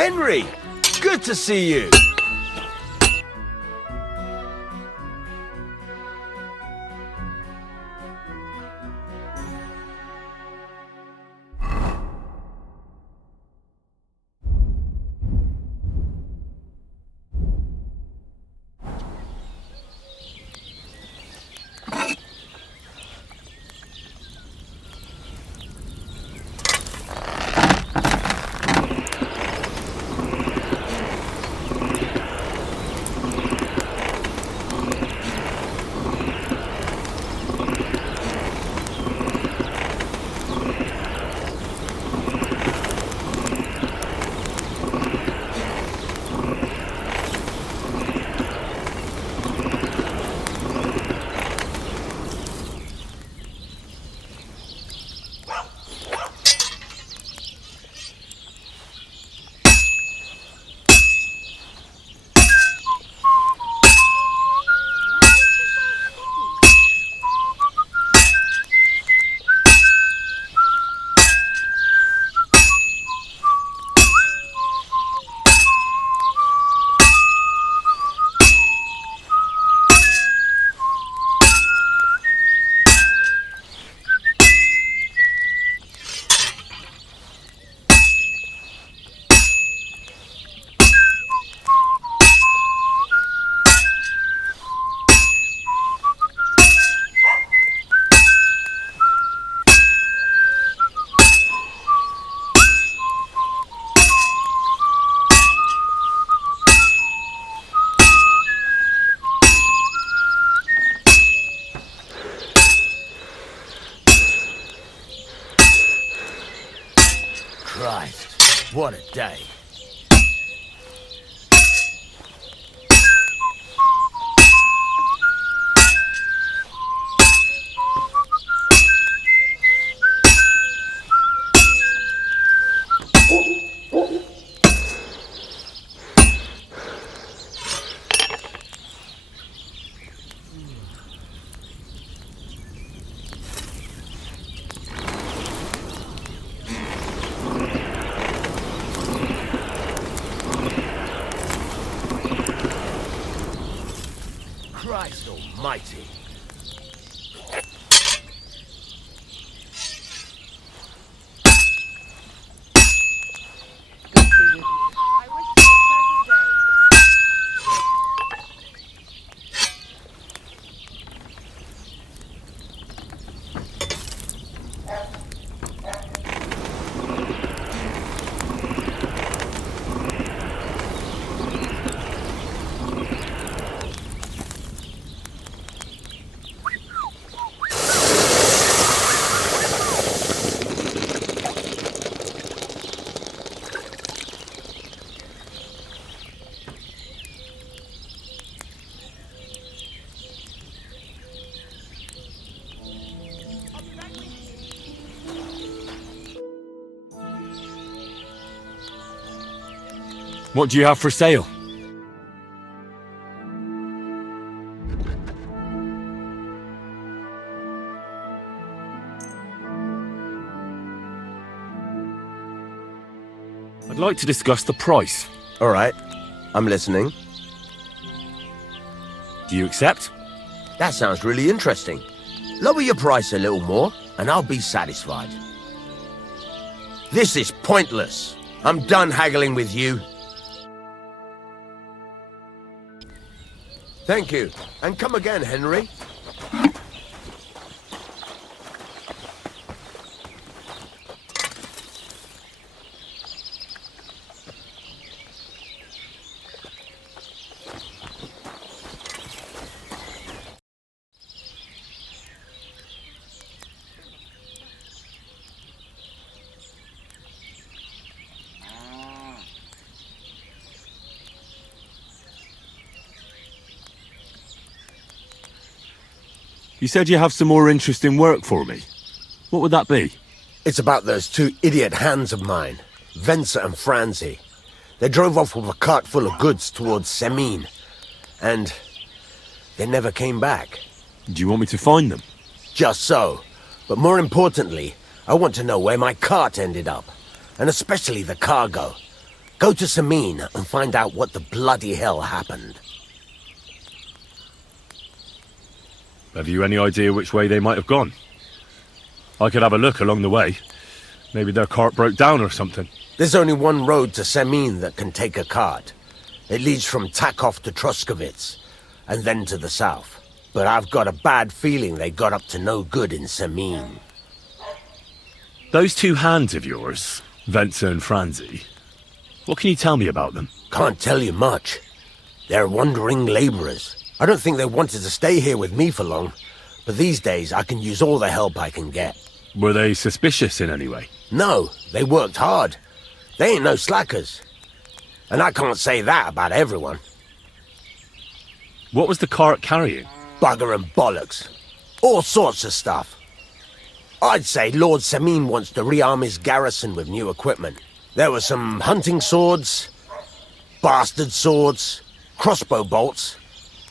Henry! Good to see you! Christ, what a day. Christ almighty. What do you have for sale? I'd like to discuss the price. All right, I'm listening. Do you accept? That sounds really interesting. Lower your price a little more, and I'll be satisfied. This is pointless. I'm done haggling with you. Thank you, and come again, Henry. You said you have some more interesting work for me. What would that be? It's about those two idiot hands of mine, Venser and Franzi. They drove off with a cart full of goods towards Semine, and they never came back. Do you want me to find them? Just so. But more importantly, I want to know where my cart ended up, and especially the cargo. Go to Samin and find out what the bloody hell happened. Have you any idea which way they might have gone? I could have a look along the way. Maybe their cart broke down or something. There's only one road to Samin that can take a cart. It leads from Takov to Troskovitz, and then to the south. But I've got a bad feeling they got up to no good in Samin. Those two hands of yours, Ventsa and Franzi, what can you tell me about them? Can't tell you much. They're wandering laborers. I don't think they wanted to stay here with me for long, but these days I can use all the help I can get. Were they suspicious in any way? No, they worked hard. They ain't no slackers. And I can't say that about everyone. What was the cart carrying? Bugger and bollocks. All sorts of stuff. I'd say Lord Samin wants to rearm his garrison with new equipment. There were some hunting swords, bastard swords, crossbow bolts.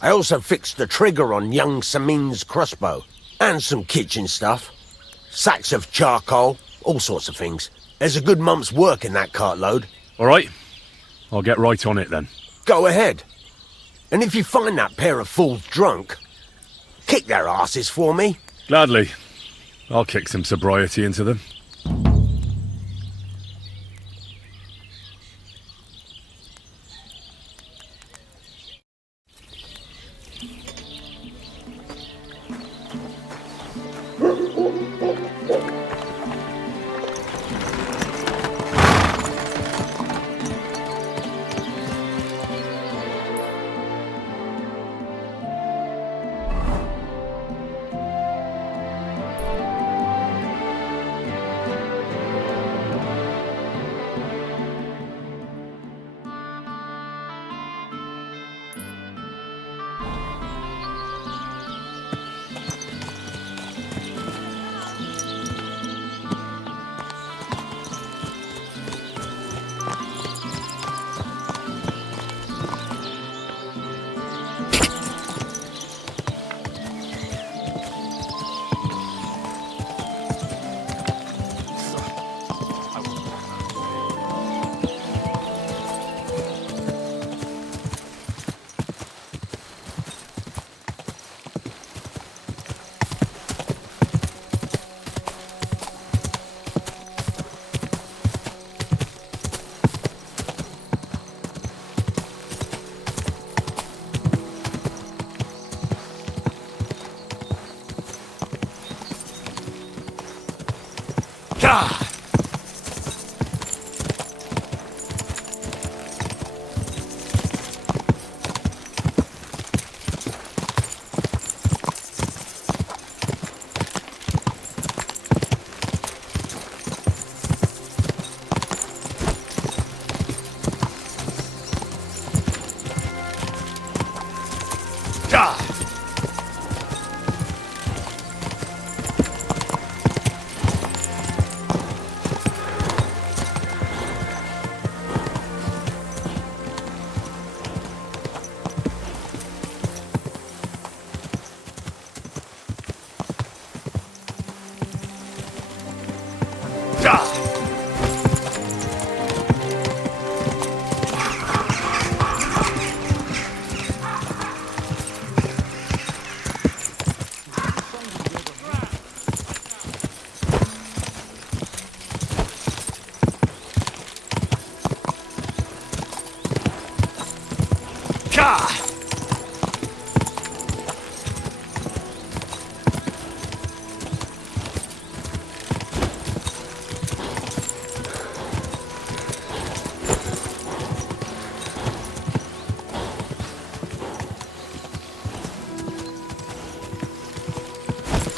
I also fixed the trigger on young Samin's crossbow. And some kitchen stuff. Sacks of charcoal, all sorts of things. There's a good month's work in that cartload. All right. I'll get right on it then. Go ahead. And if you find that pair of fools drunk, kick their asses for me. Gladly. I'll kick some sobriety into them.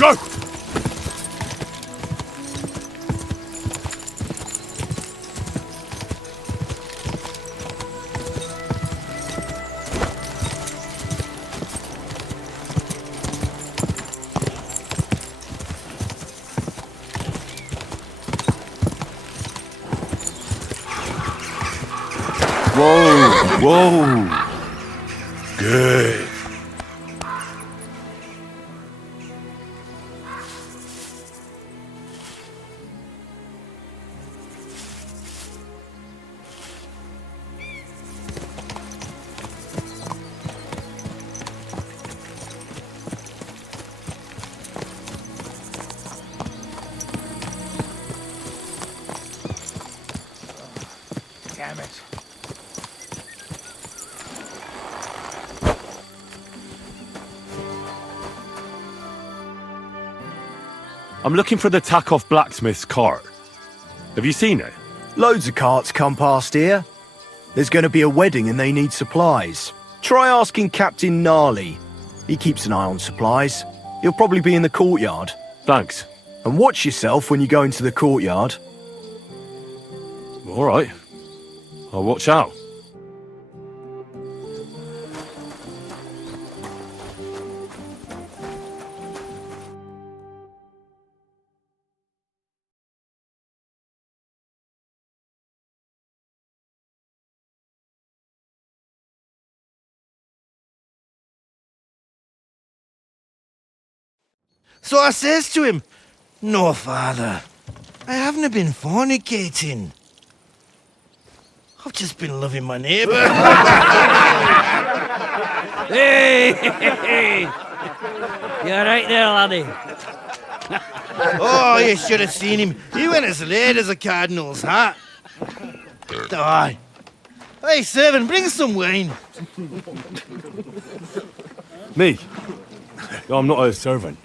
Go! Whoa! Whoa! Good. damn it. I'm looking for the Takeoff blacksmith's cart. Have you seen it? Loads of carts come past here. There's going to be a wedding and they need supplies. Try asking Captain Gnarly. He keeps an eye on supplies. He'll probably be in the courtyard. Thanks. And watch yourself when you go into the courtyard. All right. I'll watch out. So I says to him, "No, father, I haven't been fornicating. I've just been loving my neighbour." Hey! You're right there, laddie. Oh, you should have seen him. He went as late as a cardinal's hat. Aye. Hey, servant, bring some wine. Me? I'm not a servant.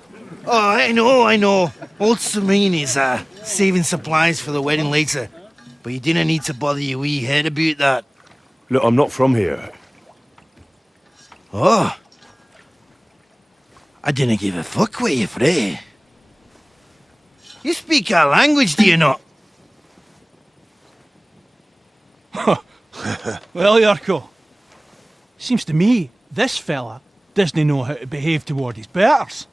Oh, I know. Old Samine is saving supplies for the wedding later. But you didn't need to bother your wee head about that. Look, I'm not from here. Oh. I didn't give a fuck what you're frae. You speak our language, do you not? Well, Yurko, seems to me this fella doesn't know how to behave toward his betters.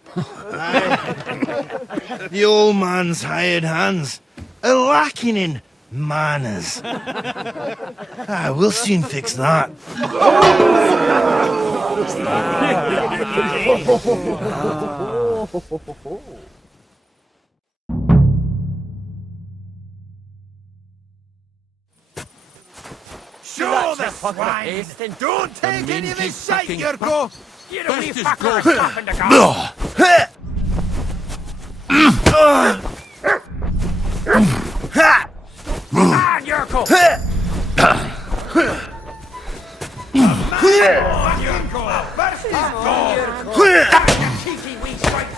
The old man's hired hands are lacking in manners. We'll soon fix that. Show the swine! Don't take any of this shite, Yurko! You know, we fucker stop in the car! Come on, Yurko! Cheeky wee swine!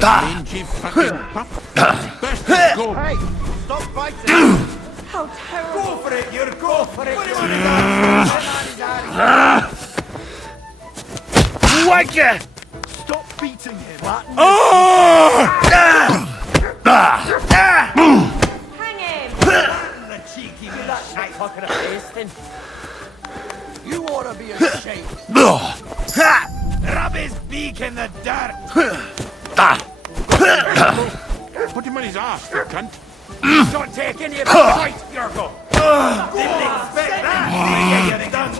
Mangy fucking pup. Best go. Hey, stop fighting! How terrible! Go for it, you're go for it! Wake it! Stop beating him. Hang him! The cheeky wee shite! Fucking wasting. You ought to be ashamed. Rub his beak in the dirt! Put him on his ass, you cunt. Don't take any of the fight, Yurko! Didn't expect that! You done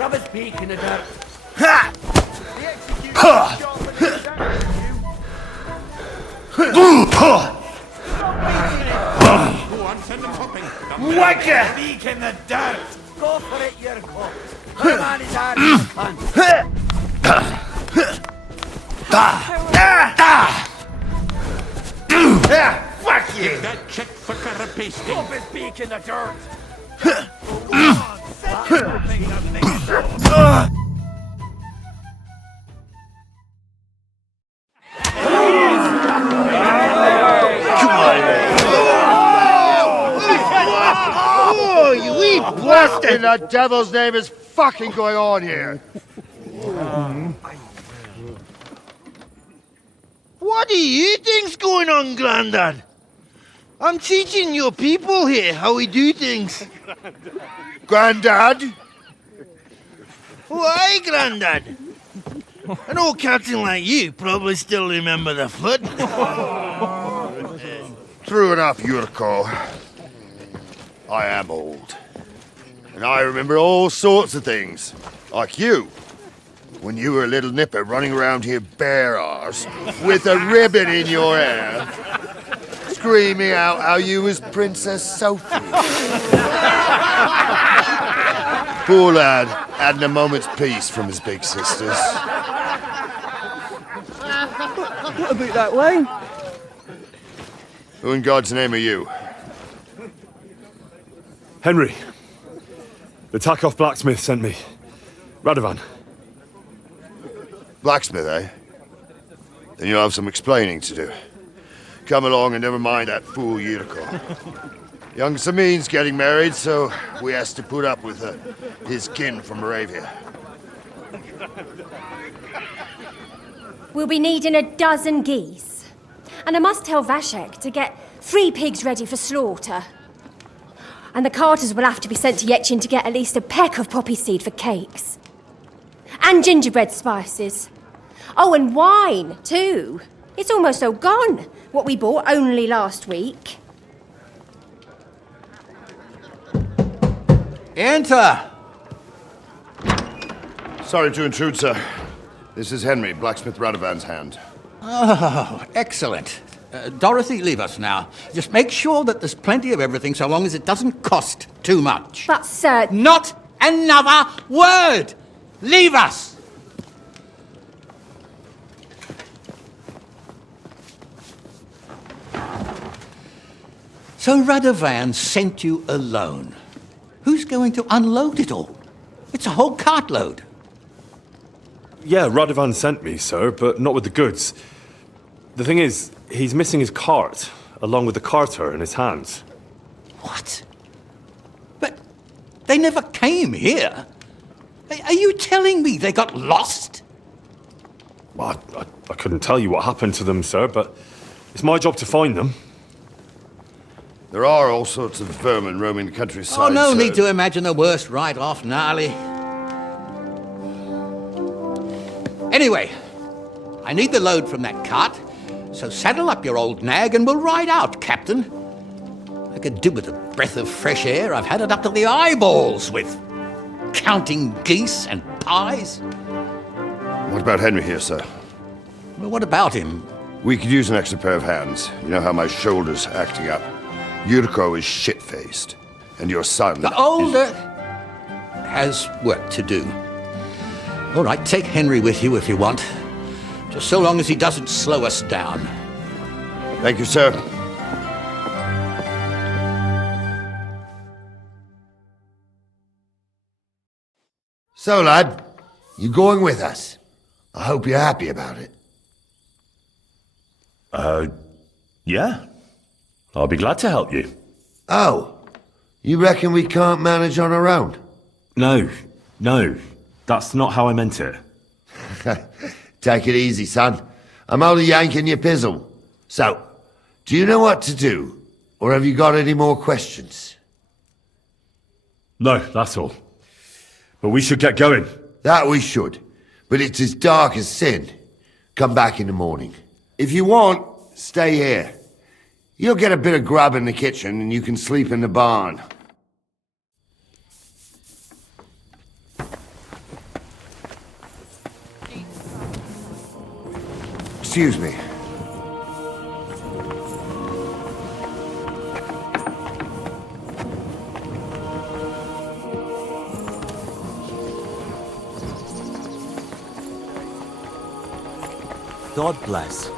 rub his beak in the dirt. The executioner's job in the dirt, Go on, send him hopping. Whack his beak in the dirt! Go for it, Yurko! Put him on his arm, you cunt! Fuck you! That check for carapasting. Rub his beak in the dirt! Oh, you wee What in the devil's name is fucking going on here? What do you think's going on, Grandad? I'm teaching your people here how we do things. Grandad? Why, Grandad? An old captain like you probably still remember the flood. True enough, Yurko. I am old. And I remember all sorts of things. Like you. When you were a little nipper running around here bare arse, with a ribbon in your hair, screaming out how you was Princess Sophie. Poor lad, hadn't a moment's peace from his big sisters. What about that wine? Who in God's name are you? Henry. The Takeoff blacksmith sent me. Radovan. Blacksmith, eh? Then you'll have some explaining to do. Come along and never mind that fool Yurko. Young Samin's getting married, so we has to put up with his kin from Moravia. We'll be needing a dozen geese. And I must tell Vashek to get 3 pigs ready for slaughter. And the carters will have to be sent to Yetchin to get at least a peck of poppy seed for cakes. And gingerbread spices. Oh, and wine, too. It's almost all gone, what we bought only last week. Enter! Sorry to intrude, sir. This is Henry, blacksmith Radovan's hand. Oh, excellent. Dorothy, leave us now. Just make sure that there's plenty of everything so long as it doesn't cost too much. But, sir... Not another word! Leave us! So Radovan sent you alone. Who's going to unload it all? It's a whole cartload. Yeah, Radovan sent me, sir, but not with the goods. The thing is, he's missing his cart, along with the carter in his hands. What? But they never came here. Are you telling me they got lost? Well, I couldn't tell you what happened to them, sir, but it's my job to find them. There are all sorts of vermin roaming the countryside. Oh, no sir. need to imagine the worst right off, Gnarly. Anyway, I need the load from that cart, so saddle up your old nag and we'll ride out, Captain. I could do with a breath of fresh air. I've had it up to the eyeballs with counting geese and pies. What about Henry here, sir? Well, what about him? We could use an extra pair of hands. You know how my shoulder's acting up. Yurko is shit-faced, and your son... The older has work to do. All right, take Henry with you if you want. Just so long as he doesn't slow us down. Thank you, sir. So, lad, you going with us? I hope you're happy about it. Yeah. I'll be glad to help you. Oh, you reckon we can't manage on our own? No. That's not how I meant it. Take it easy, son. I'm only yanking your pizzle. So, do you know what to do? Or have you got any more questions? No, that's all. But we should get going. That we should. But it's as dark as sin. Come back in the morning. If you want, stay here. You'll get a bit of grub in the kitchen and you can sleep in the barn. Excuse me. God bless.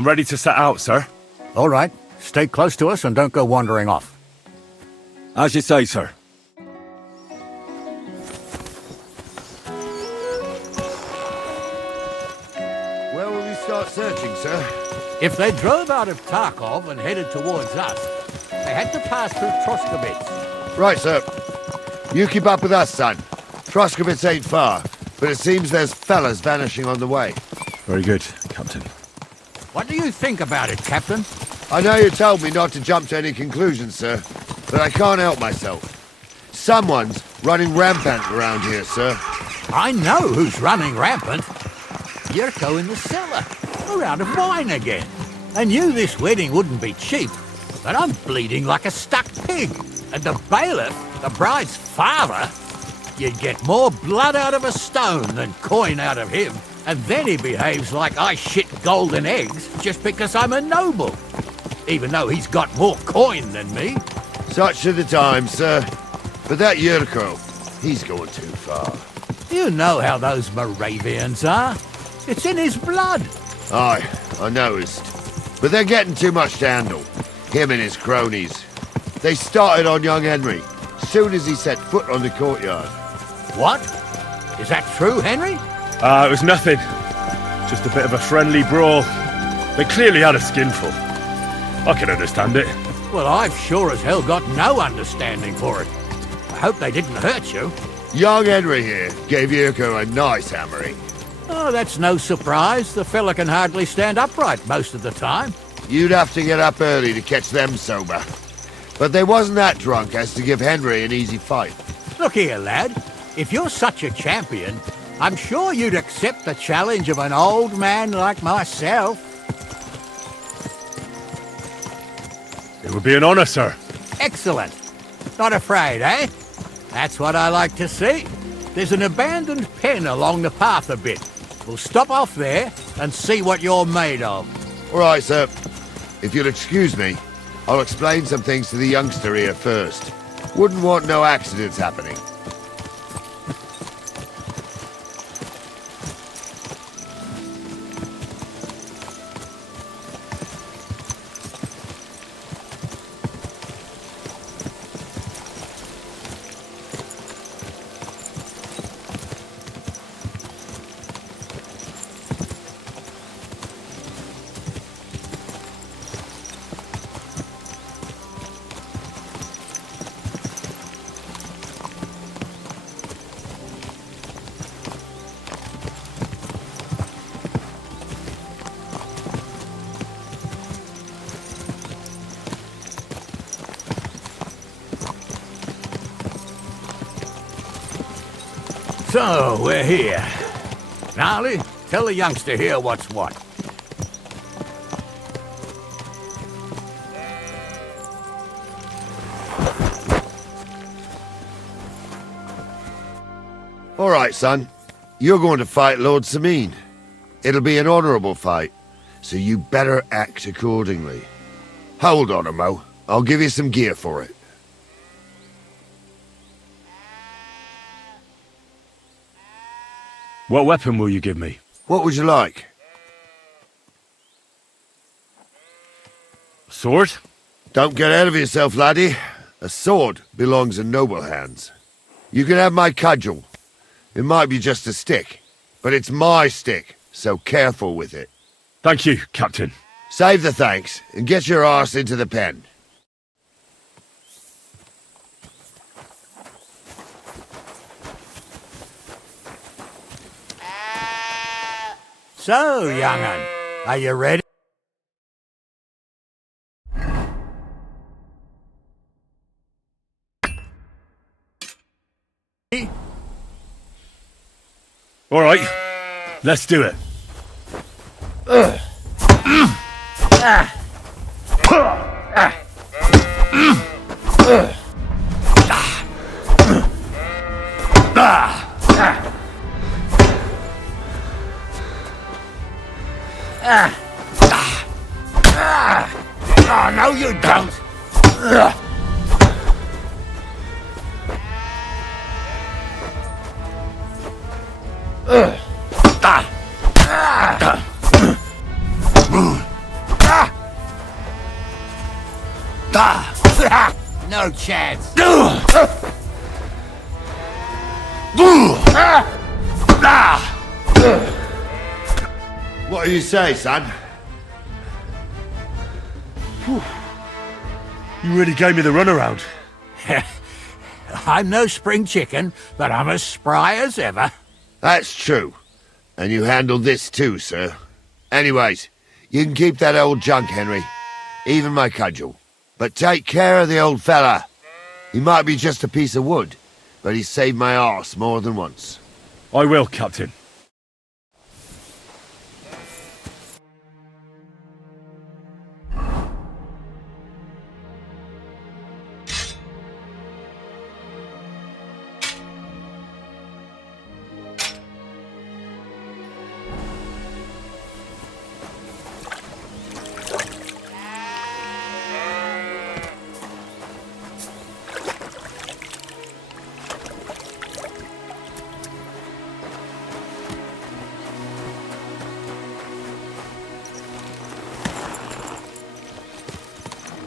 I'm ready to set out, sir. All right. Stay close to us and don't go wandering off. As you say, sir. Where will we start searching, sir? If they drove out of Tarkov and headed towards us, they had to pass through Troskovitz. Right, sir. You keep up with us, son. Troskovitz ain't far, but it seems there's fellas vanishing on the way. Very good, Captain. What do you think about it, Captain? I know you told me not to jump to any conclusions, sir, but I can't help myself. Someone's running rampant around here, sir. I know who's running rampant. Yurko in the cellar. We're out of wine again. I knew this wedding wouldn't be cheap, but I'm bleeding like a stuck pig. And the bailiff, the bride's father, you'd get more blood out of a stone than coin out of him. And then he behaves like I shit golden eggs just because I'm a noble. Even though he's got more coin than me. Such are the times, sir. But that Yurko, he's going too far. You know how those Moravians are. It's in his blood. Aye, I noticed. But they're getting too much to handle. Him and his cronies. They started on young Henry, soon as he set foot on the courtyard. What? Is that true, Henry? It was nothing. Just a bit of a friendly brawl. They clearly had a skinful. I can understand it. Well, I've sure as hell got no understanding for it. I hope they didn't hurt you. Young Henry here gave Yurko a nice hammering. Oh, that's no surprise. The fella can hardly stand upright most of the time. You'd have to get up early to catch them sober. But they wasn't that drunk as to give Henry an easy fight. Look here, lad. If you're such a champion, I'm sure you'd accept the challenge of an old man like myself. It would be an honor, sir. Excellent. Not afraid, eh? That's what I like to see. There's an abandoned pen along the path a bit. We'll stop off there and see what you're made of. All right, sir. If you'll excuse me, I'll explain some things to the youngster here first. Wouldn't want no accidents happening. So, we're here. Gnarly, tell the youngster here what's what. All right, son. You're going to fight Lord Sameen. It'll be an honorable fight, so you better act accordingly. Hold on, Mo. I'll give you some gear for it. What weapon will you give me? What would you like? Sword? Don't get ahead of yourself, laddie. A sword belongs in noble hands. You can have my cudgel. It might be just a stick, but it's my stick, so careful with it. Thank you, Captain. Save the thanks, and get your arse into the pen. So, young'un, are you ready? All right, let's do it. Oh, no you don't! no chance. What do you say, son? You really gave me the runaround. I'm no spring chicken, but I'm as spry as ever. That's true. And you handled this too, sir. Anyways, you can keep that old junk, Henry. Even my cudgel. But take care of the old fella. He might be just a piece of wood, but he's saved my arse more than once. I will, Captain.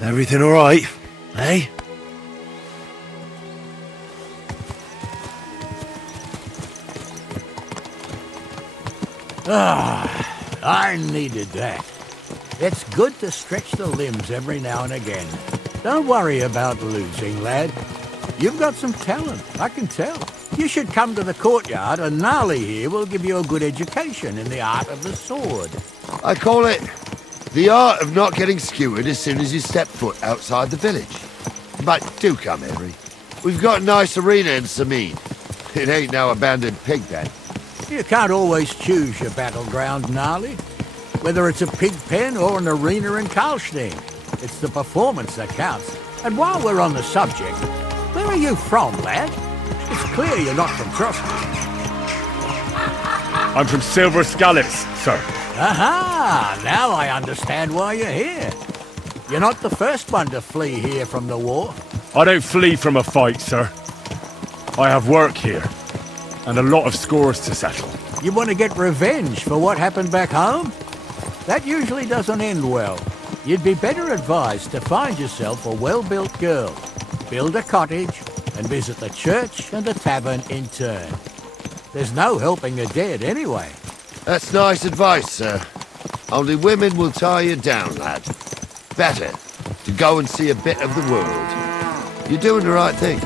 Everything all right, eh? I needed that. It's good to stretch the limbs every now and again. Don't worry about losing, lad. You've got some talent, I can tell. You should come to the courtyard and Gnarly here will give you a good education in the art of the sword. I call it the art of not getting skewered as soon as you step foot outside the village. But do come, Henry. We've got a nice arena in Sameen. It ain't no abandoned pig pen. You can't always choose your battleground, Gnarly. Whether it's a pig pen or an arena in Karlstein, it's the performance that counts. And while we're on the subject, where are you from, lad? It's clear you're not from Trostwood. I'm from Silver Scallops, sir. Aha! Now I understand why you're here. You're not the first one to flee here from the war. I don't flee from a fight, sir. I have work here, and a lot of scores to settle. You want to get revenge for what happened back home? That usually doesn't end well. You'd be better advised to find yourself a well-built girl, build a cottage, and visit the church and the tavern in turn. There's no helping the dead anyway. That's nice advice, sir. Only women will tie you down, lad. Better to go and see a bit of the world. You're doing the right thing.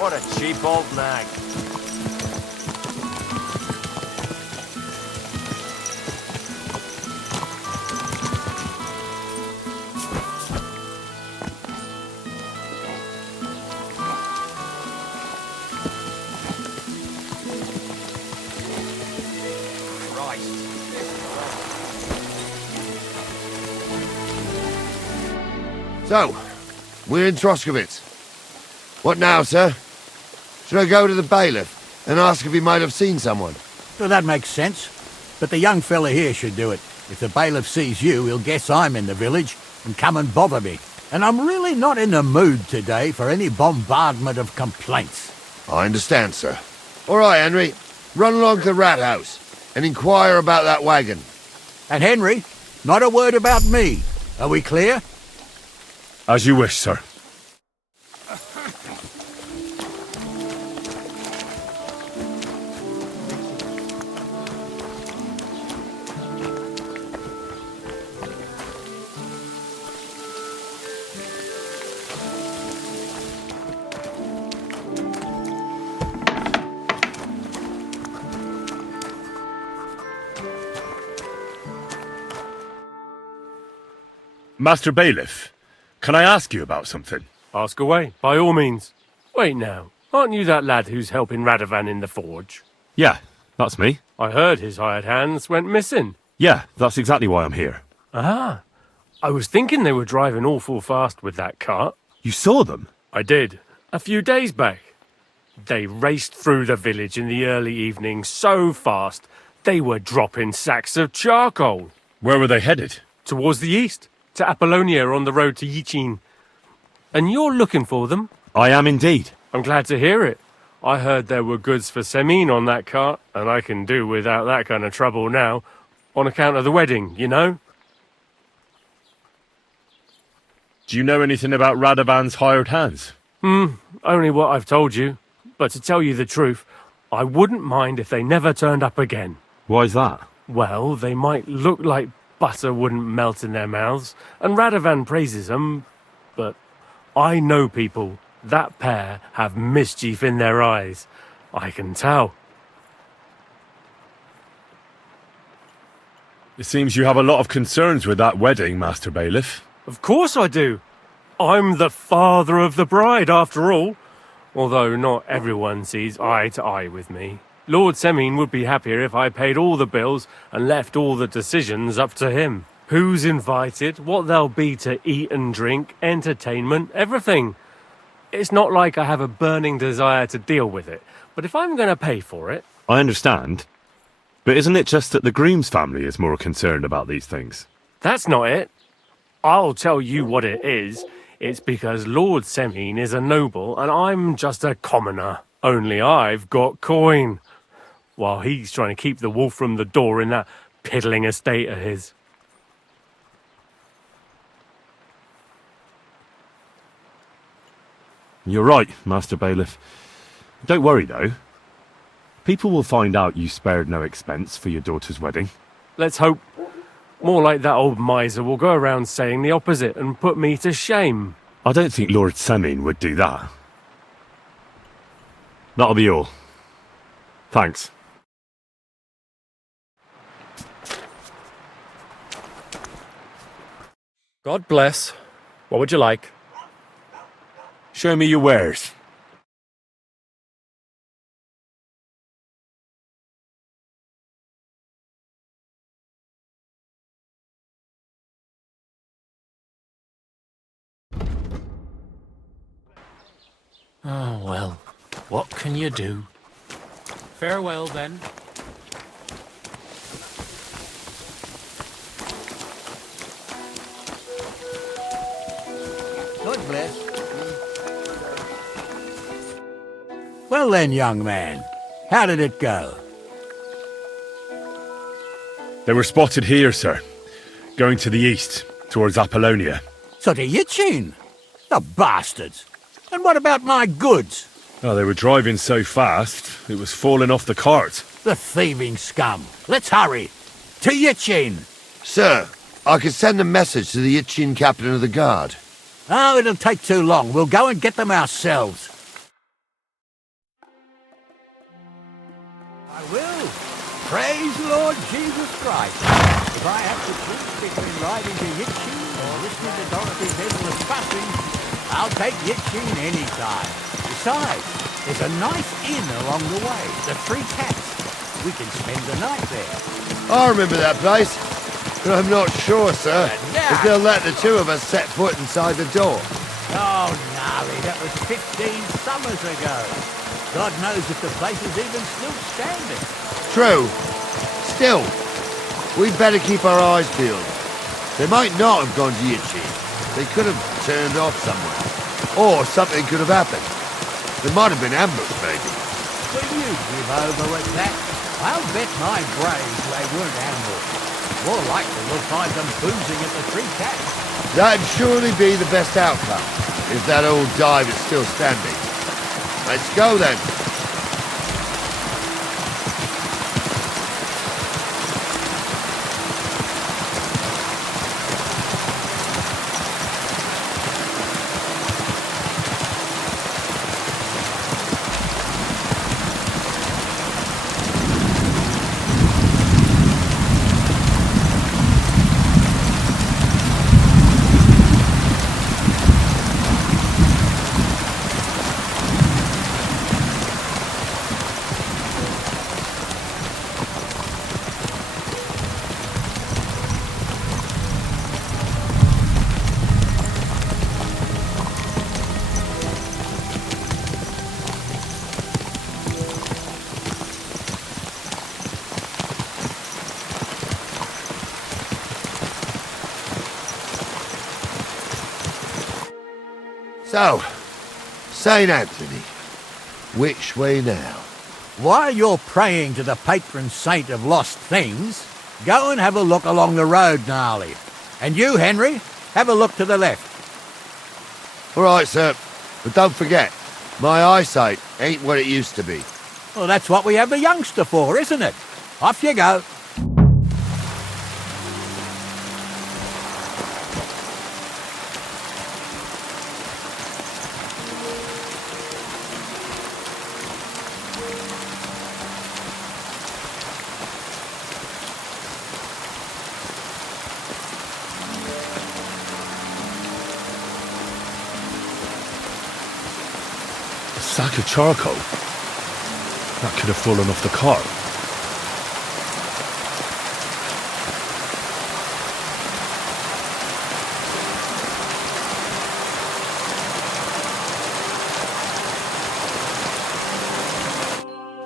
What a cheap old nag. So, we're in Troskowitz. What now, sir? Should I go to the bailiff and ask if he might have seen someone? Well, that makes sense. But the young fella here should do it. If the bailiff sees you, he'll guess I'm in the village and come and bother me. And I'm really not in the mood today for any bombardment of complaints. I understand, sir. All right, Henry. Run along to the rat house and inquire about that wagon. And Henry, not a word about me. Are we clear? As you wish, sir. Master Bailiff, can I ask you about something? Ask away, by all means. Wait now, aren't you that lad who's helping Radovan in the forge? Yeah, that's me. I heard his hired hands went missing. Yeah, that's exactly why I'm here. Ah, I was thinking they were driving awful fast with that cart. You saw them? I did, a few days back. They raced through the village in the early evening so fast, they were dropping sacks of charcoal. Where were they headed? Towards the east, to Apollonia on the road to Yichin. And you're looking for them? I am indeed. I'm glad to hear it. I heard there were goods for Semin on that cart, and I can do without that kind of trouble now, on account of the wedding, you know? Do you know anything about Radovan's hired hands? Only what I've told you. But to tell you the truth, I wouldn't mind if they never turned up again. Why's that? Well, they might look like butter wouldn't melt in their mouths, and Radovan praises them, but I know people. That pair have mischief in their eyes. I can tell. It seems you have a lot of concerns with that wedding, Master Bailiff. Of course I do. I'm the father of the bride, after all. Although not everyone sees eye to eye with me. Lord Semin would be happier if I paid all the bills and left all the decisions up to him. Who's invited, what there'll be to eat and drink, entertainment, everything. It's not like I have a burning desire to deal with it, but if I'm going to pay for it... I understand. But isn't it just that the groom's family is more concerned about these things? That's not it. I'll tell you what it is. It's because Lord Semin is a noble and I'm just a commoner. Only I've got coin. While he's trying to keep the wolf from the door in that piddling estate of his. You're right, Master Bailiff. Don't worry, though. People will find out you spared no expense for your daughter's wedding. Let's hope. More like that old miser will go around saying the opposite and put me to shame. I don't think Lord Semin would do that. That'll be all. Thanks. God bless. What would you like? Show me your wares. Oh, well, what can you do? Farewell, then. God bless. Well then, young man, how did it go? They were spotted here, sir. Going to the east, towards Apollonia. So to Yichin? The bastards! And what about my goods? Oh, they were driving so fast, it was falling off the cart. The thieving scum. Let's hurry. To Yichin. Sir, I can send a message to the Yichin captain of the guard. Oh, it'll take too long. We'll go and get them ourselves. I will. Praise Lord Jesus Christ. If I have to choose between riding to Yichin or listening to Dorothy's endless fussing, I'll take Yichin any time. Besides, there's a nice inn along the way, the Three Cats. We can spend the night there. I remember that place, but I'm not sure, sir, if they'll let the two of us set foot inside the door. Oh, gnarly, that was 15 summers ago. God knows if the place is even still standing. True. Still, we'd better keep our eyes peeled. They might not have gone to Yichin. They could have turned off somewhere. Or something could have happened. There might have been ambushed, maybe. Will you give over at that? I'll bet my brains they weren't ambushed. More likely we'll find them boozing at the Three Cats. That'd surely be the best outcome, if that old dive is still standing. Let's go then. So, St. Anthony, which way now? While you're praying to the patron saint of lost things, go and have a look along the road, Gnarly. And you, Henry, have a look to the left. All right, sir. But don't forget, my eyesight ain't what it used to be. Well, that's what we have the youngster for, isn't it? Off you go. Sack of charcoal? That could have fallen off the cart.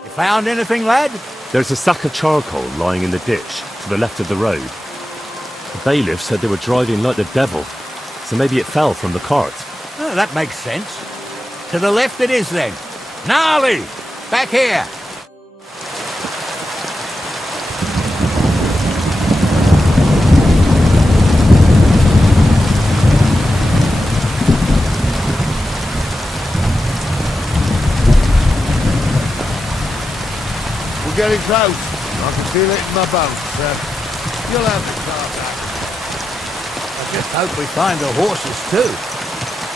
You found anything, lad? There's a sack of charcoal lying in the ditch to the left of the road. The bailiff said they were driving like the devil, so maybe it fell from the cart. Oh, that makes sense. To the left it is, then. Gnarly! Back here! We're getting close. I can feel it in my bones, sir. You'll have the car back. I just hope we find the horses, too.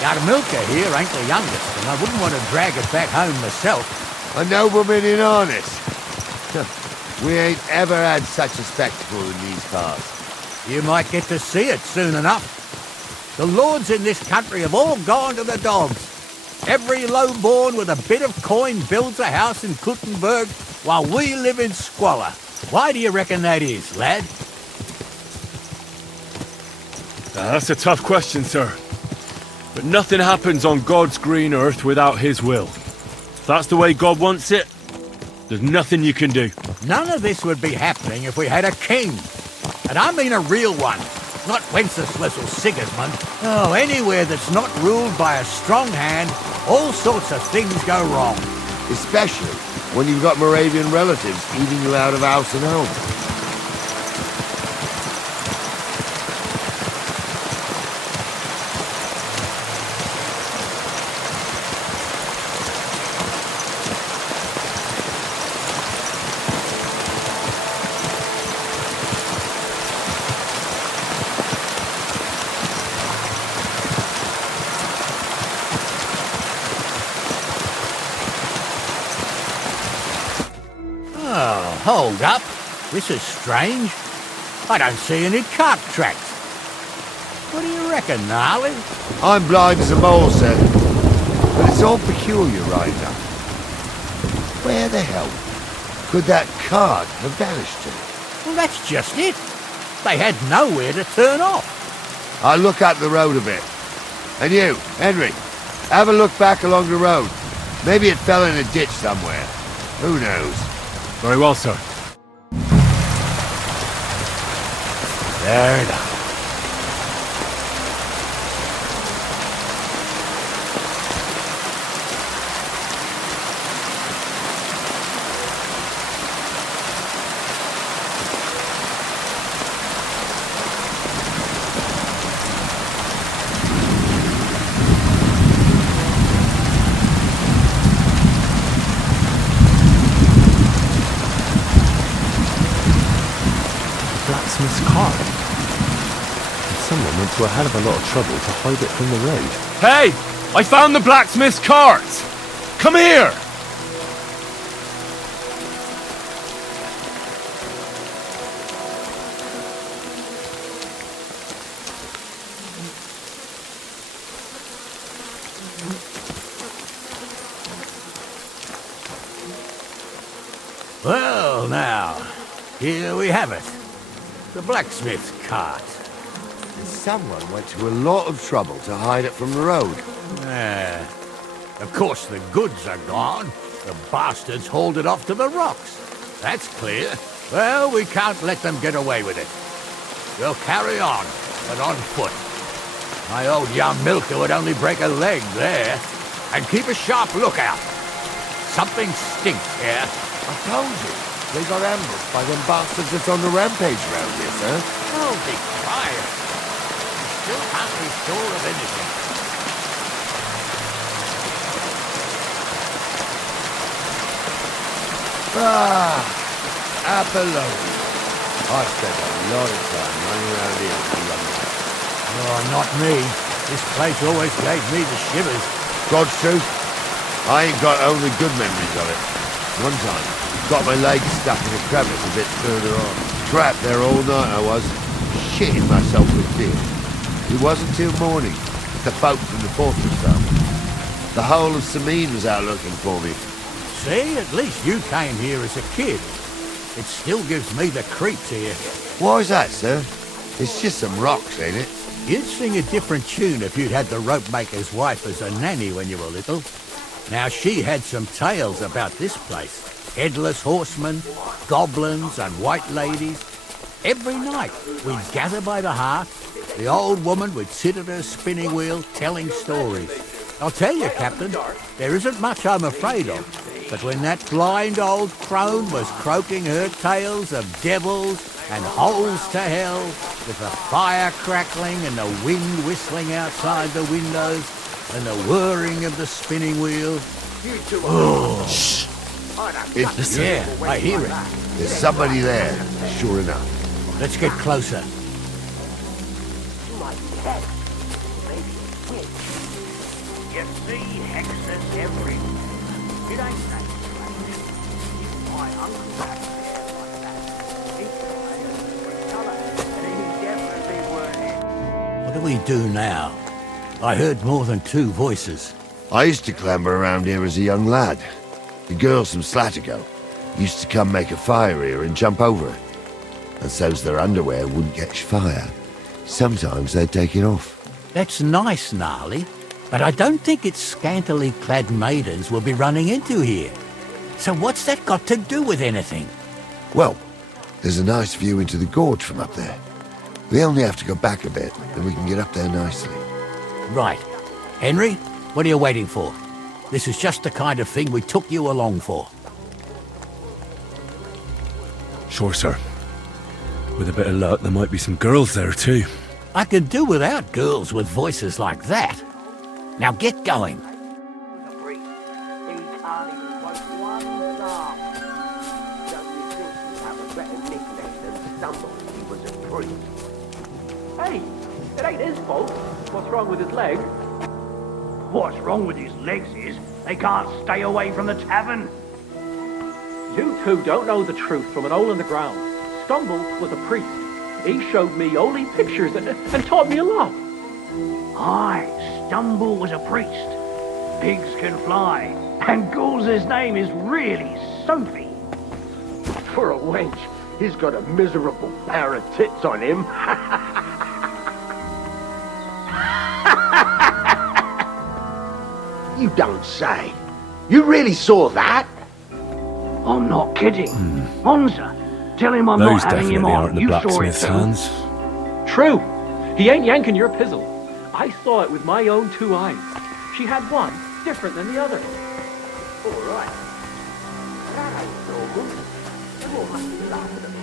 Our milker here ain't the youngest, and I wouldn't want to drag it back home myself. A nobleman in harness. We ain't ever had such a spectacle in these cars. You might get to see it soon enough. The lords in this country have all gone to the dogs. Every lowborn with a bit of coin builds a house in Kuttenberg while we live in squalor. Why do you reckon that is, lad? That's a tough question, sir. But nothing happens on God's green earth without his will. If that's the way God wants it, there's nothing you can do. None of this would be happening if we had a king. And I mean a real one, not Wenceslas or Sigismund. Oh, anywhere that's not ruled by a strong hand, all sorts of things go wrong. Especially when you've got Moravian relatives eating you out of house and home. Oh, hold up. This is strange. I don't see any cart tracks. What do you reckon, Gnarly? I'm blind as a mole, sir. But it's all peculiar right now. Where the hell could that cart have vanished to? Well, that's just it. They had nowhere to turn off. I'll look up the road a bit. And you, Henry, have a look back along the road. Maybe it fell in a ditch somewhere. Who knows? Very well, sir. Fair enough. Blacksmith's cart. Someone went to a hell of a lot of trouble to hide it from the road. Hey! I found the blacksmith's cart! Come here! Well, now, here we have it. The blacksmith's cart. Someone went to a lot of trouble to hide it from the road. Of course, the goods are gone. The bastards hauled it off to the rocks. That's clear. Well, we can't let them get away with it. We'll carry on, but on foot. My old young milker would only break a leg there. And keep a sharp lookout. Something stinks here. I told you. They got ambushed by them bastards that's on the rampage round here, sir. Oh, be quiet. You still can't be sure of anything. Apollon. I've spent a lot of time running around here with the young man. Oh, not me. This place always gave me the shivers. God's truth, I ain't got only good memories of it. One time, got my leg stuck in a crevice a bit further on. Trapped there all night I was, shitting myself with fear. It wasn't till morning that the folk from the fortress found me. The whole of Sameen was out looking for me. See, at least you came here as a kid. It still gives me the creeps here. Why is that, sir? It's just some rocks, ain't it? You'd sing a different tune if you'd had the rope maker's wife as a nanny when you were little. Now, she had some tales about this place. Headless horsemen, goblins and white ladies. Every night, we'd gather by the hearth. The old woman would sit at her spinning wheel telling stories. I'll tell you, Captain, there isn't much I'm afraid of. But when that blind old crone was croaking her tales of devils and holes to hell, with the fire crackling and the wind whistling outside the windows, and the whirring of the spinning wheel. Oh. Shh! Yeah, I hear it. There's somebody there, sure enough. Let's get closer. You see hexes everywhere. It ain't that strange. My uncle back there like that. He's tired of colour, and he definitely weren't in. What do we do now? I heard more than two voices. I used to clamber around here as a young lad. The girls from Slatigo used to come make a fire here and jump over it. And so's their underwear wouldn't catch fire. Sometimes they'd take it off. That's nice, Gnarly, but I don't think it's scantily clad maidens we'll be running into here. So what's that got to do with anything? Well, there's a nice view into the gorge from up there. We only have to go back a bit, and we can get up there nicely. Right. Henry, what are you waiting for? This is just the kind of thing we took you along for. Sure, sir. With a bit of luck, there might be some girls there too. I could do without girls with voices like that. Now get going. Hey, it ain't his fault. What's wrong with his leg? What's wrong with his legs is they can't stay away from the tavern. You two don't know the truth from an hole in the ground. Stumble was a priest. He showed me holy pictures and taught me a lot. Aye, Stumble was a priest. Pigs can fly, and Ghoul's name is really Sophie. For a wench, he's got a miserable pair of tits on him. You don't say. You really saw that? I'm not kidding. Monza, tell him I'm Those not having him definitely on. aren't the You saw it blacksmith's too. hands. True. He ain't yanking your pizzle. I saw it with my own two eyes. She had one different than the other. All right. That ain't normal. They all must be laughing at me.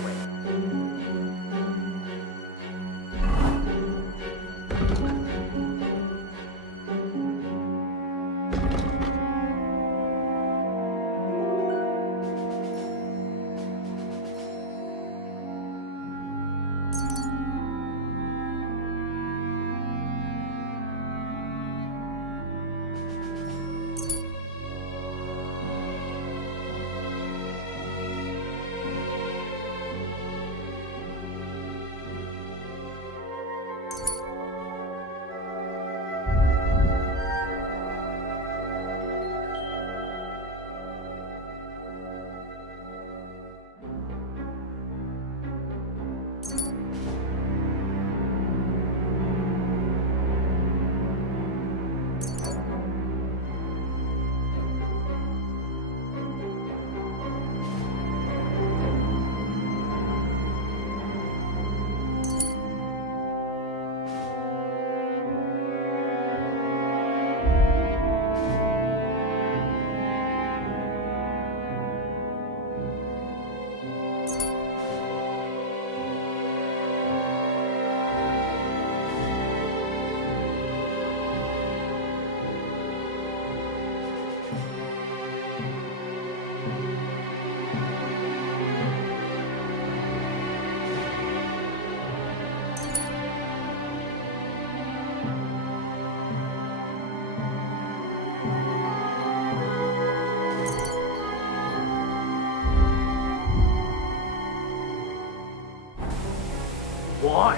Why?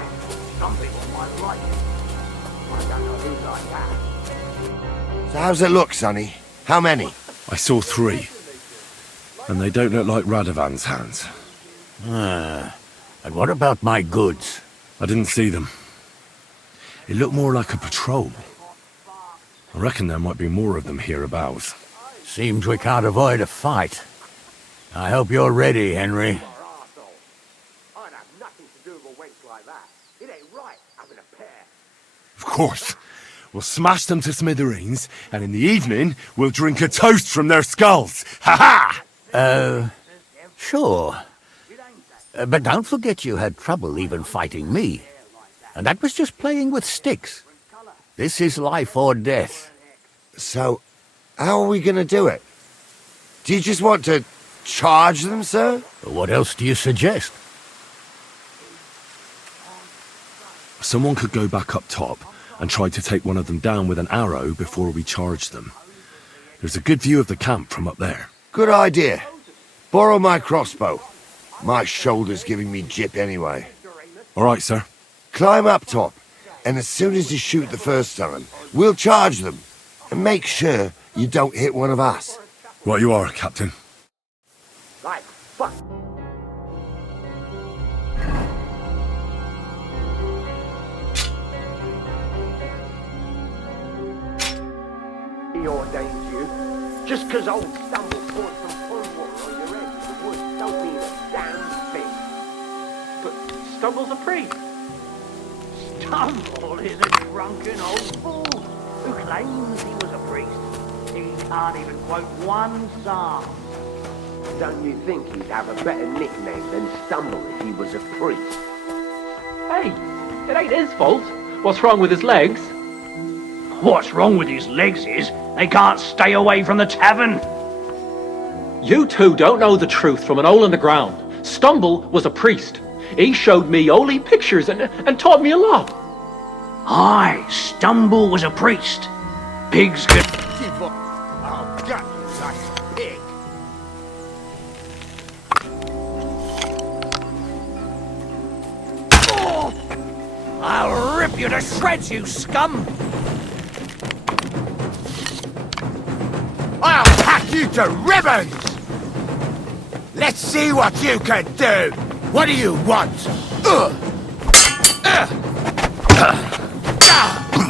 Some people might like it. I don't know who's like that. So how's it look, Sonny? How many? I saw 3. And they don't look like Radovan's hands. And what about my goods? I didn't see them. It looked more like a patrol. I reckon there might be more of them hereabouts. Seems we can't avoid a fight. I hope you're ready, Henry. I'd have nothing to do with a wench like that. It ain't right having a pair. Of course. We'll smash them to smithereens, and in the evening, we'll drink a toast from their skulls. Ha-ha! Sure. But don't forget you had trouble even fighting me. And that was just playing with sticks. This is life or death. So, how are we gonna do it? Do you just want to charge them, sir? What else do you suggest? Someone could go back up top and try to take one of them down with an arrow before we charge them. There's a good view of the camp from up there. Good idea. Borrow my crossbow. My shoulder's giving me jip anyway. All right, sir. Climb up top, and as soon as you shoot the first time, we'll charge them. And make sure you don't hit one of us. Right you are, Captain. Like, fuck. He ordained you. Just 'cause old Stumble poured some pond water on your head in the woods don't mean a damn thing. But Stumble's a priest. Stumble is a drunken old fool who claims he was a priest. He can't even quote one psalm. Don't you think he'd have a better nickname than Stumble if he was a priest? Hey, it ain't his fault. What's wrong with his legs? What's wrong with his legs is they can't stay away from the tavern. You two don't know the truth from an hole in the ground. Stumble was a priest. He showed me holy pictures and taught me a lot. Aye, Stumble was a priest. Pigs could... Give up. I'll gut you like a pig. I'll rip you to shreds, you scum! I'll hack you to ribbons! Let's see what you can do! What do you want?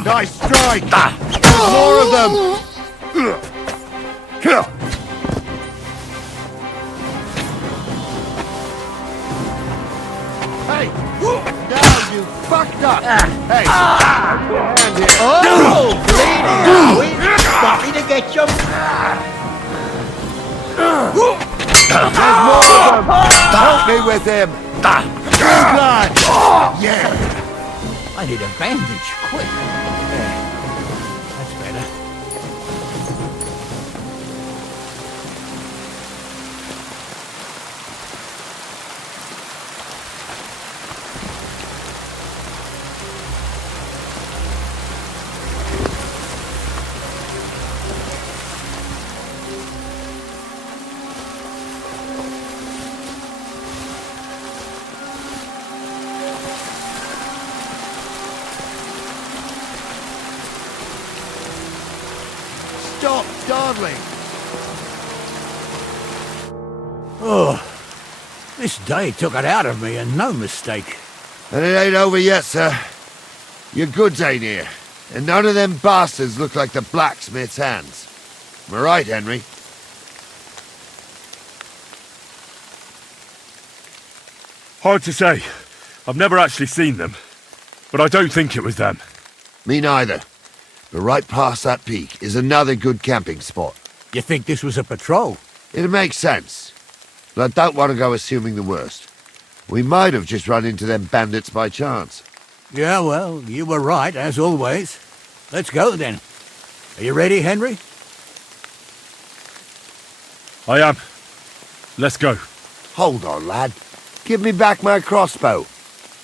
Nice strike! There's more of them! Hey! Now you fucked up! Hey! Hand here! Oh! Bleeding! Starting to get you! There's more of them! Help me with him! Blood! Yeah! I need a bandage, quick. There. That's better. Stop dawdling! Oh, this day took it out of me, and no mistake. And it ain't over yet, sir. Your goods ain't here. And none of them bastards look like the blacksmith's hands. Am I right, Henry? Hard to say. I've never actually seen them. But I don't think it was them. Me neither. But right past that peak is another good camping spot. You think this was a patrol? It makes sense. But I don't want to go assuming the worst. We might have just run into them bandits by chance. Yeah, well, you were right, as always. Let's go, then. Are you ready, Henry? I am. Let's go. Hold on, lad. Give me back my crossbow.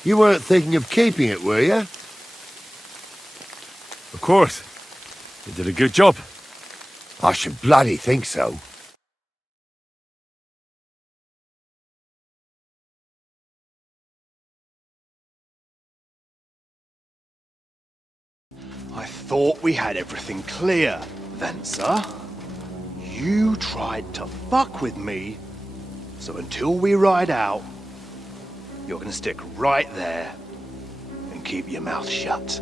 You weren't thinking of keeping it, were you? Of course. You did a good job. I should bloody think so. I thought we had everything clear, Venser. You tried to fuck with me, so until we ride out, you're gonna stick right there and keep your mouth shut.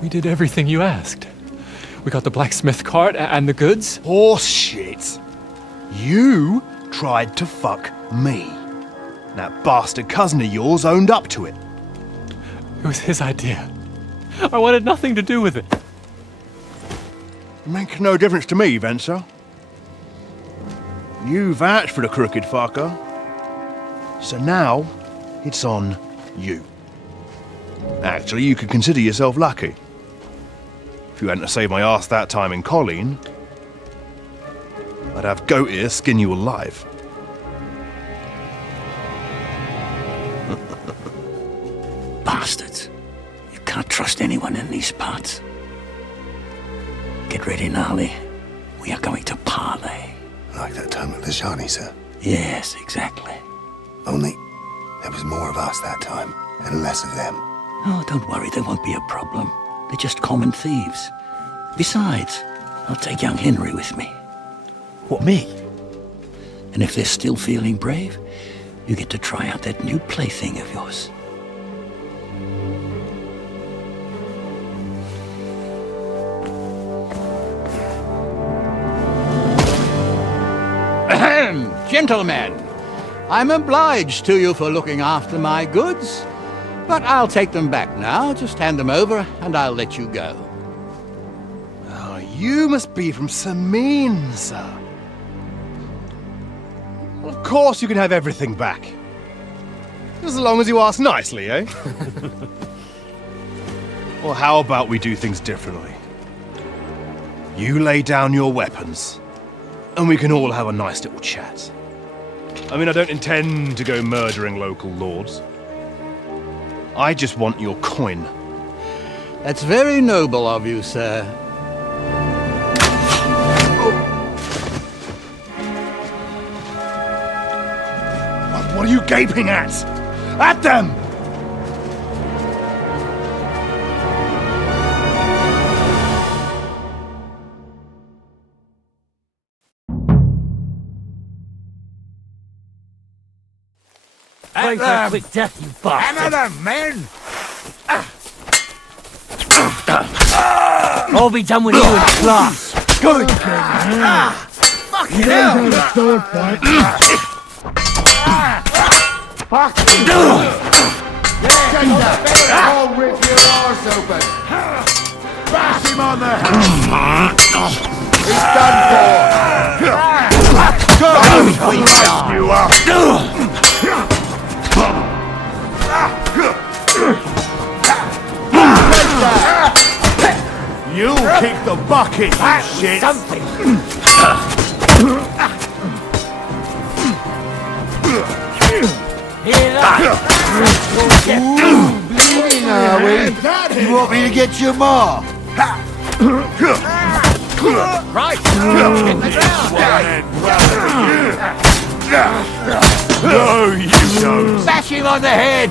We did everything you asked. We got the blacksmith cart and the goods. Horse shit. You tried to fuck me. That bastard cousin of yours owned up to it. It was his idea. I wanted nothing to do with it. Make no difference to me, Venser. You vouched for the crooked fucker. So now, it's on you. Actually, you could consider yourself lucky. If you hadn't saved my ass that time in Colleen, I'd have goat ear skin you alive. Bastards. You can't trust anyone in these parts. Get ready, Gnarly. We are going to parley. Like that time at the Shani, sir? Yes, exactly. Only there was more of us that time, and less of them. Oh, don't worry, there won't be a problem. They're just common thieves. Besides, I'll take young Henry with me. What, me? And if they're still feeling brave, you get to try out that new plaything of yours. Gentlemen, I'm obliged to you for looking after my goods, but I'll take them back now. Just hand them over, and I'll let you go. Oh, you must be from Samin, sir. Well, of course you can have everything back. As long as you ask nicely, eh? Well, how about we do things differently? You lay down your weapons, and we can all have a nice little chat. I mean, I don't intend to go murdering local lords. I just want your coin. That's very noble of you, sir. What are you gaping at? At them! Pray for a quick death, you bastard! Another men! I'll be done with you in class. Good! Fucking hell! Fuck! I'll rip your arse open! Bash him on the head! He's done for! Go! You up! You kick the bucket, you shit! Something! Hear that? Bleeding, are we? You want me to get your maw? Right! No, you don't! Bash him on the head!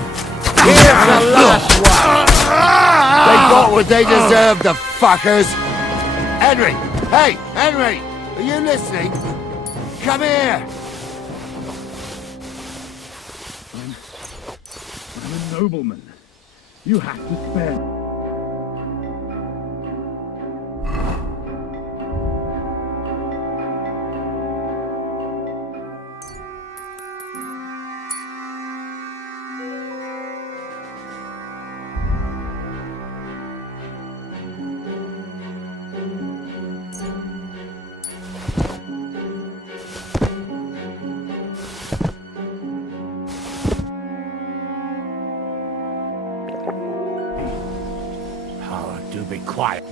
Here's the last one! They got what they deserved, the fuckers! Henry! Hey, Henry! Are you listening? Come here! I'm a nobleman. You have to spare. Do be quiet.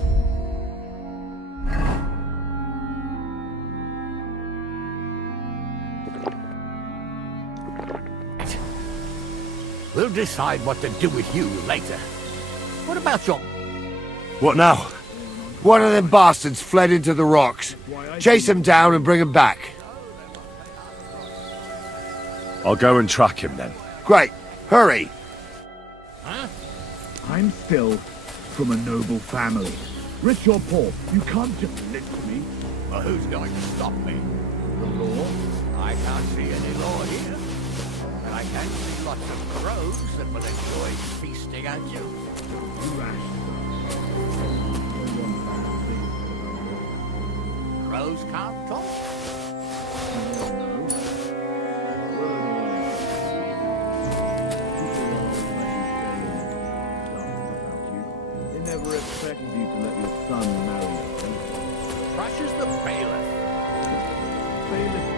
We'll decide what to do with you later. What about your... What now? One of them bastards fled into the rocks. Chase him down and bring him back. I'll go and track him then. Great. Hurry. I'm still from a noble family. Rich or poor, you can't just lynch me. Well, who's going to stop me? The law? I can't see any law here. And I can see lots of crows that will enjoy feasting at you. Crows can't talk. They never expected you to let your son marry a bailiff. Crushes the bailiff. Bailiff.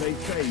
They say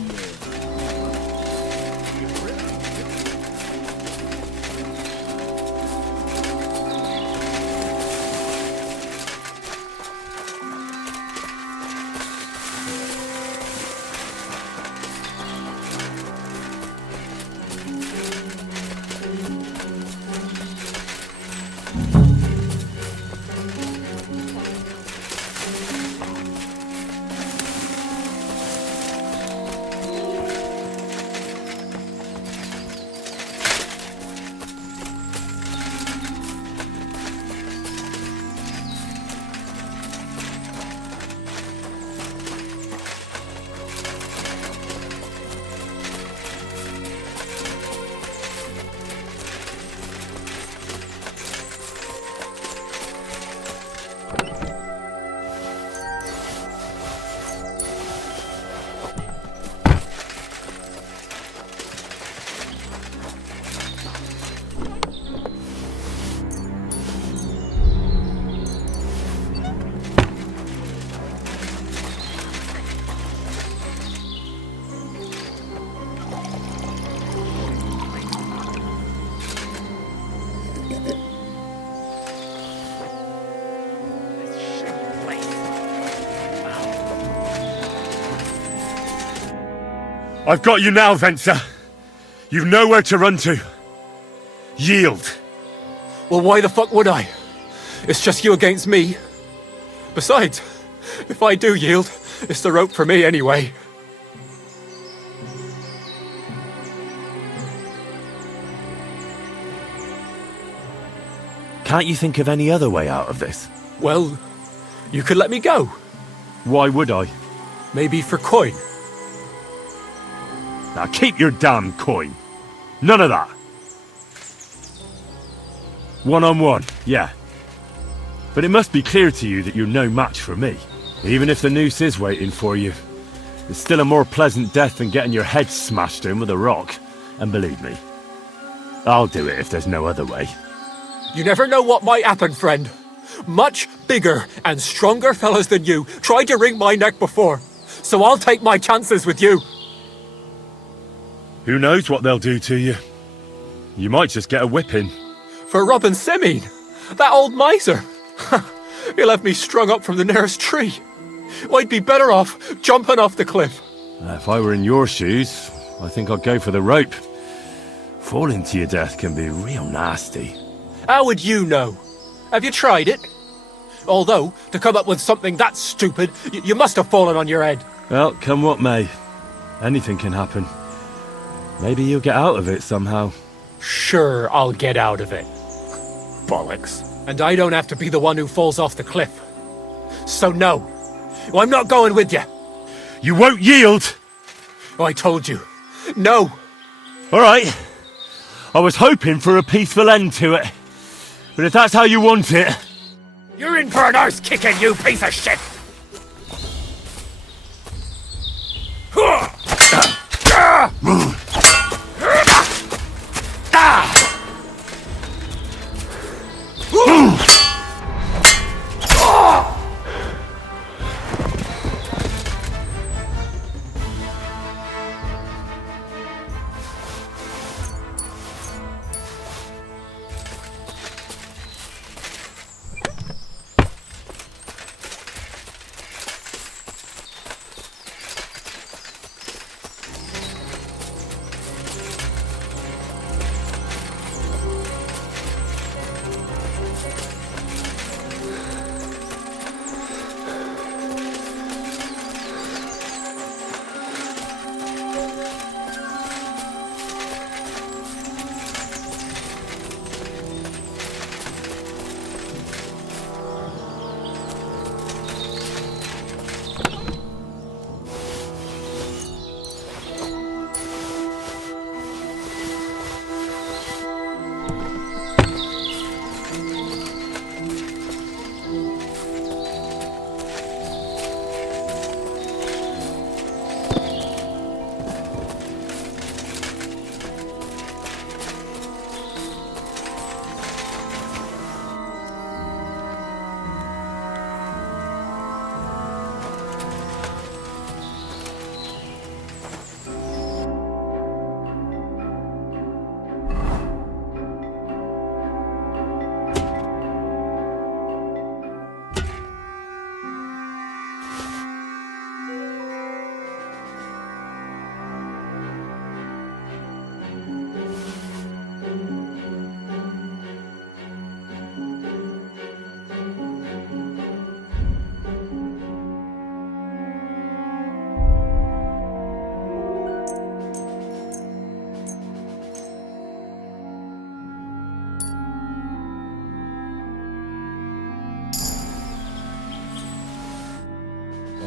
I've got you now, Venser. You've nowhere to run to. Yield. Well, why the fuck would I? It's just you against me. Besides, if I do yield, it's the rope for me anyway. Can't you think of any other way out of this? Well, you could let me go. Why would I? Maybe for coin. Now keep your damn coin. None of that. One-on-one, yeah. But it must be clear to you that you're no match for me. Even if the noose is waiting for you, it's still a more pleasant death than getting your head smashed in with a rock. And believe me, I'll do it if there's no other way. You never know what might happen, friend. Much bigger and stronger fellas than you tried to wring my neck before, so I'll take my chances with you. Who knows what they'll do to you? You might just get a whipping. For robbing Simeon, that old miser. He'll have me strung up from the nearest tree. I'd be better off jumping off the cliff. If I were in your shoes, I think I'd go for the rope. Falling to your death can be real nasty. How would you know? Have you tried it? Although, to come up with something that stupid, you must have fallen on your head. Well, come what may. Anything can happen. Maybe you'll get out of it somehow. Sure, I'll get out of it. Bollocks. And I don't have to be the one who falls off the cliff. So no. I'm not going with you. You won't yield! Oh, I told you. No! Alright. I was hoping for a peaceful end to it. But if that's how you want it... You're in for an arse kicking, you piece of shit!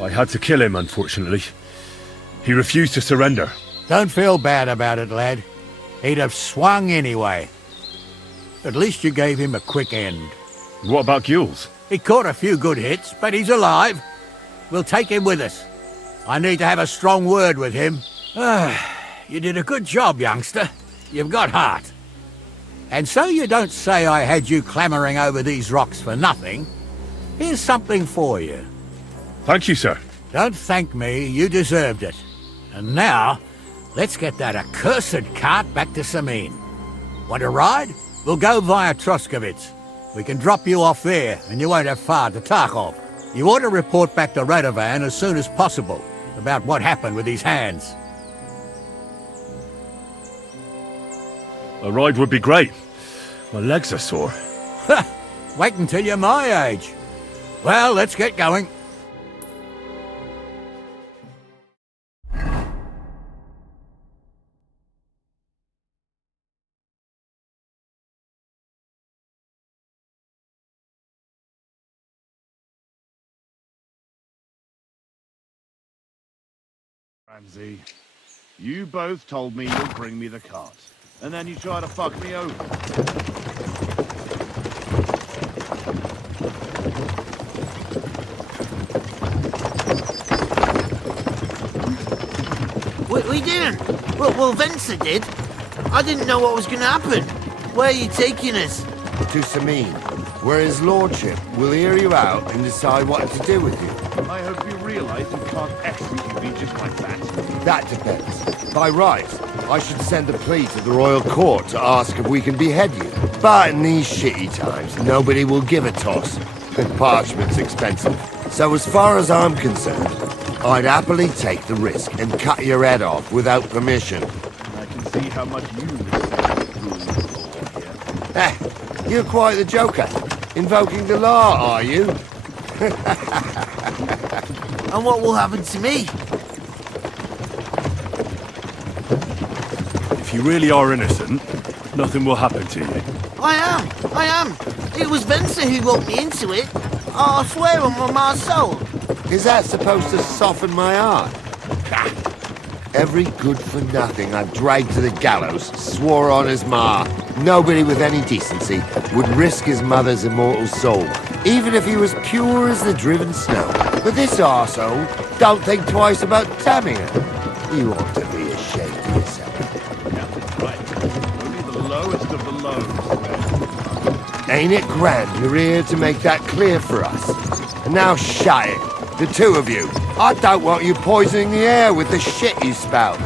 I had to kill him, unfortunately. He refused to surrender. Don't feel bad about it, lad. He'd have swung anyway. At least you gave him a quick end. What about Gules? He caught a few good hits, but he's alive. We'll take him with us. I need to have a strong word with him. You did a good job, youngster. You've got heart. And so you don't say I had you clambering over these rocks for nothing. Here's something for you. Thank you, sir. Don't thank me, you deserved it. And now, let's get that accursed cart back to Samin. Want a ride? We'll go via Troskovitz. We can drop you off there, and you won't have far to Tarkov. You ought to report back to Radovan as soon as possible about what happened with these hands. A ride would be great. My legs are sore. Wait until you're my age. Well, let's get going. Ramsey, you both told me you'll bring me the cart, and then you try to fuck me over. We didn't. Well, Venser did. I didn't know what was going to happen. Where are you taking us? To Samin, where his lordship will hear you out and decide what to do with you. I hope you realise you can't execute me just like that. That depends. By right, I should send a plea to the royal court to ask if we can behead you. But in these shitty times, nobody will give a toss. And parchment's expensive. So as far as I'm concerned, I'd happily take the risk and cut your head off without permission. I can see how much you respect the rules of law here. You're quite the joker. Invoking the law, are you? And what will happen to me? If you really are innocent, nothing will happen to you. I am. It was Venser who roped me into it. I swear on my ma's soul. Is that supposed to soften my heart? Every good-for-nothing I've dragged to the gallows swore on his ma. Nobody with any decency would risk his mother's immortal soul, even if he was pure as the driven snow. But this arsehole don't think twice about damning her. You ought to be ashamed of yourself. Only the lowest of the lows. Ain't it grand you're here to make that clear for us? And now shut it, the two of you. I don't want you poisoning the air with the shit you spout.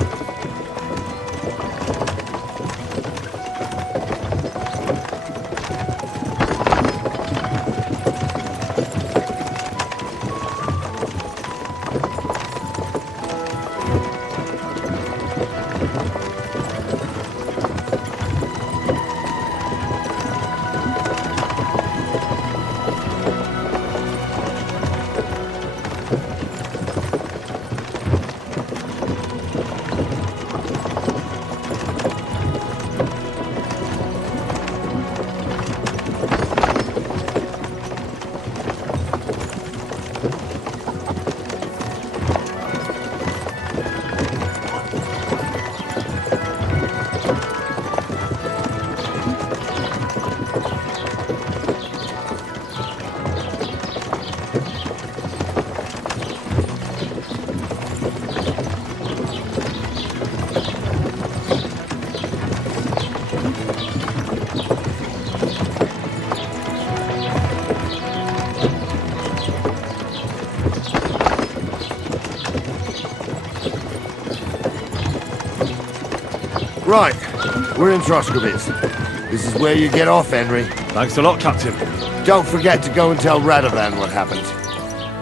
Right, we're in Troskovitz. This is where you get off, Henry. Thanks a lot, Captain. Don't forget to go and tell Radovan what happened,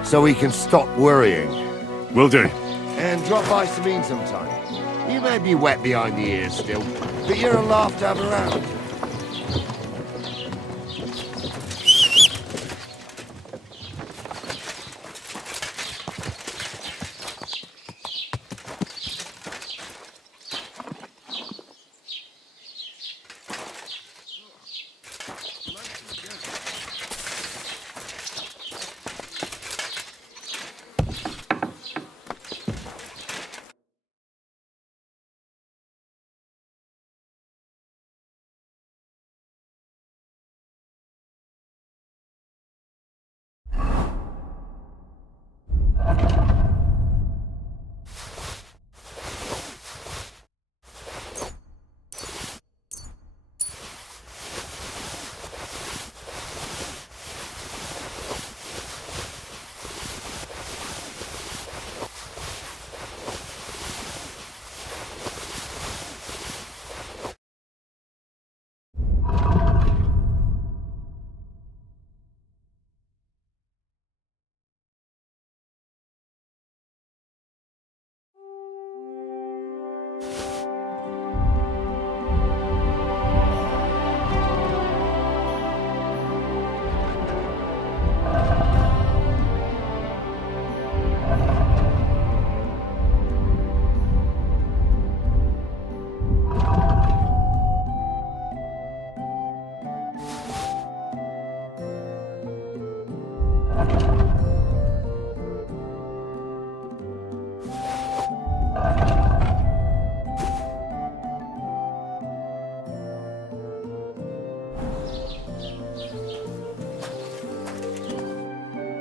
so he can stop worrying. Will do. And drop by Sabine sometime. You may be wet behind the ears still, but you're a laugh to have around.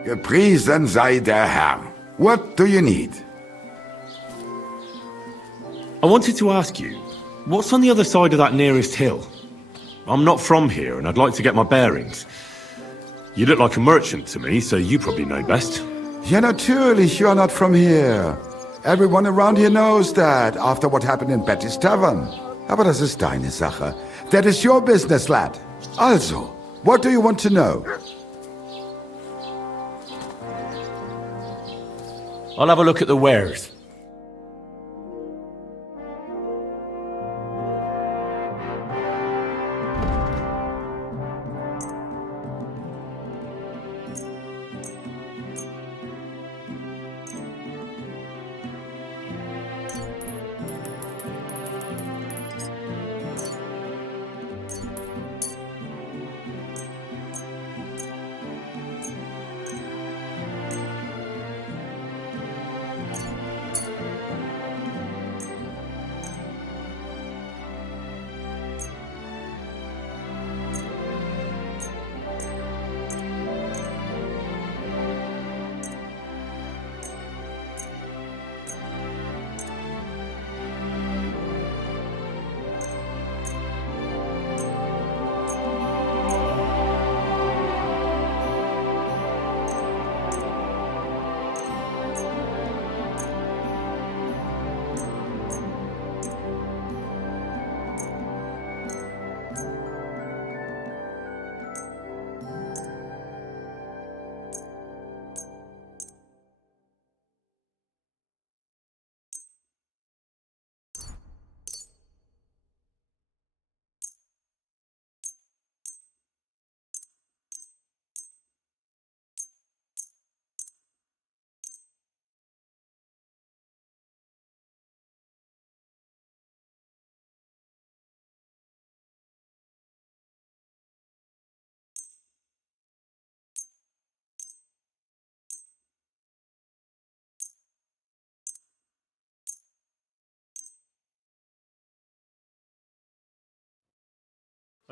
Gepriesen sei der Herr. What do you need? I wanted to ask you, what's on the other side of that nearest hill? I'm not from here, and I'd like to get my bearings. You look like a merchant to me, so you probably know best. Ja, natürlich, you're not from here. Everyone around here knows that, after what happened in Betty's Tavern. Aber das ist deine Sache. That is your business, lad. Also, what do you want to know? I'll have a look at the wares.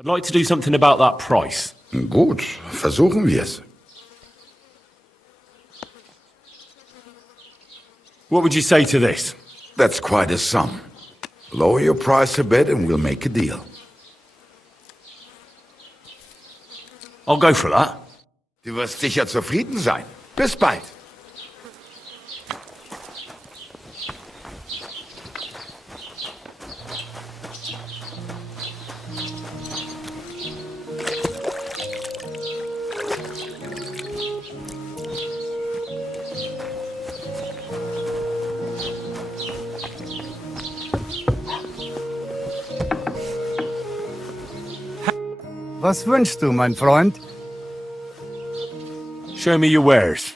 I'd like to do something about that price. Gut, versuchen wir's. What would you say to this? That's quite a sum. Lower your price a bit and we'll make a deal. I'll go for that. Du wirst sicher zufrieden sein. Bis bald. Was wünschst du, mein Freund? Show me your wares.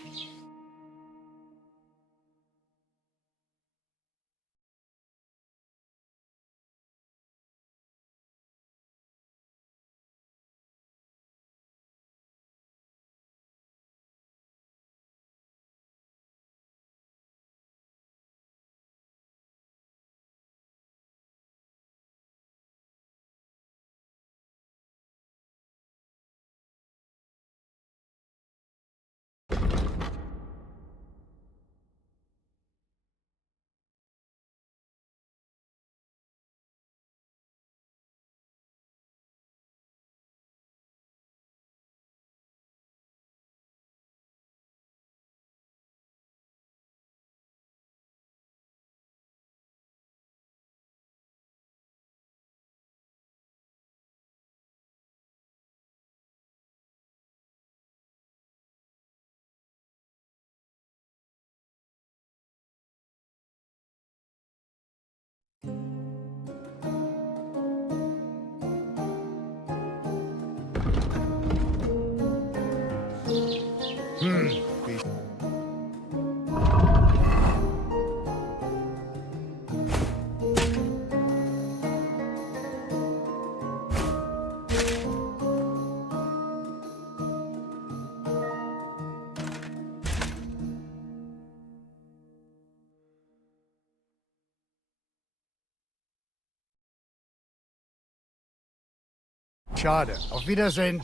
Schade. Auf Wiedersehen.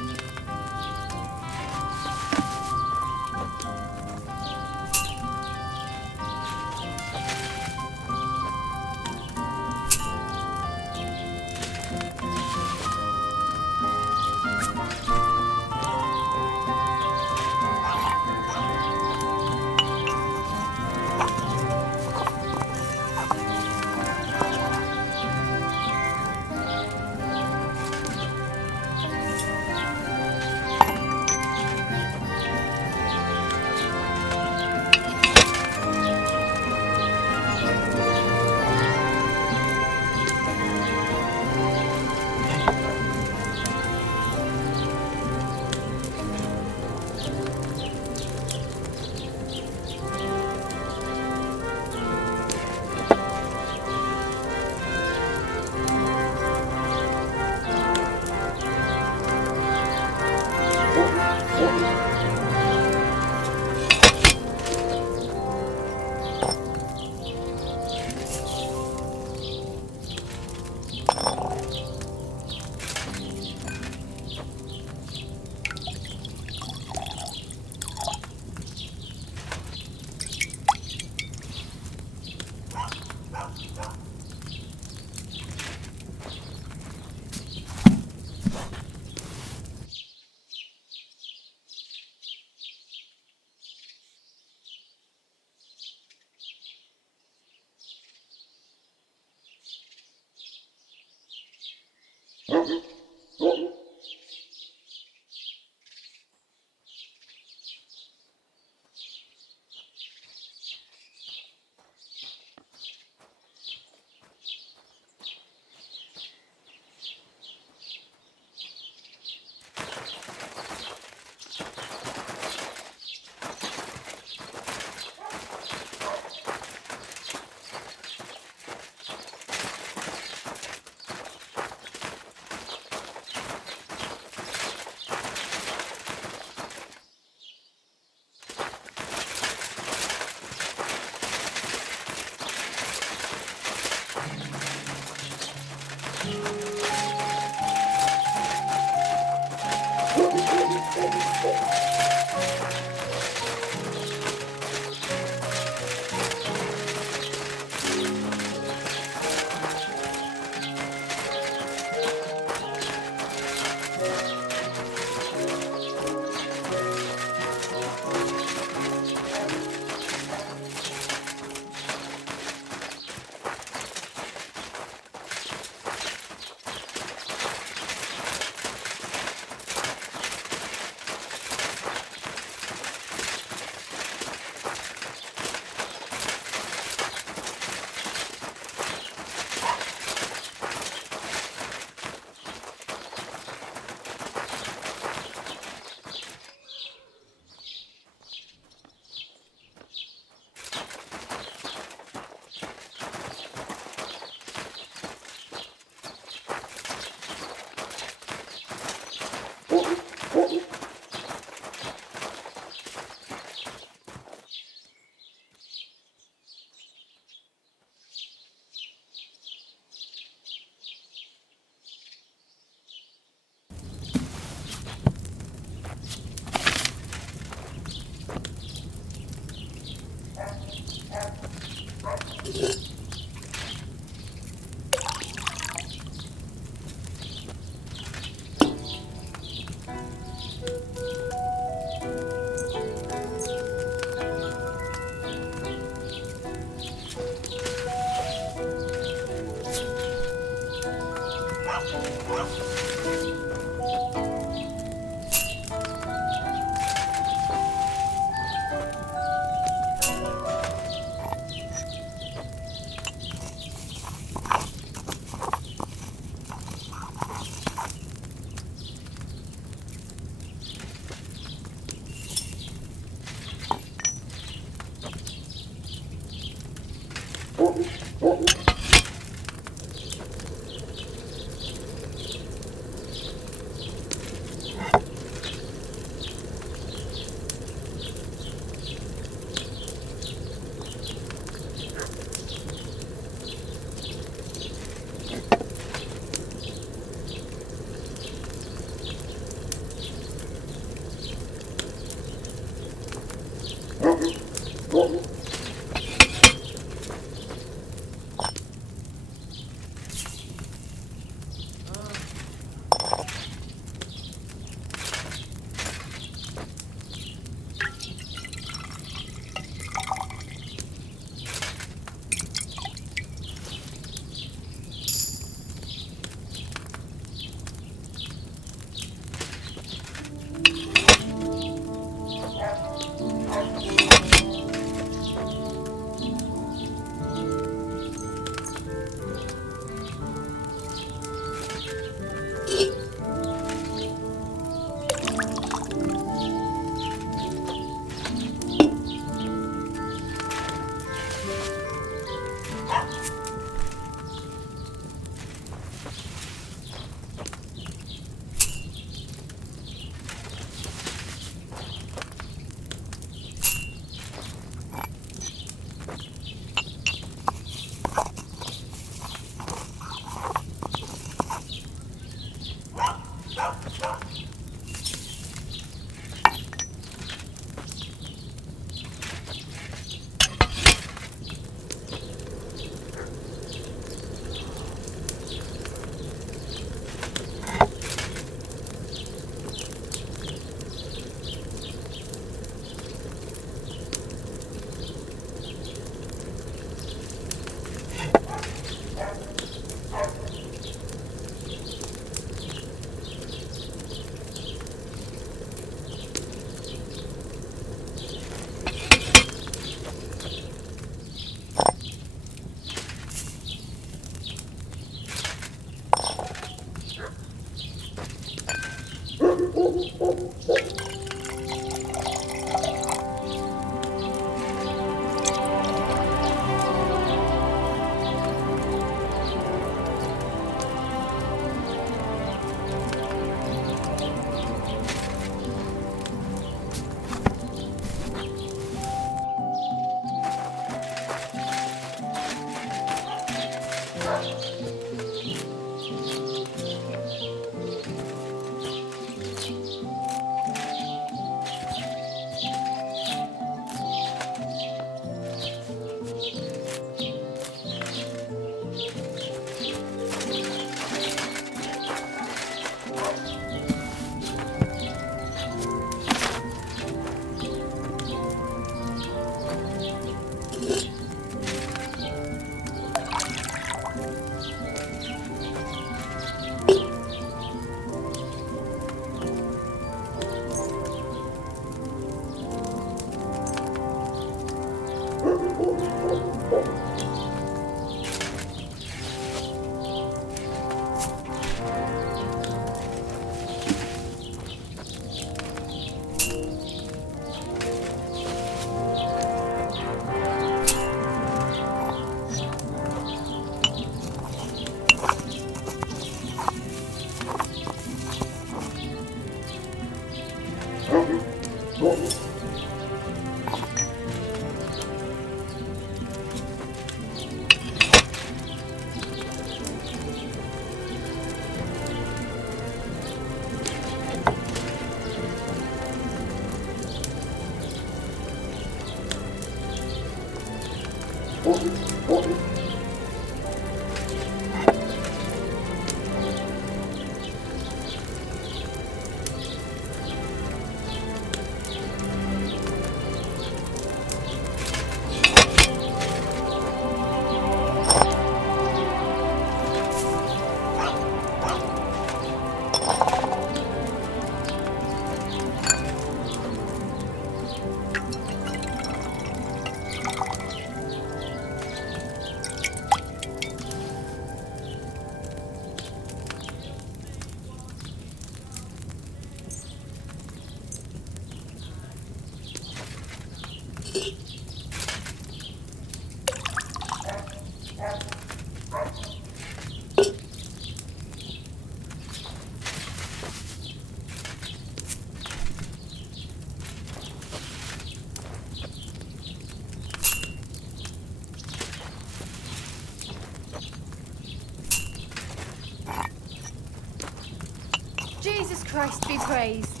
Jesus Christ be praised.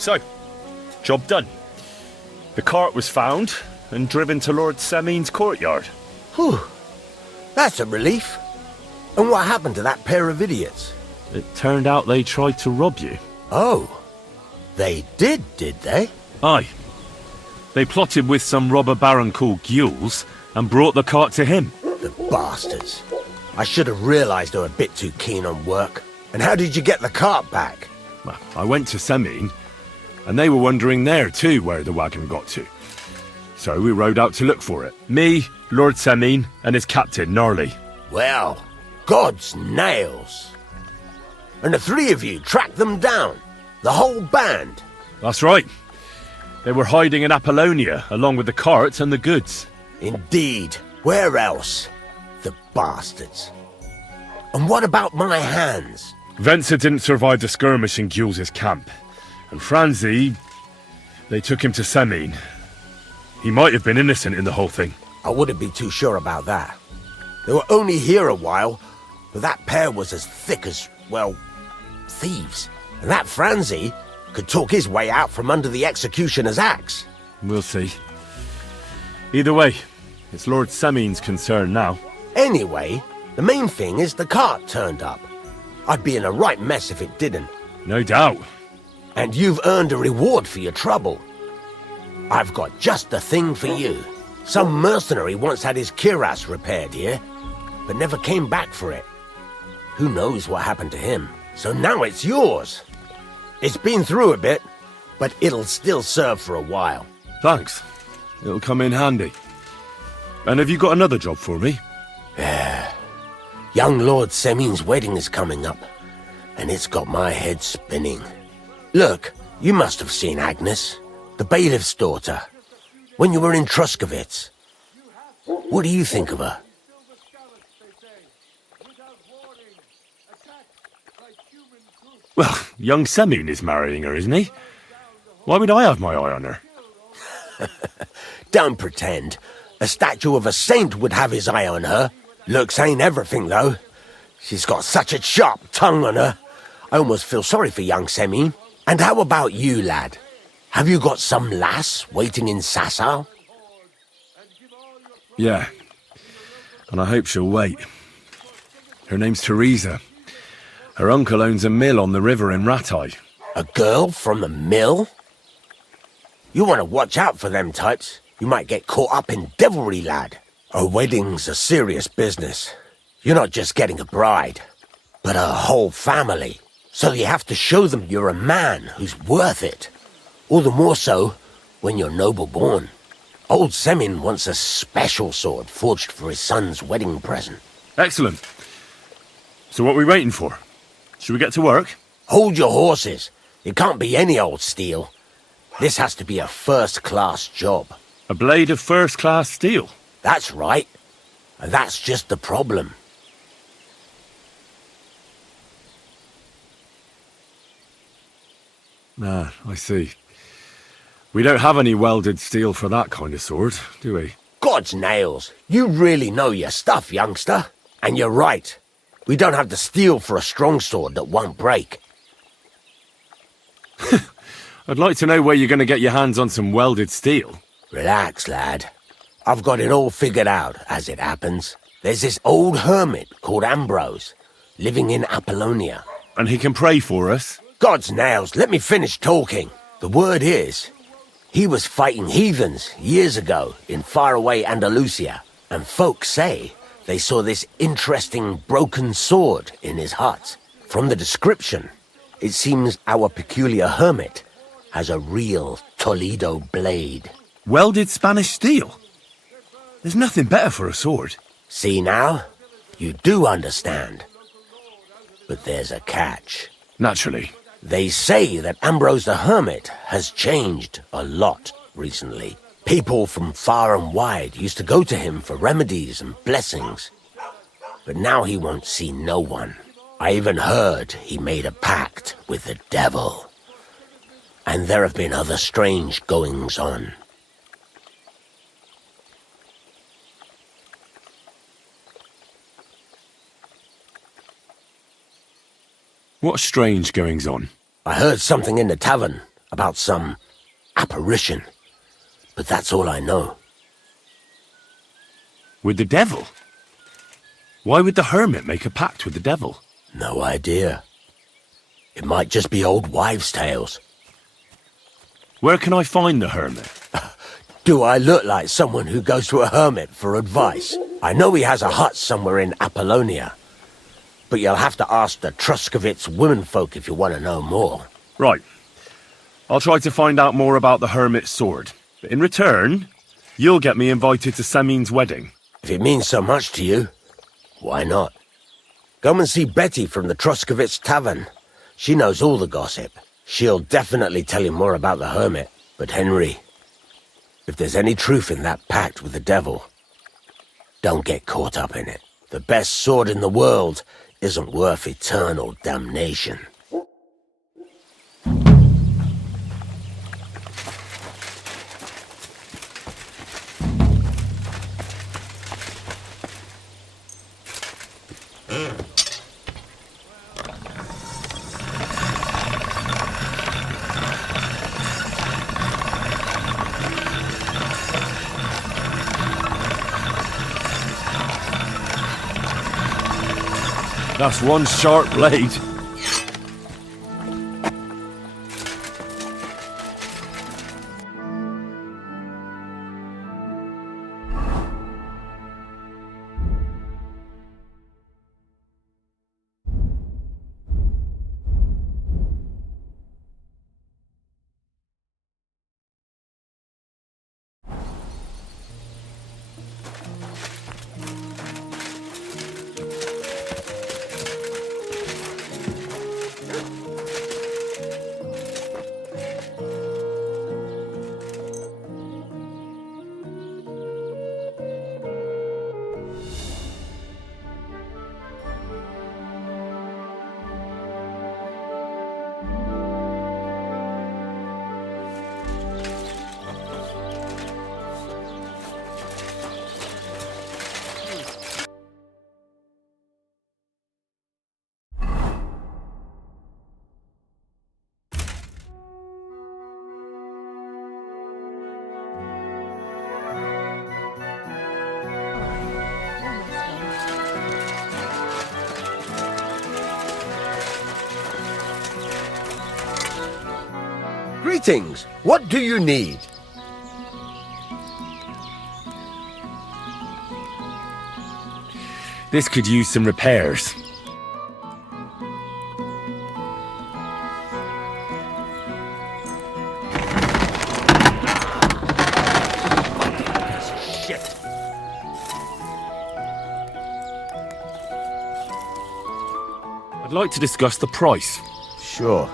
So, job done. The cart was found and driven to Lord Semin's courtyard. Whew. That's a relief. And what happened to that pair of idiots? It turned out they tried to rob you. Oh. They did they? Aye. They plotted with some robber baron called Gules and brought the cart to him. The bastards. I should have realised they were a bit too keen on work. And how did you get the cart back? Well, I went to Semin, and they were wondering there too where the wagon got to. So we rode out to look for it. Me, Lord Semin, and his captain, Gnarly. Well, God's nails. And the three of you tracked them down. The whole band. That's right. They were hiding in Apollonia, along with the carts and the goods. Indeed. Where else? The bastards. And what about my hands? Venser didn't survive the skirmish in Gules' camp. And Franzi... they took him to Semine. He might have been innocent in the whole thing. I wouldn't be too sure about that. They were only here a while, but that pair was as thick as, well, thieves. And that Franzi could talk his way out from under the executioner's axe. We'll see. Either way, it's Lord Semine's concern now. Anyway, the main thing is the cart turned up. I'd be in a right mess if it didn't. No doubt. And you've earned a reward for your trouble. I've got just the thing for you. Some mercenary once had his cuirass repaired here, but never came back for it. Who knows what happened to him? So now it's yours. It's been through a bit, but it'll still serve for a while. Thanks. It'll come in handy. And have you got another job for me? Young Lord Semine's wedding is coming up, and it's got my head spinning. Look, you must have seen Agnes, the bailiff's daughter, when you were in Truskovitz. What do you think of her? Well, young Semine is marrying her, isn't he? Why would I have my eye on her? Don't pretend. A statue of a saint would have his eye on her. Looks ain't everything, though. She's got such a sharp tongue on her. I almost feel sorry for young Semine. And how about you, lad? Have you got some lass waiting in Sasau? Yeah. And I hope she'll wait. Her name's Teresa. Her uncle owns a mill on the river in Ratai. A girl from the mill? You want to watch out for them types. You might get caught up in devilry, lad. A wedding's a serious business. You're not just getting a bride, but a whole family. So you have to show them you're a man who's worth it. All the more so when you're noble-born. Old Semine wants a special sword forged for his son's wedding present. Excellent. So what are we waiting for? Should we get to work? Hold your horses. It can't be any old steel. This has to be a first-class job. A blade of first-class steel? That's right. And that's just the problem. Ah, I see. We don't have any welded steel for that kind of sword, do we? God's nails. You really know your stuff, youngster. And you're right. We don't have the steel for a strong sword that won't break. I'd like to know where you're going to get your hands on some welded steel. Relax, lad. I've got it all figured out, as it happens. There's this old hermit called Ambrose, living in Apollonia. And he can pray for us? God's nails, let me finish talking. The word is, he was fighting heathens years ago in faraway Andalusia, and folks say they saw this interesting broken sword in his hut. From the description, it seems our peculiar hermit has a real Toledo blade. Welded Spanish steel? There's nothing better for a sword. See now? You do understand. But there's a catch. Naturally. They say that Ambrose the Hermit has changed a lot recently. People from far and wide used to go to him for remedies and blessings. But now he won't see no one. I even heard he made a pact with the devil. And there have been other strange goings-on. What strange goings-on? I heard something in the tavern about some apparition, but that's all I know. With the devil? Why would the hermit make a pact with the devil? No idea. It might just be old wives' tales. Where can I find the hermit? Do I look like someone who goes to a hermit for advice? I know he has a hut somewhere in Apollonia. But you'll have to ask the Truskovitz womenfolk if you want to know more. Right. I'll try to find out more about the hermit's sword. But in return, you'll get me invited to Semine's wedding. If it means so much to you, Why not? Go and see Betty from the Troskovitz Tavern. She knows all the gossip. She'll definitely tell you more about the hermit. But Henry, if there's any truth in that pact with the devil, don't get caught up in it. The best sword in the world isn't worth eternal damnation. That's one sharp blade. Greetings. What do you need? This could use some repairs. Shit. I'd like to discuss the price. Sure.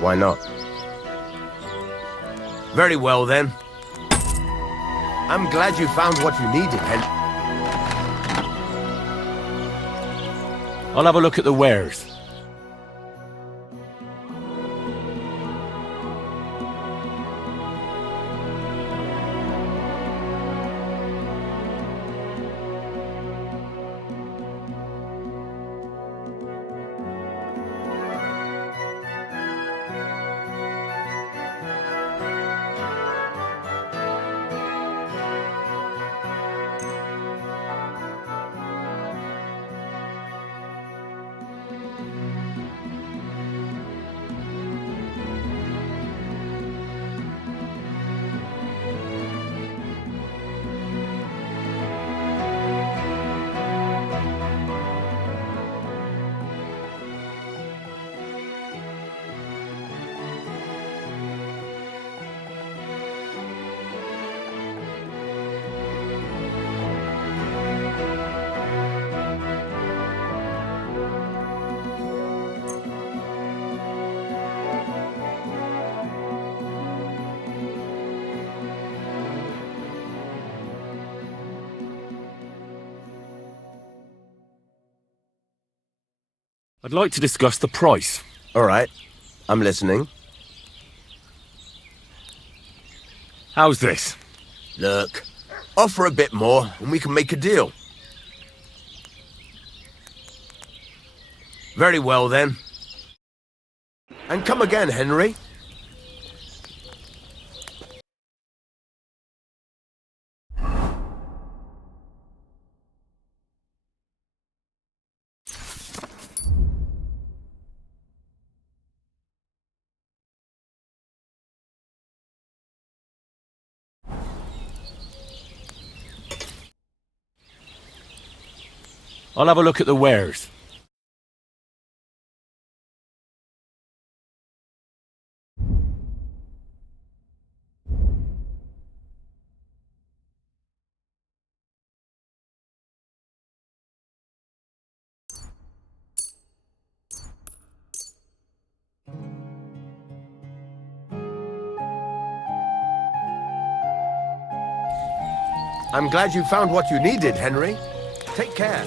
Why not? Very well, then. I'm glad you found what you needed, Henry. I'll have a look at the wares. I'd like to discuss the price. All right. I'm listening. How's this? Look, offer a bit more and we can make a deal. Very well, then. And come again, Henry. I'll have a look at the wares. I'm glad you found what you needed, Henry. Take care.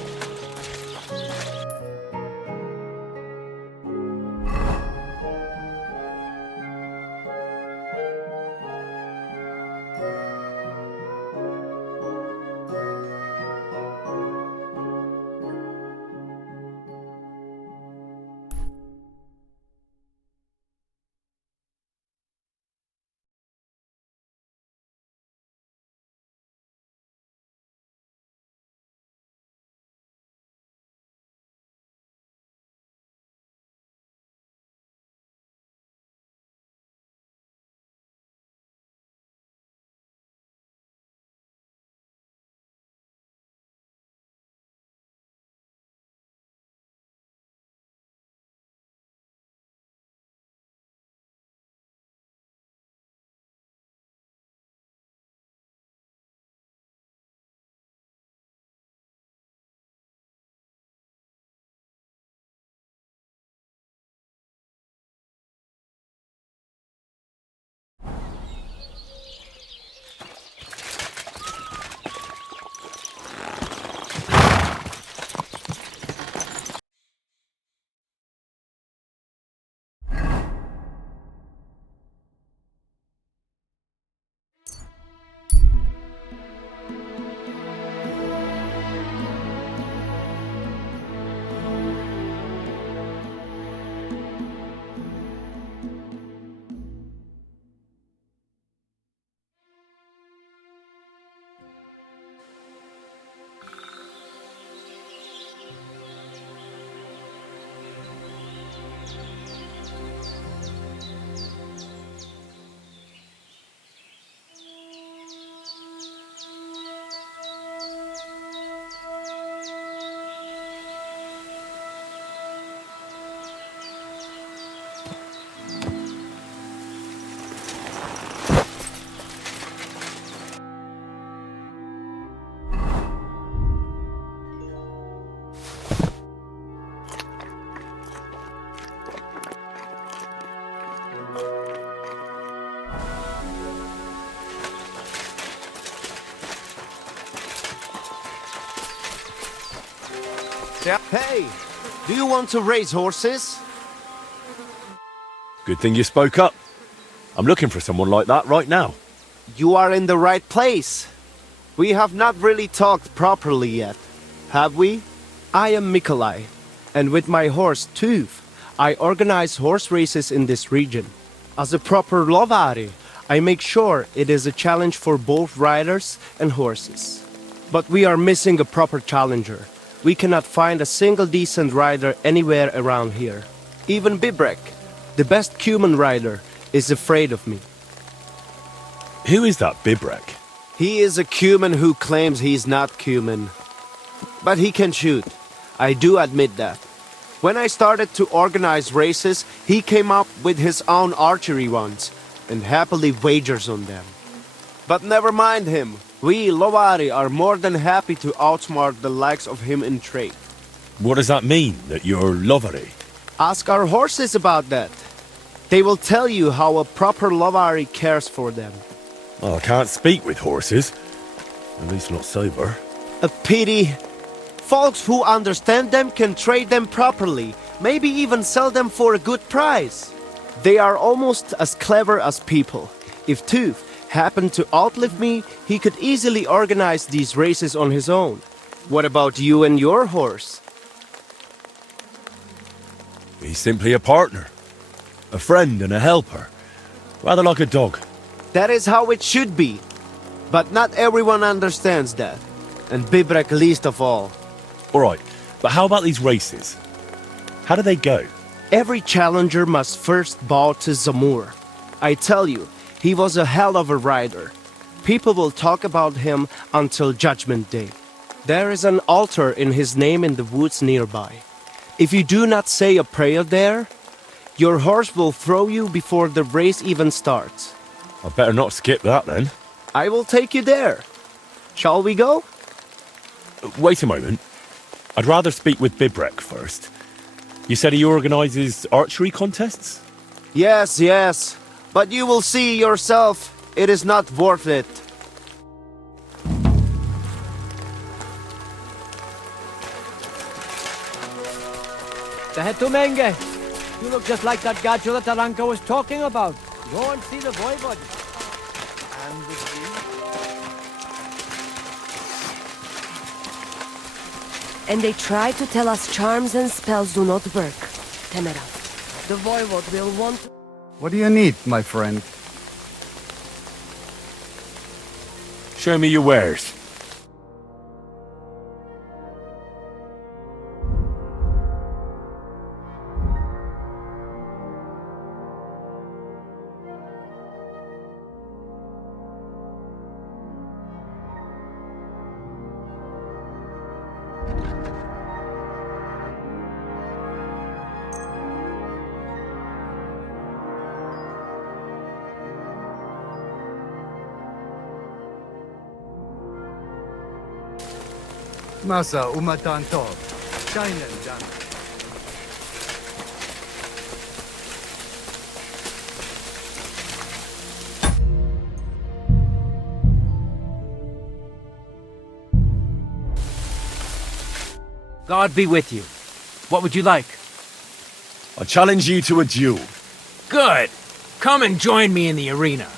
Hey, do you want to raise horses? Good thing you spoke up. I'm looking for someone like that right now. You are in the right place. We have not really talked properly yet, have we? I am Mikolai, and with my horse Tooth, I organize horse races in this region. As a proper lovari, I make sure it is a challenge for both riders and horses. But we are missing a proper challenger. We cannot find a single decent rider anywhere around here. Even Bibrek, the best Cuman rider, is afraid of me. Who is that Bibrek? He is a Cuman who claims he's not Cuman. But he can shoot. I do admit that. When I started to organize races, he came up with his own archery ones, and happily wagers on them. But never mind him. We, Lovari, are more than happy to outsmart the likes of him in trade. What does that mean, that you're Lovari? Ask our horses about that. They will tell you how a proper Lovari cares for them. Oh, I can't speak with horses. At least not sober. A pity. Folks who understand them can trade them properly, maybe even sell them for a good price. They are almost as clever as people. If Tooth happened to outlive me, he could easily organize these races on his own. What about you and your horse? He's simply a partner. A friend and a helper. Rather like a dog. That is how it should be. But not everyone understands that. And Bibrek least of all. Alright, but how about these races? How do they go? Every challenger must first bow to Zamur. I tell you, he was a hell of a rider. People will talk about him until Judgment Day. There is an altar in his name in the woods nearby. If you do not say a prayer there, your horse will throw you before the race even starts. I better not skip that then. I will take you there. Shall we go? Wait a moment. I'd rather speak with Bibrek first. You said he organizes archery contests? Yes. But you will see yourself, it is not worth it. Tehetumenge. You look just like that gadget that Taranka was talking about. Go and see the voivod. And the And they try to tell us charms and spells do not work. Temera, the voivod will want... What do you need, my friend? Show me your wares. Masa umatan to. Shinen dan. God be with you. What would you like? I challenge you to a duel. Good. Come and join me in the arena.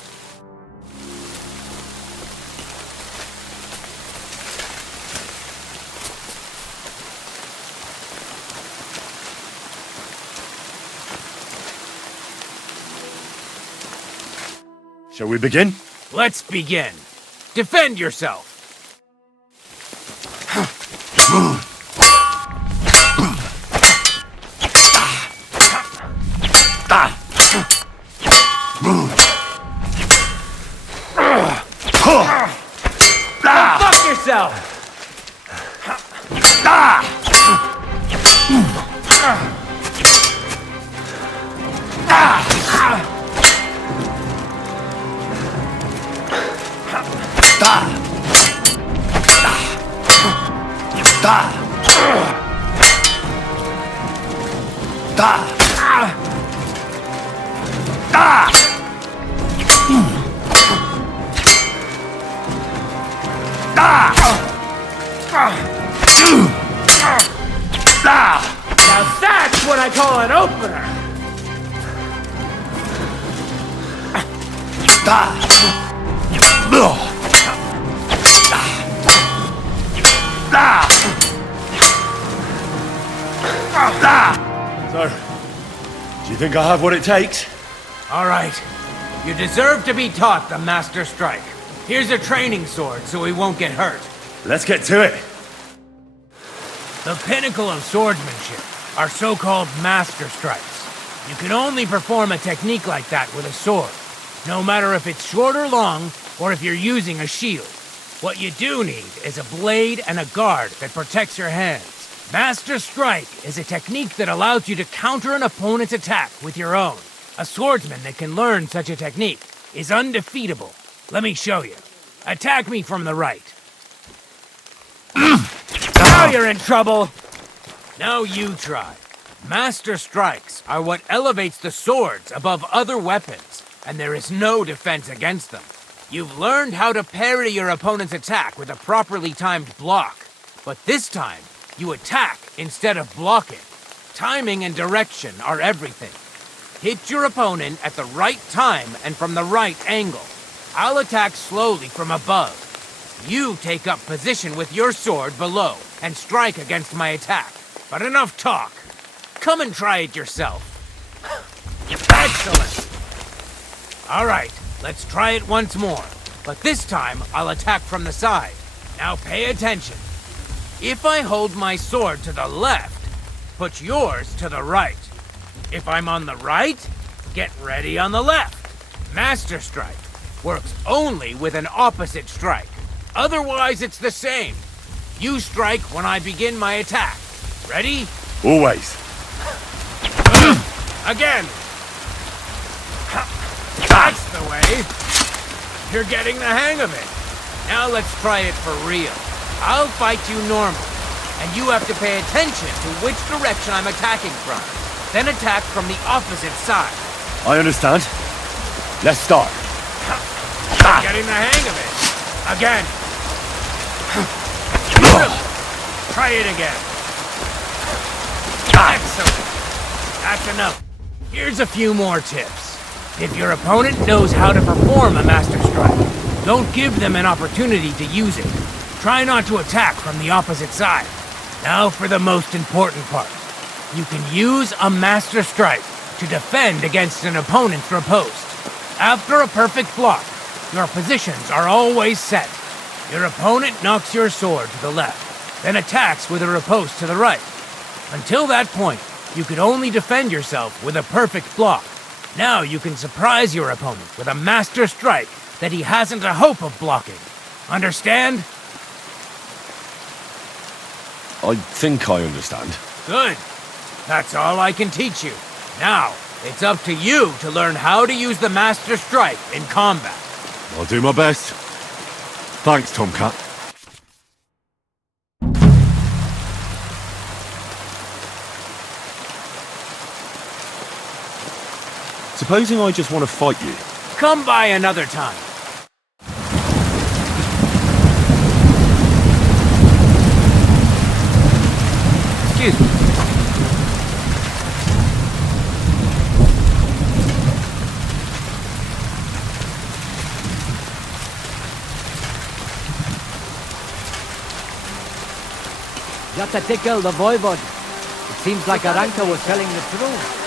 Shall we begin? Let's begin. Defend yourself. Fuck yourself. Now that's what I call an opener. So, do you think I have what it takes? All right. You deserve to be taught the Master Strike. Here's a training sword so he won't get hurt. Let's get to it. The pinnacle of swordsmanship are so-called Master Strikes. You can only perform a technique like that with a sword, no matter if it's short or long, or if you're using a shield. What you do need is a blade and a guard that protects your hands. Master Strike is a technique that allows you to counter an opponent's attack with your own. A swordsman that can learn such a technique is undefeatable. Let me show you. Attack me from the right. Now you're in trouble! Now you try. Master Strikes are what elevates the swords above other weapons, and there is no defense against them. You've learned how to parry your opponent's attack with a properly timed block, but this time, you attack instead of blocking. Timing and direction are everything. Hit your opponent at the right time and from the right angle. I'll attack slowly from above. You take up position with your sword below and strike against my attack. But enough talk. Come and try it yourself. Excellent. All right, let's try it once more. But this time, I'll attack from the side. Now pay attention. If I hold my sword to the left, put yours to the right. If I'm on the right, get ready on the left. Master Strike works only with an opposite strike. Otherwise, it's the same. You strike when I begin my attack. Ready? Always. Again. That's the way. You're getting the hang of it. Now let's try it for real. I'll fight you normal, and you have to pay attention to which direction I'm attacking from. Then attack from the opposite side. I understand. Let's start. Getting the hang of it. Again. Try it again. Excellent. That's enough. Here's a few more tips. If your opponent knows how to perform a Master Strike, don't give them an opportunity to use it. Try not to attack from the opposite side. Now for the most important part. You can use a Master Strike to defend against an opponent's riposte. After a perfect block, your positions are always set. Your opponent knocks your sword to the left, then attacks with a riposte to the right. Until that point, you could only defend yourself with a perfect block. Now you can surprise your opponent with a Master Strike that he hasn't a hope of blocking. Understand? I think I understand. Good. That's all I can teach you. Now, it's up to you to learn how to use the Master Strike in combat. I'll do my best. Thanks, Tomcat. Supposing I just want to fight you. Come by another time. Excuse me. Tickle the voivod. It seems like Aranka was telling the truth.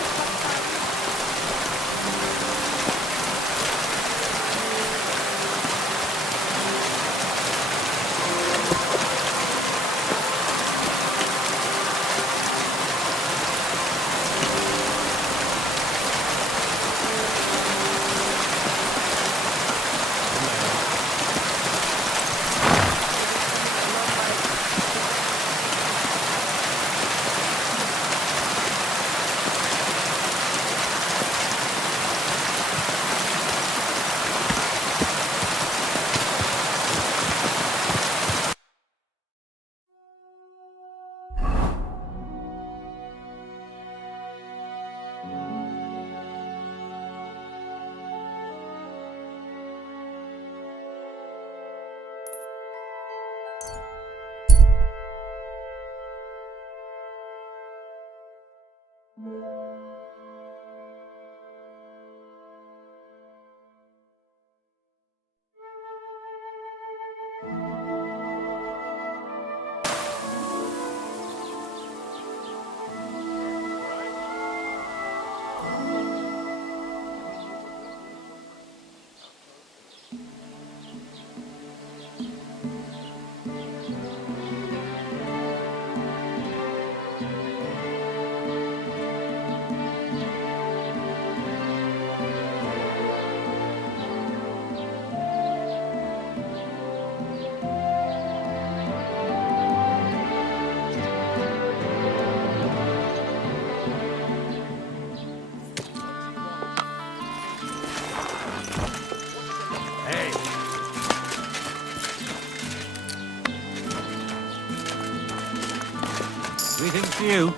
Greetings to you.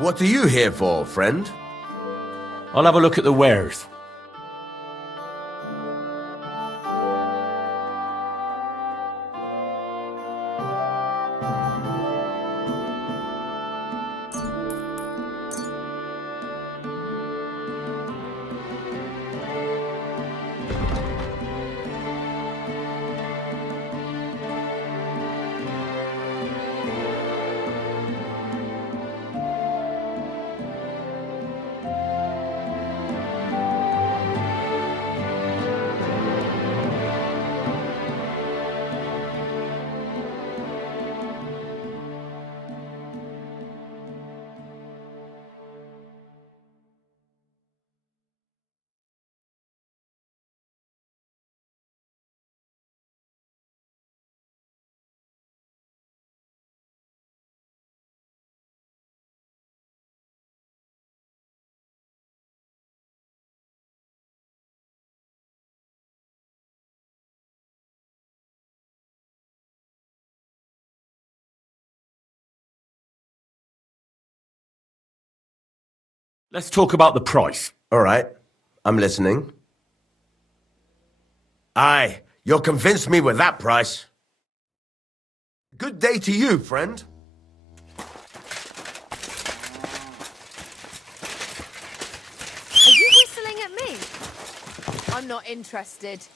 What are you here for, friend? I'll have a look at the wares. Let's talk about the price. All right, I'm listening. Aye, you'll convince me with that price. Good day to you, friend. Are you whistling at me? I'm not interested.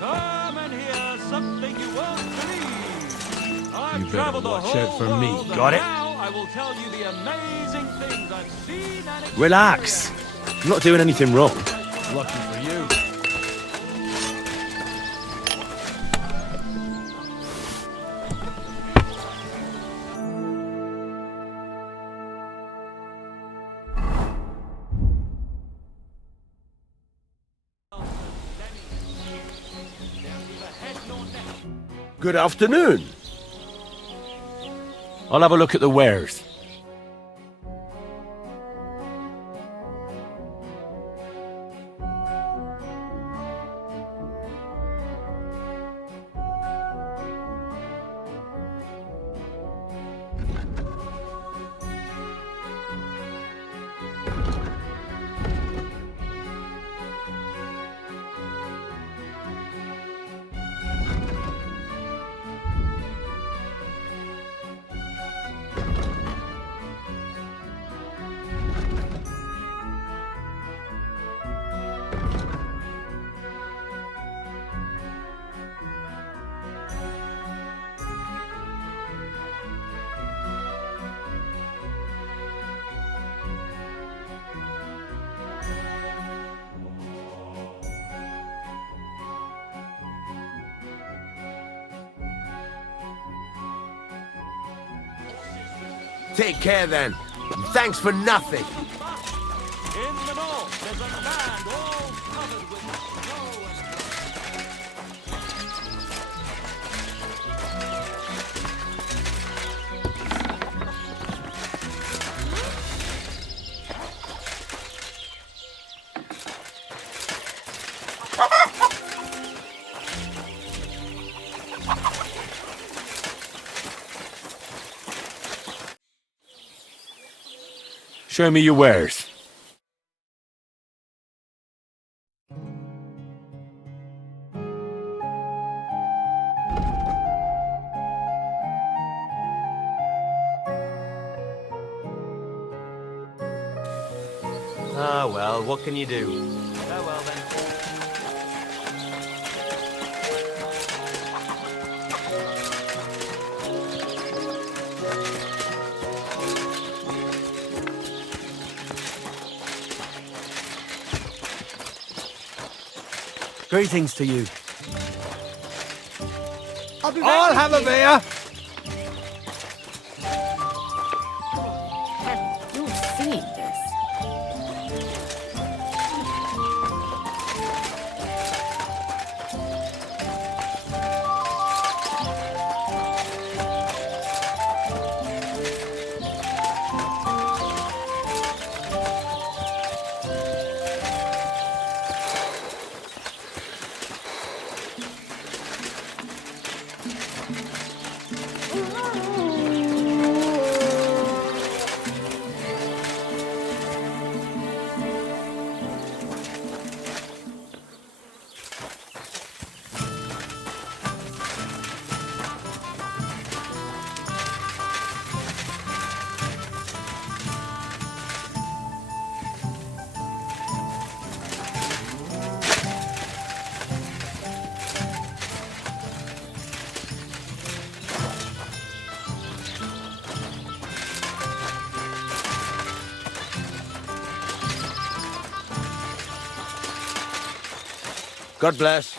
Come and hear something you won't believe. I've You better traveled the watch whole out for me. world, and Got it? Now I will tell you the amazing things I've seen and Relax. I'm not doing anything wrong. Lucky for you. Good afternoon. I'll have a look at the wares. Take care then. Thanks for nothing. in the north there's a land all covered with snow and Show me your wares. Ah, well, what can you do? Oh, well then. Greetings to you. I'll have a beer. Have you seen this? God bless.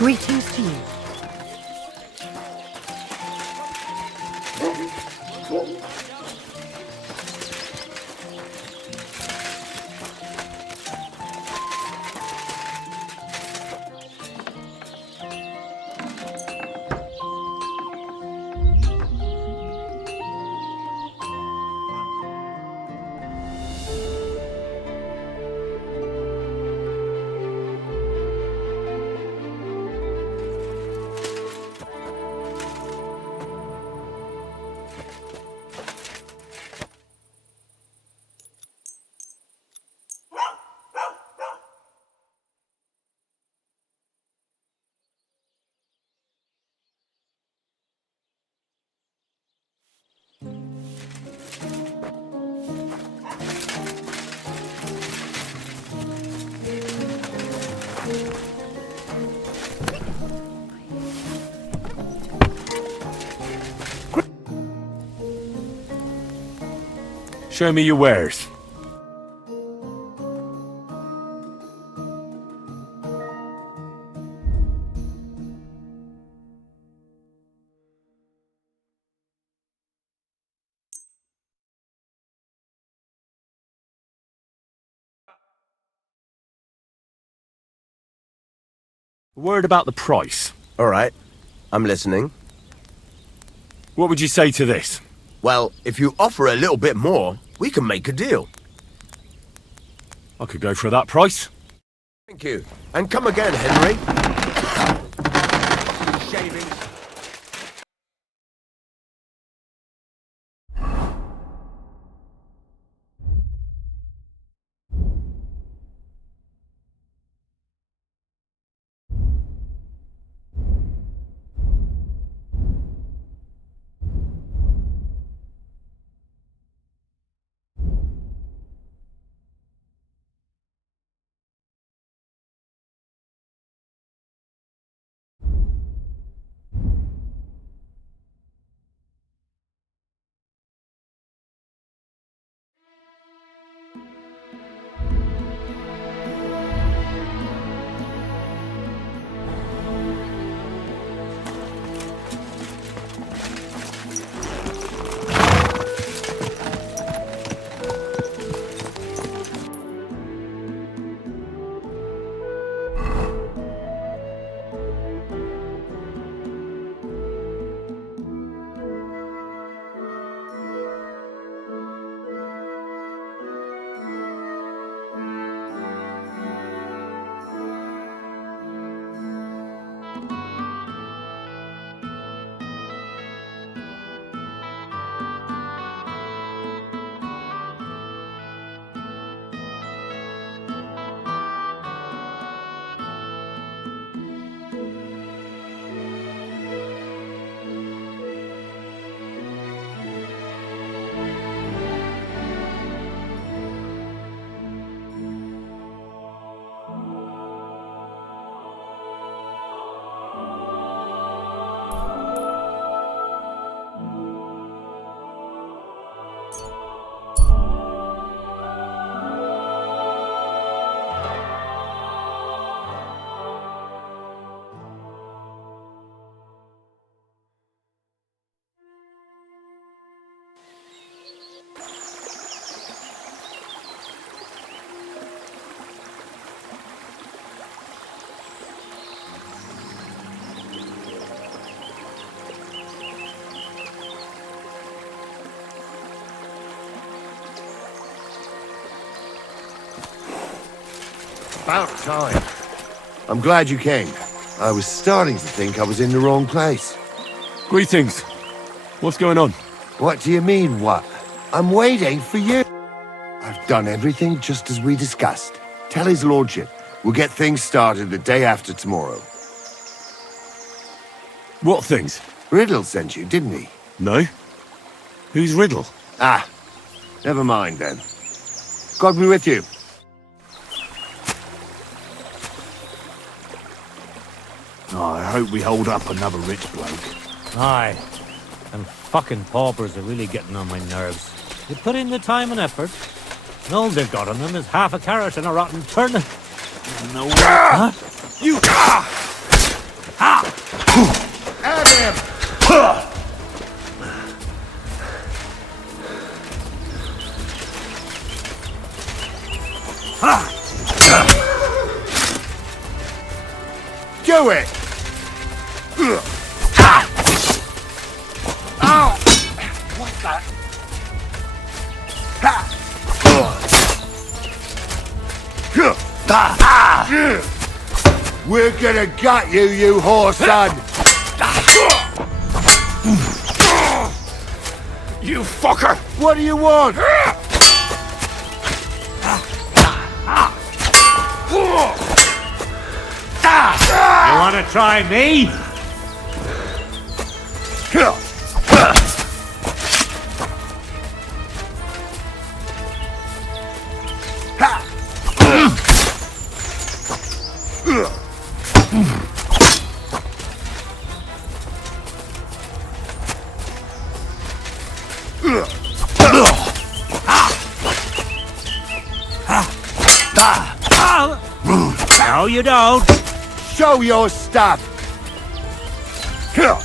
Greetings to you. Show me your wares. A word about the price. All right. I'm listening. What would you say to this? Well, if you offer a little bit more, we can make a deal. I could go for that price. Thank you. And come again, Henry. Shavings. About time. I'm glad you came. I was starting to think I was in the wrong place. Greetings. What's going on? What do you mean, what? I'm waiting for you. I've done everything just as we discussed. Tell his lordship. We'll get things started the day after tomorrow. What things? Riddle sent you, didn't he? No. Who's Riddle? Ah, never mind then. God be with you. Oh, I hope we hold up another rich bloke. Aye. And fucking paupers are really getting on my nerves. They put in the time and effort, and all they've got on them is half a carrot and a rotten turnip. No way. Huh? You! At him! Do it! Ow! What's that? We're gonna gut you, you whore son! You fucker! What do you want? You wanna try me? No, you don't. Show your stuff. No.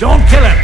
Don't kill him!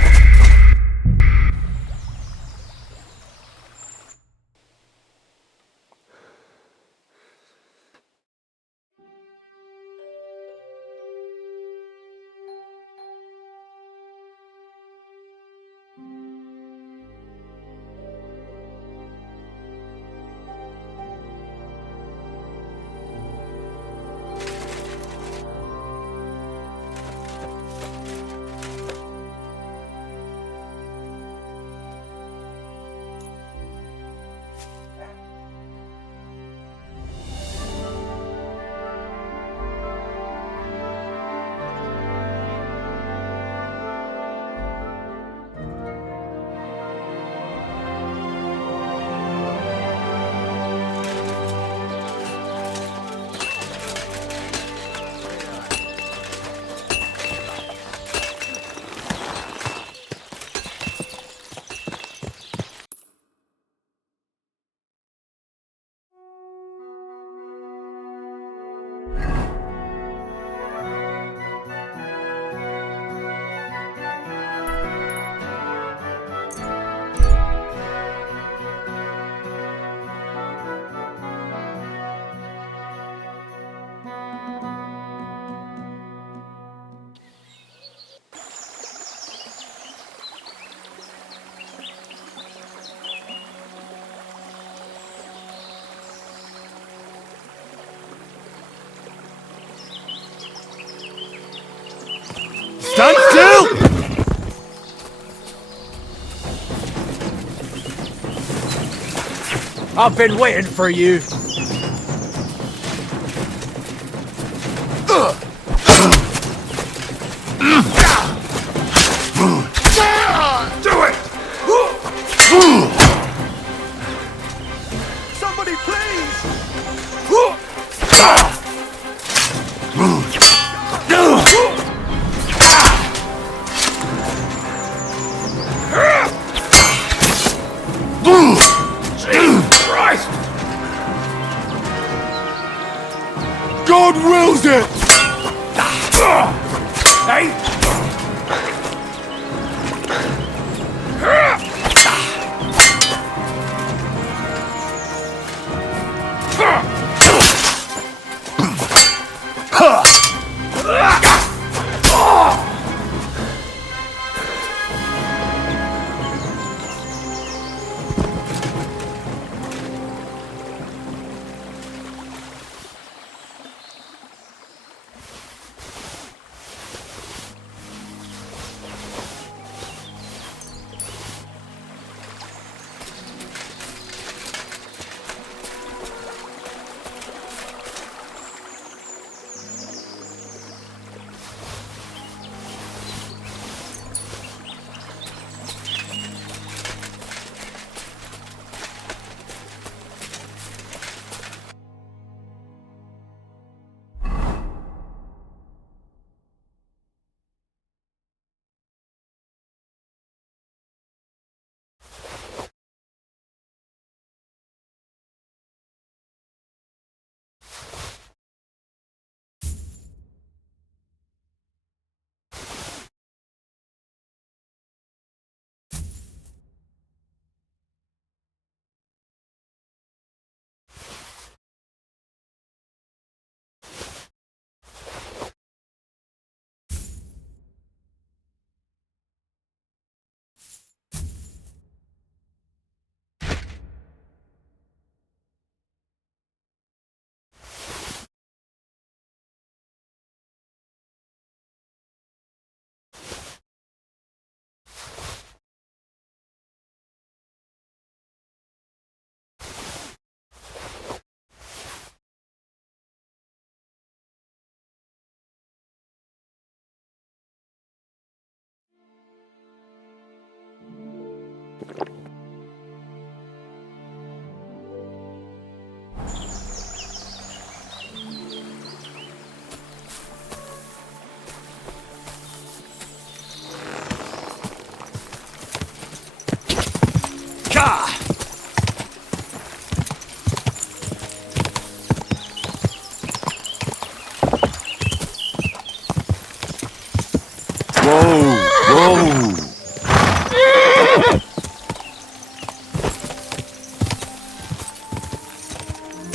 Stand still! I've been waiting for you. Do it! Somebody, please! Jesus Christ! God wills it! Hey!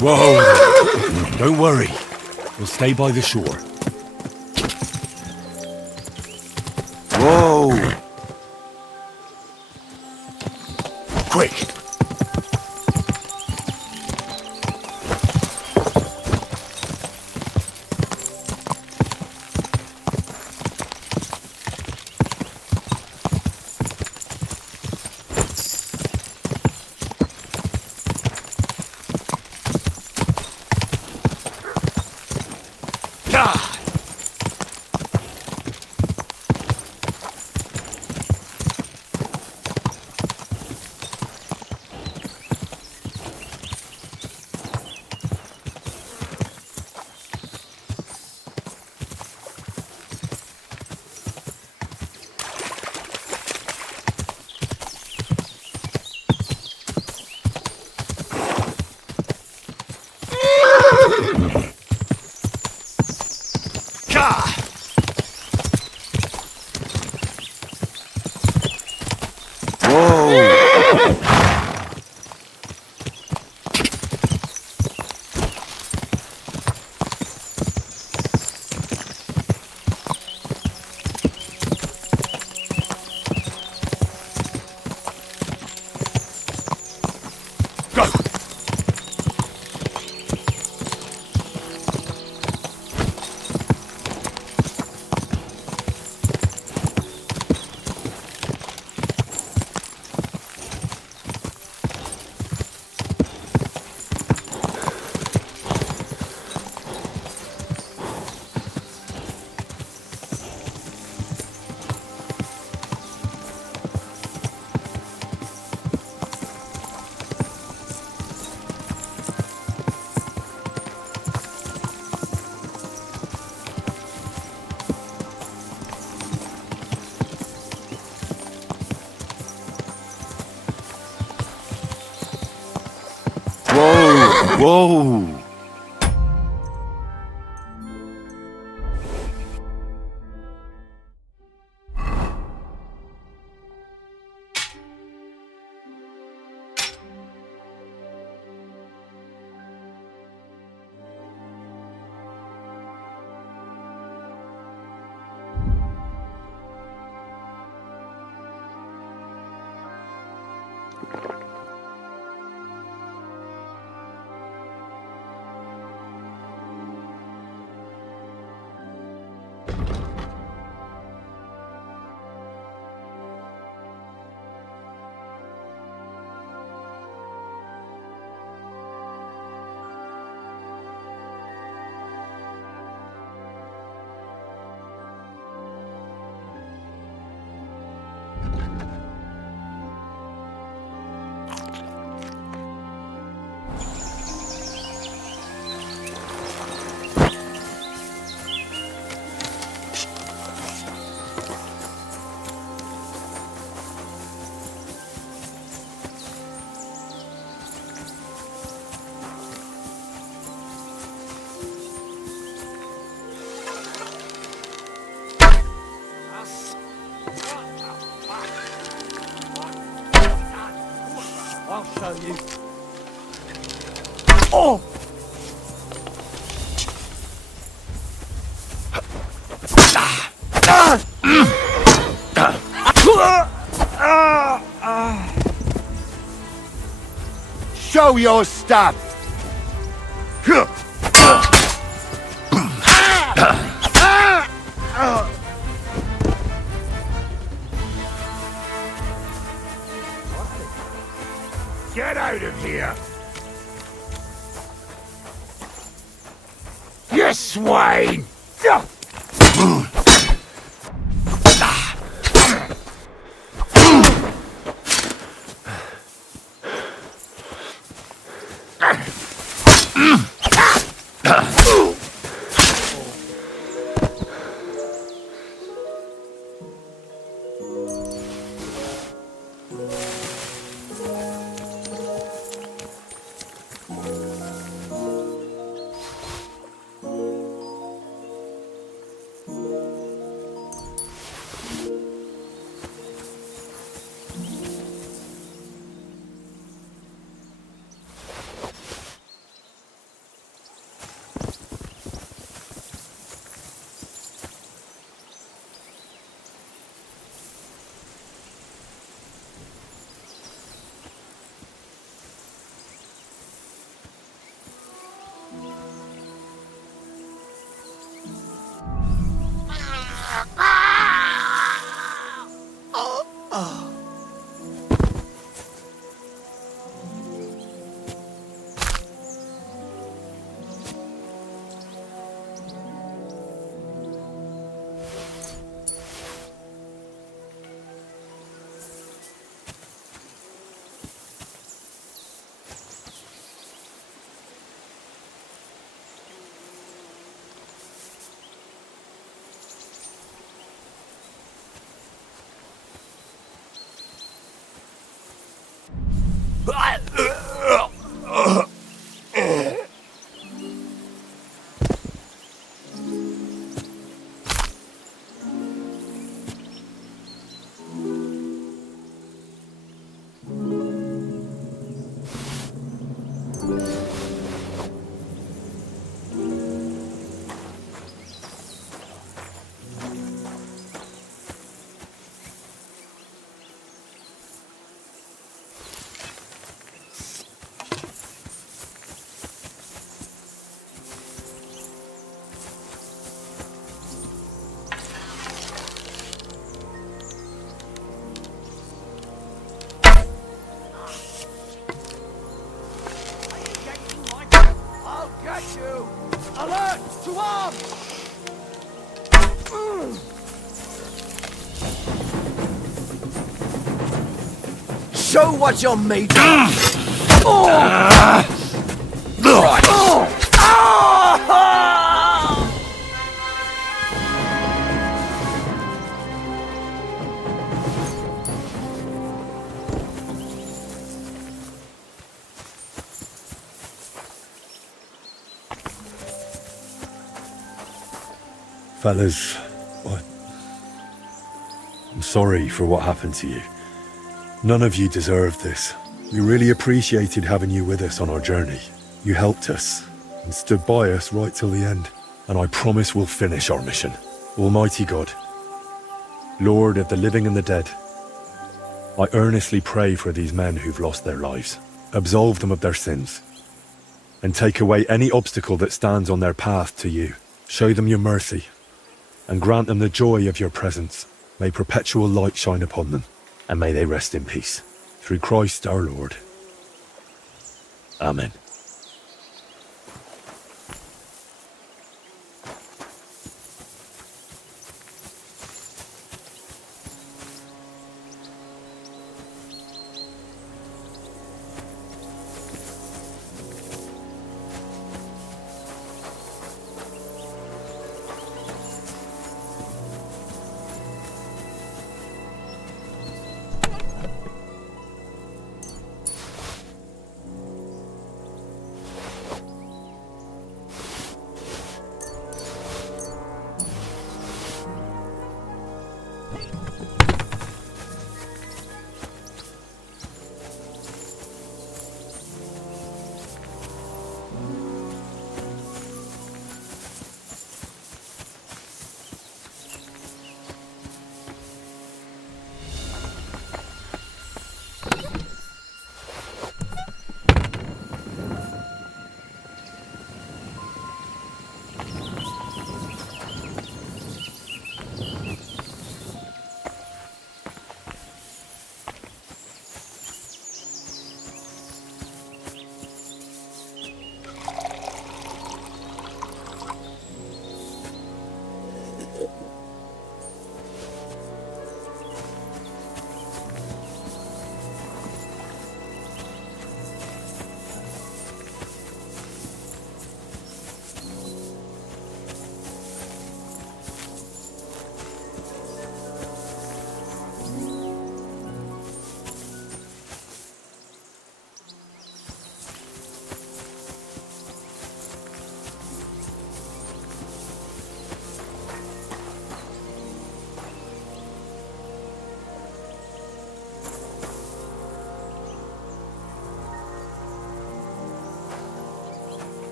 Whoa! Don't worry. We'll stay by the shore. Whoa! Quick! Whoa! I'll show you. Oh! Show your stuff! Get out of here! You swine! what you're made of. Right. Fellas, I'm sorry for what happened to you. None of you deserved this. We really appreciated having you with us on our journey. You helped us and stood by us right till the end. And I promise we'll finish our mission. Almighty God, Lord of the living and the dead, I earnestly pray for these men who've lost their lives. Absolve them of their sins and take away any obstacle that stands on their path to you. Show them your mercy and grant them the joy of your presence. May perpetual light shine upon them, and may they rest in peace. Through Christ our Lord. Amen.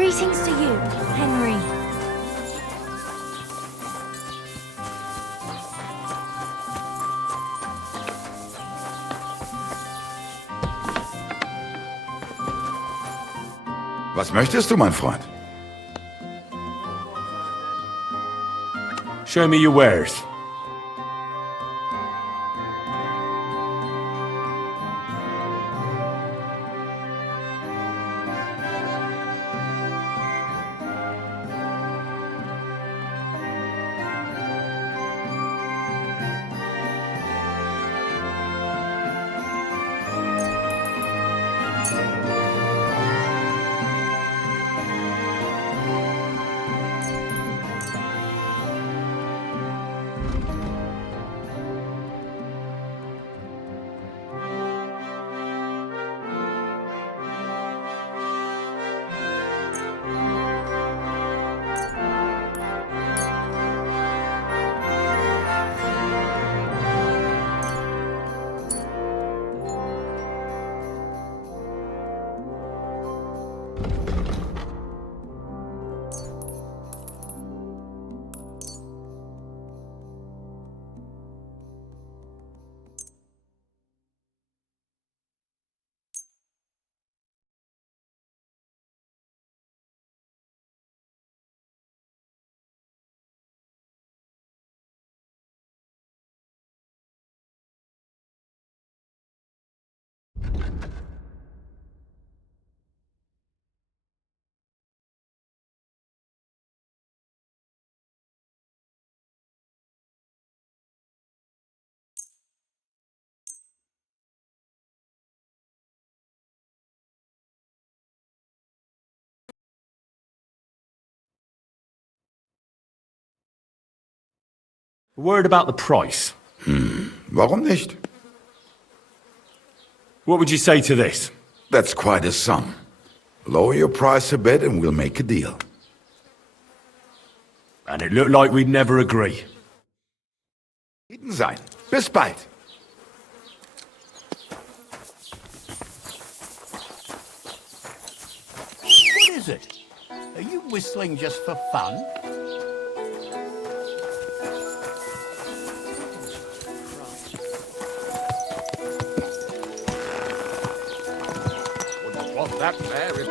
Greetings to you, Henry. Was möchtest du, mein Freund? Show me your wares. A word about the price. Warum nicht? What would you say to this? That's quite a sum. Lower your price a bit and we'll make a deal. And it looked like we'd never agree. Frieden sein. Bis bald. What is it? Are you whistling just for fun? Wouldn't want that there if...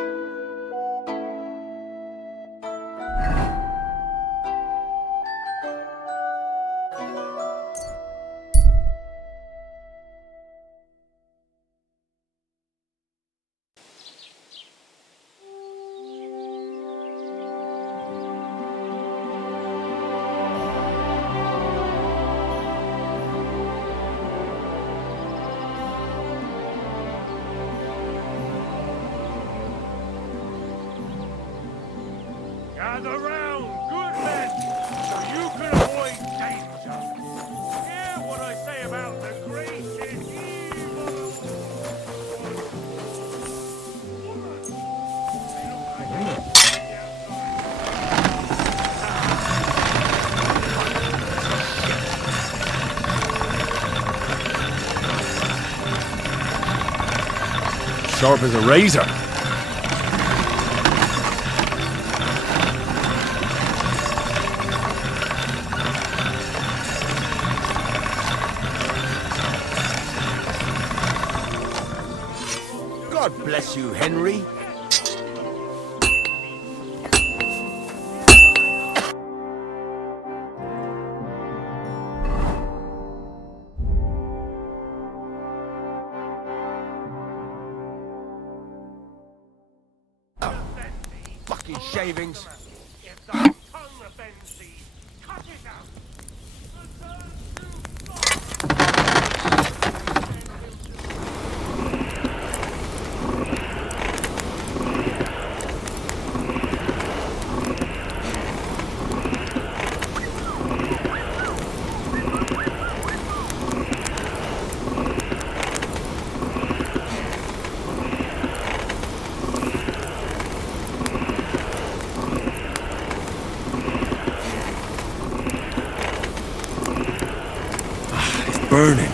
Gather round, good men, so you can avoid danger. Hear what I say about the great and evil. Sharp as a razor. God bless you, Henry. Fucking shavings. If thy tongue offends thee, cut it out. Burning.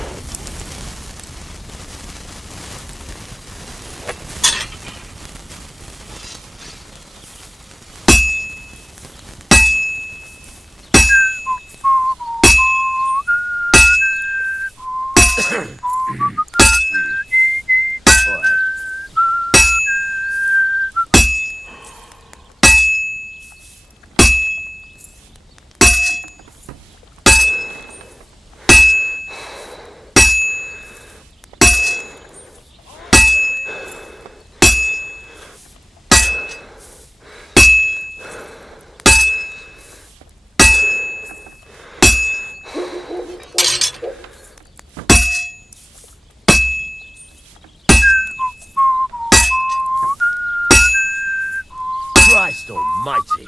Christ almighty.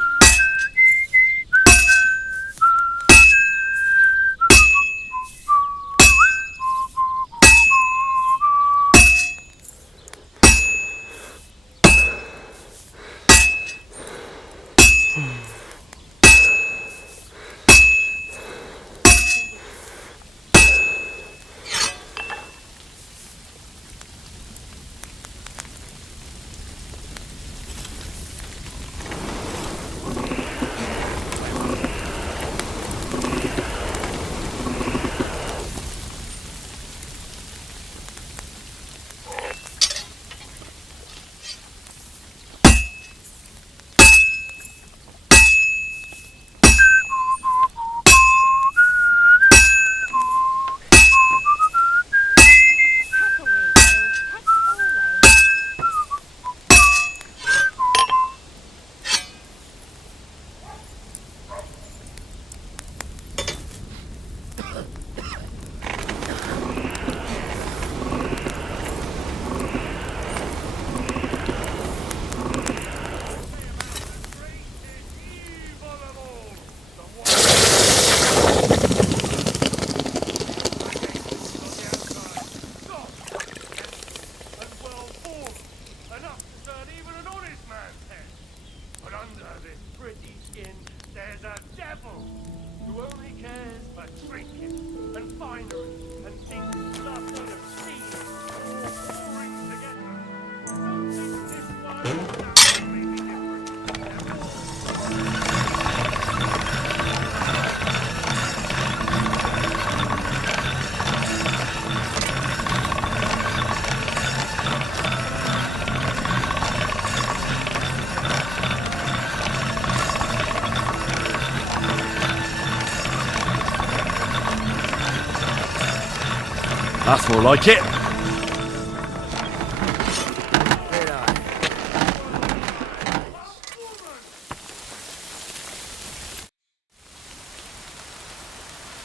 That's more like it.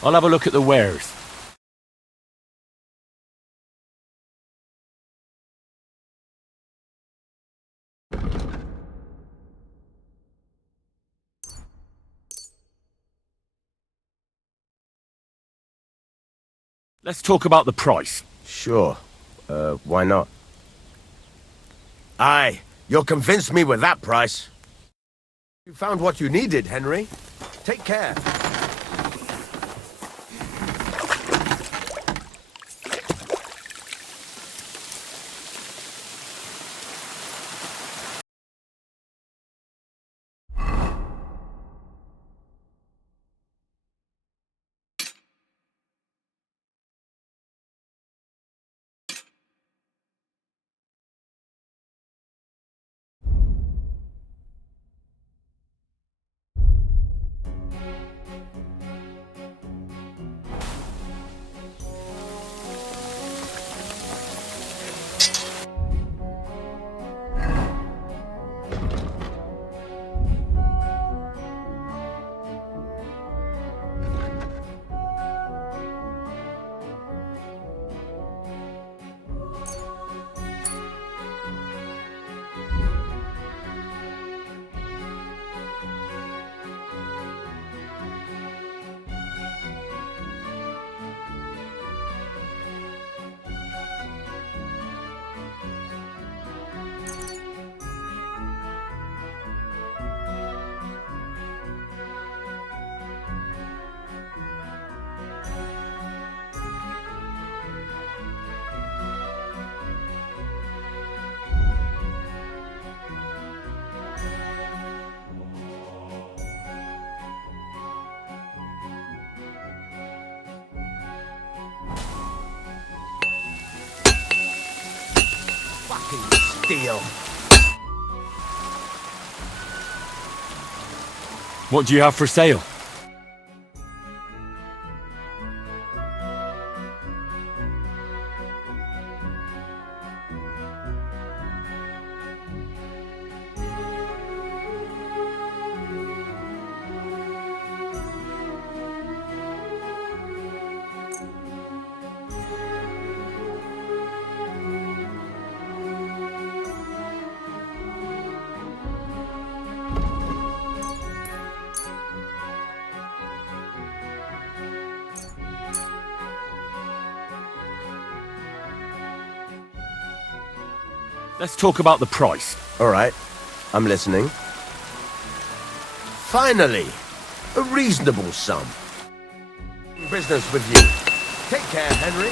I'll have a look at the wares. Let's talk about the price. Sure. Why not? Aye, you'll convince me with that price. You found what you needed, Henry. Take care. Steal. What do you have for sale? Let's talk about the price. All right, I'm listening. Finally, a reasonable sum. Business with you. Take care, Henry.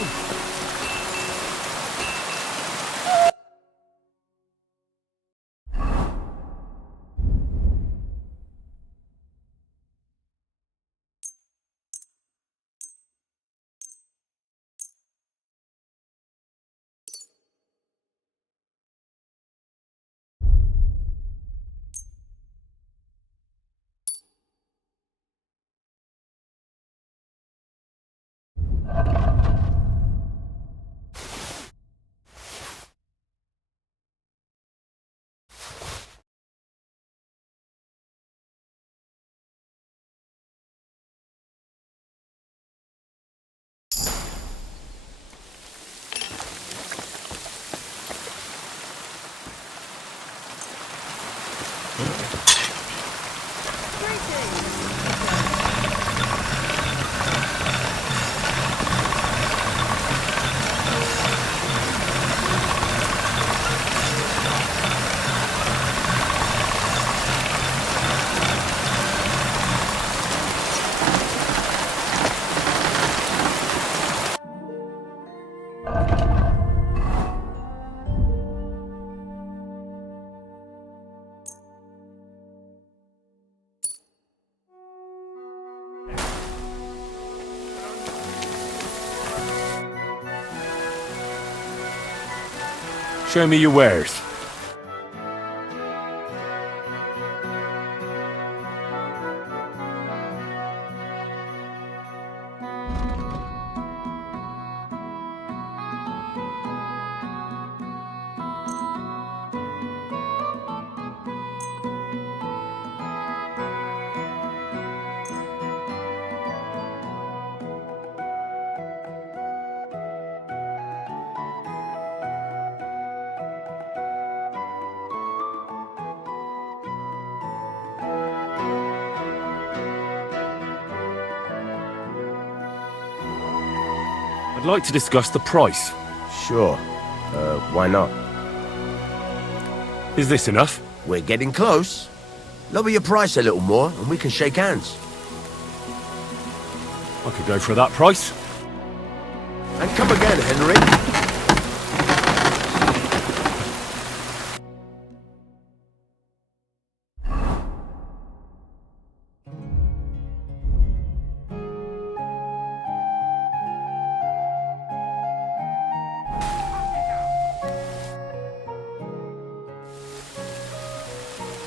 Show me your wares. I'd like to discuss the price. Sure. Why not? Is this enough? We're getting close. Lower your price a little more and we can shake hands. I could go for that price. And come again, Henry.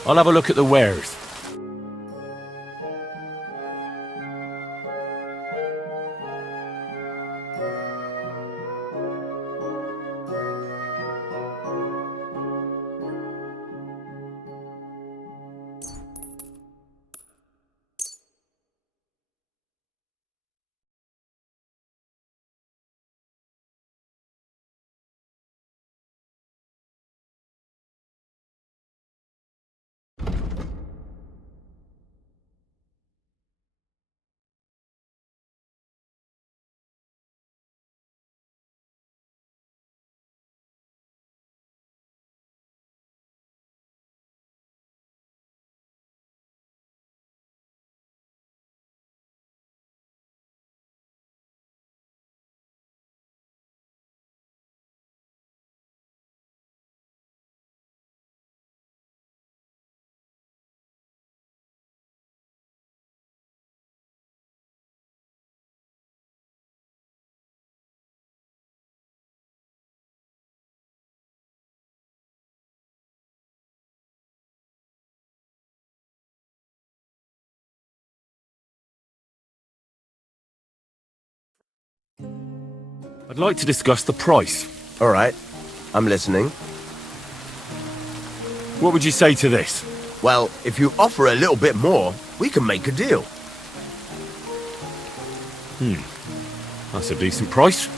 I'll have a look at the wares. I'd like to discuss the price. All right, I'm listening. What would you say to this? Well, if you offer a little bit more, we can make a deal. That's a decent price.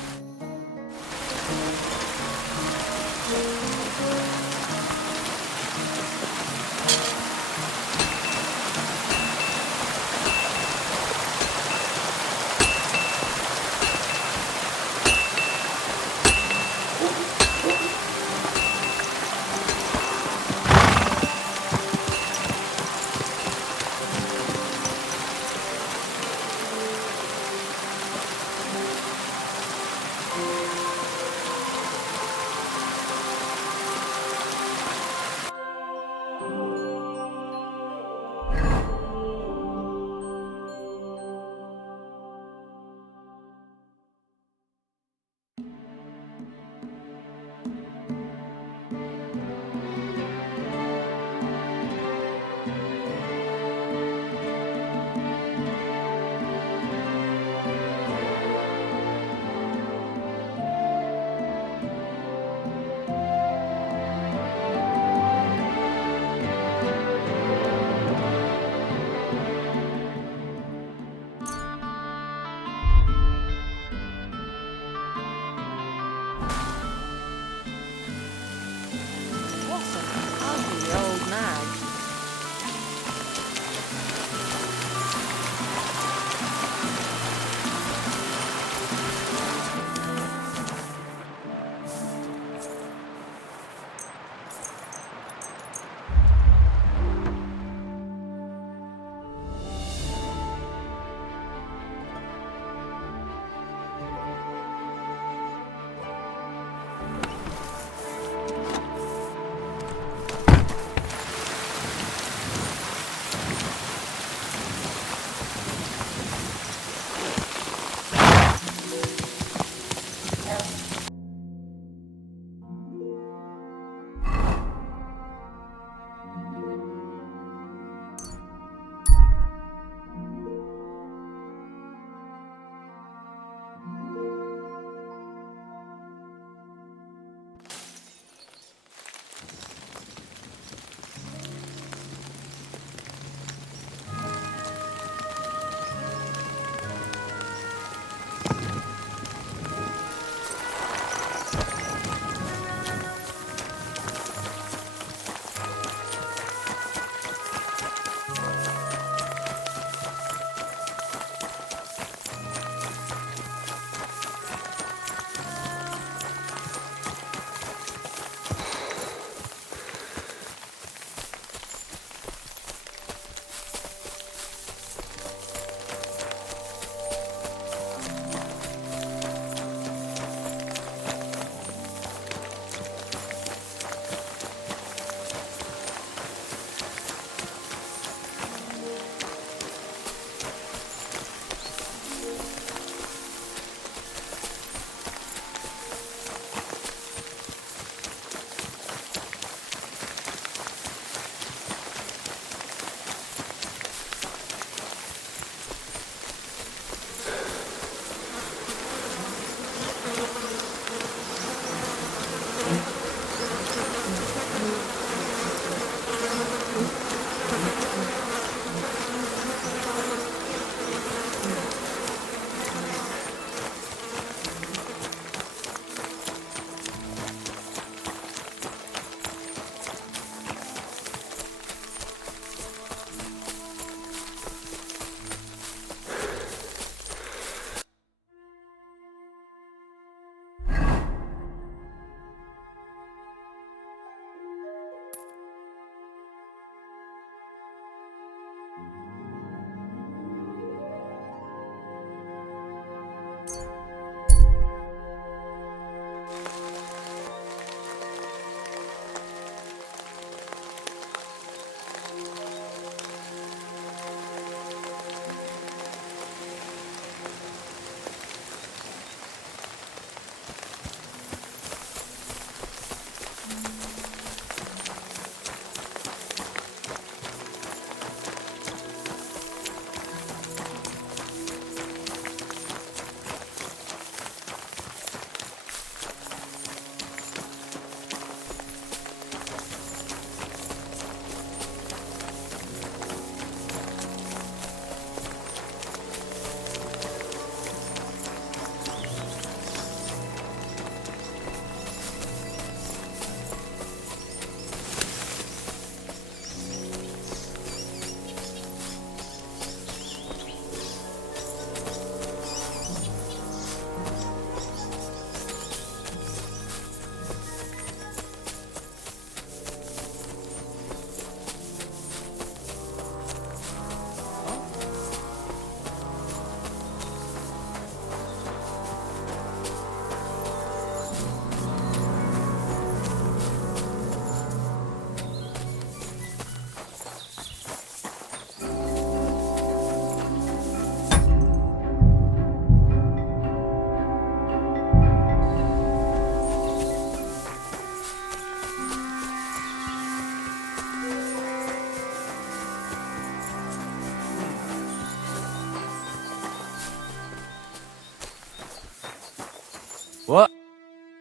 What?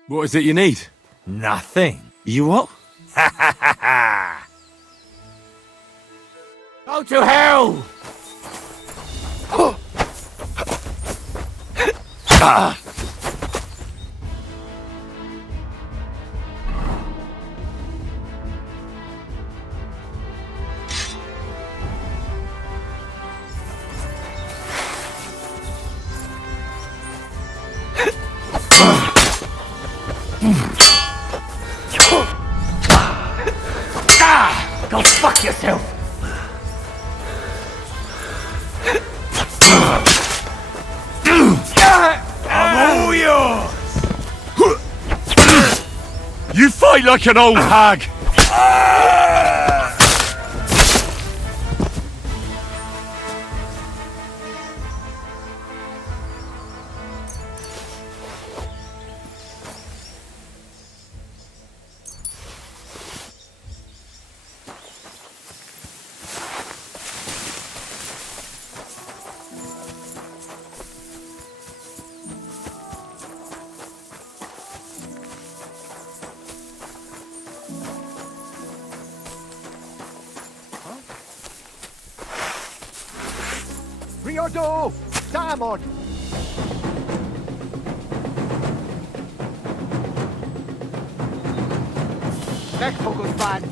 What is it you need? Nothing. You what? Ha ha ha ha! Go to hell! Ah! Go fuck yourself! I'm all yours! You fight like an old hag! Riodo! Diamond! Wegvogels baden!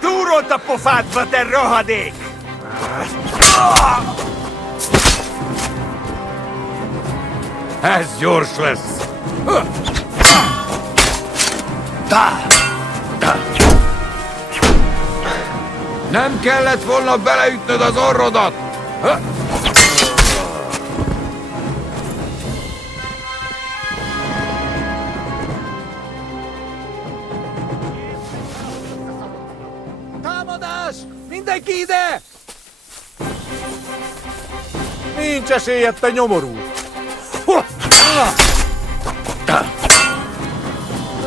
Túrod a pofádba, te rohadék! Ez gyors lesz! Nem kellett volna beleütnöd az orrodat! Támadás! Mindenki ide! Nincs esélyed, te nyomorú!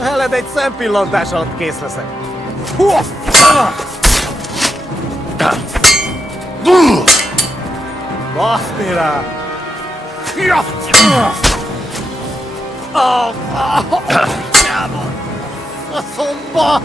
Heled egy szempillantás alatt kész leszek. Baszni rá! Faszomba!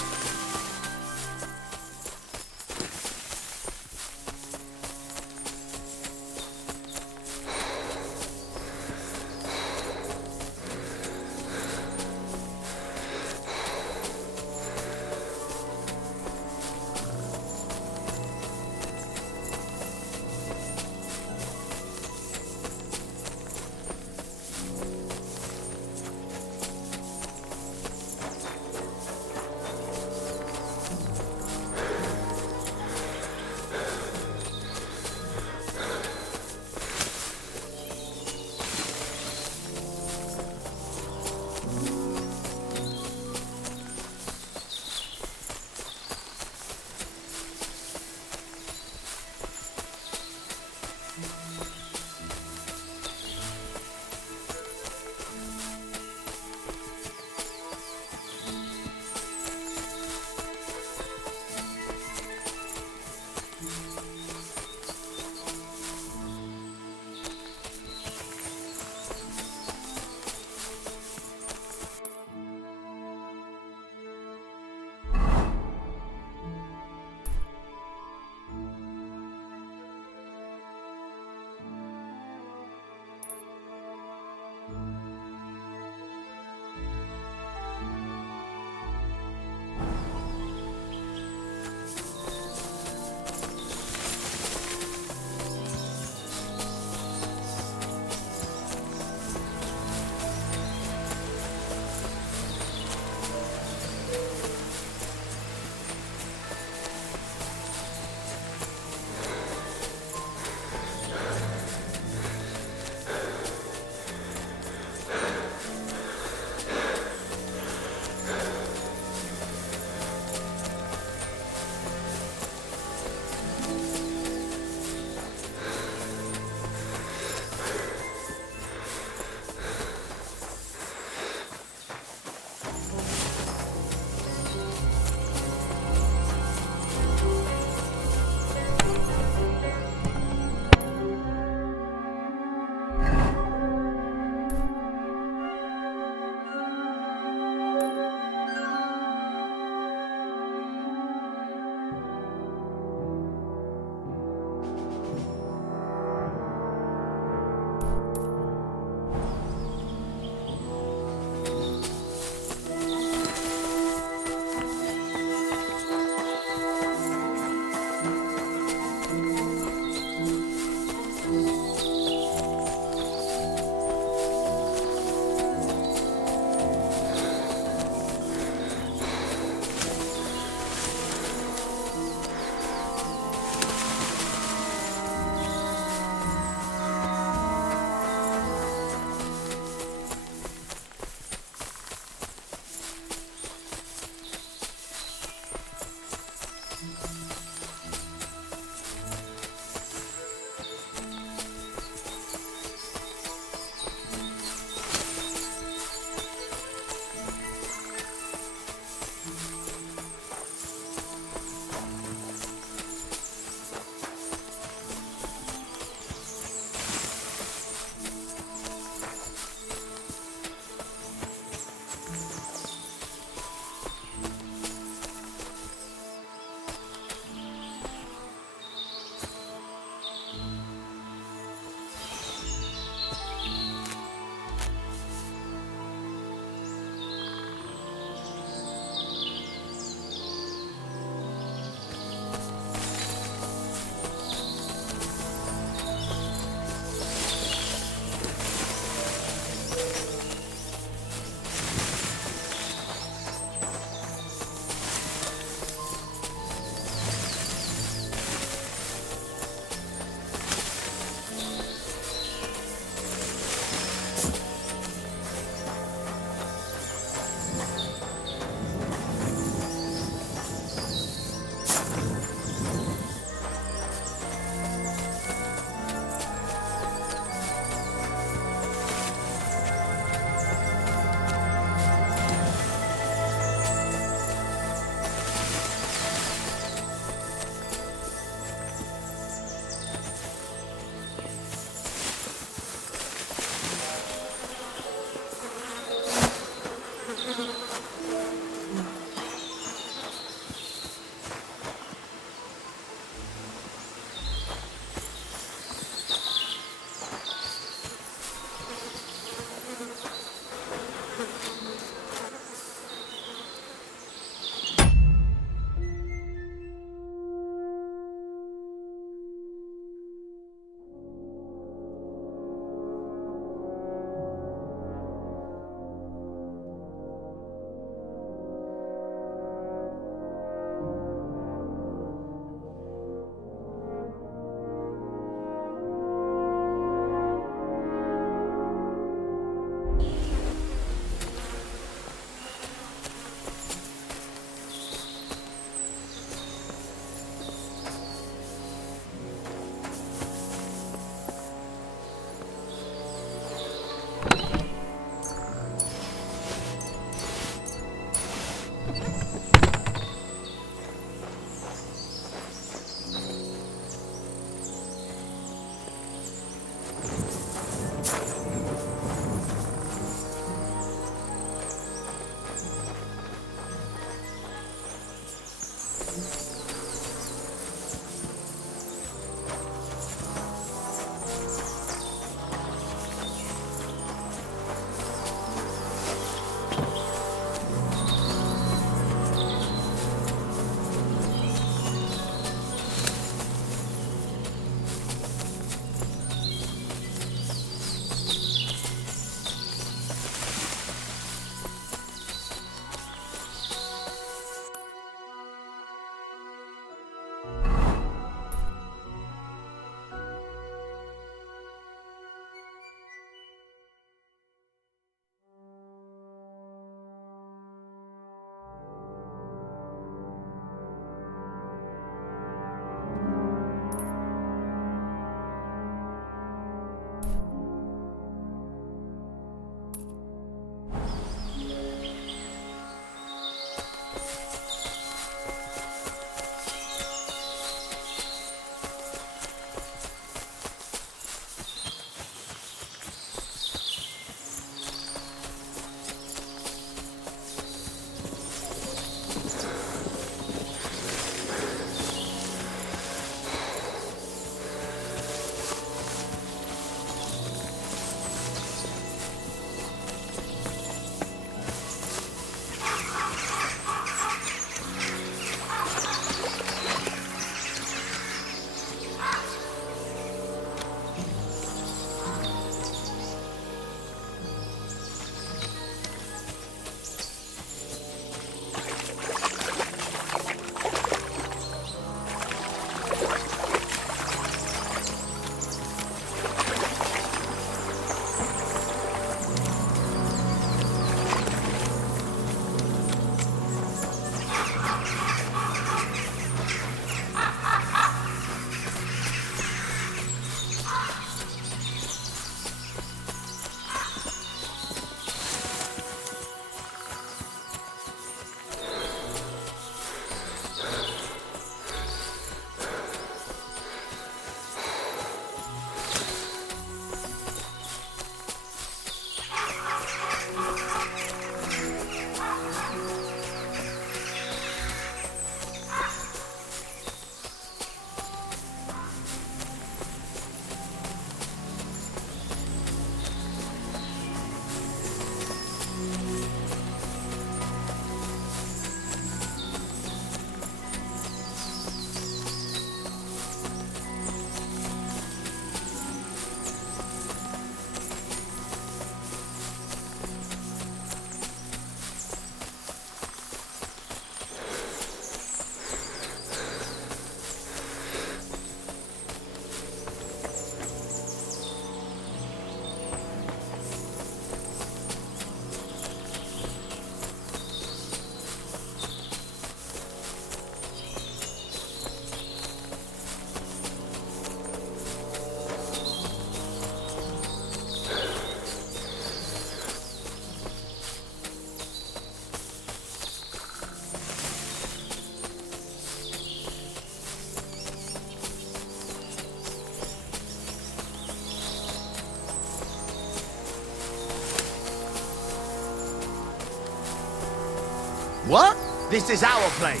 What? This is our place.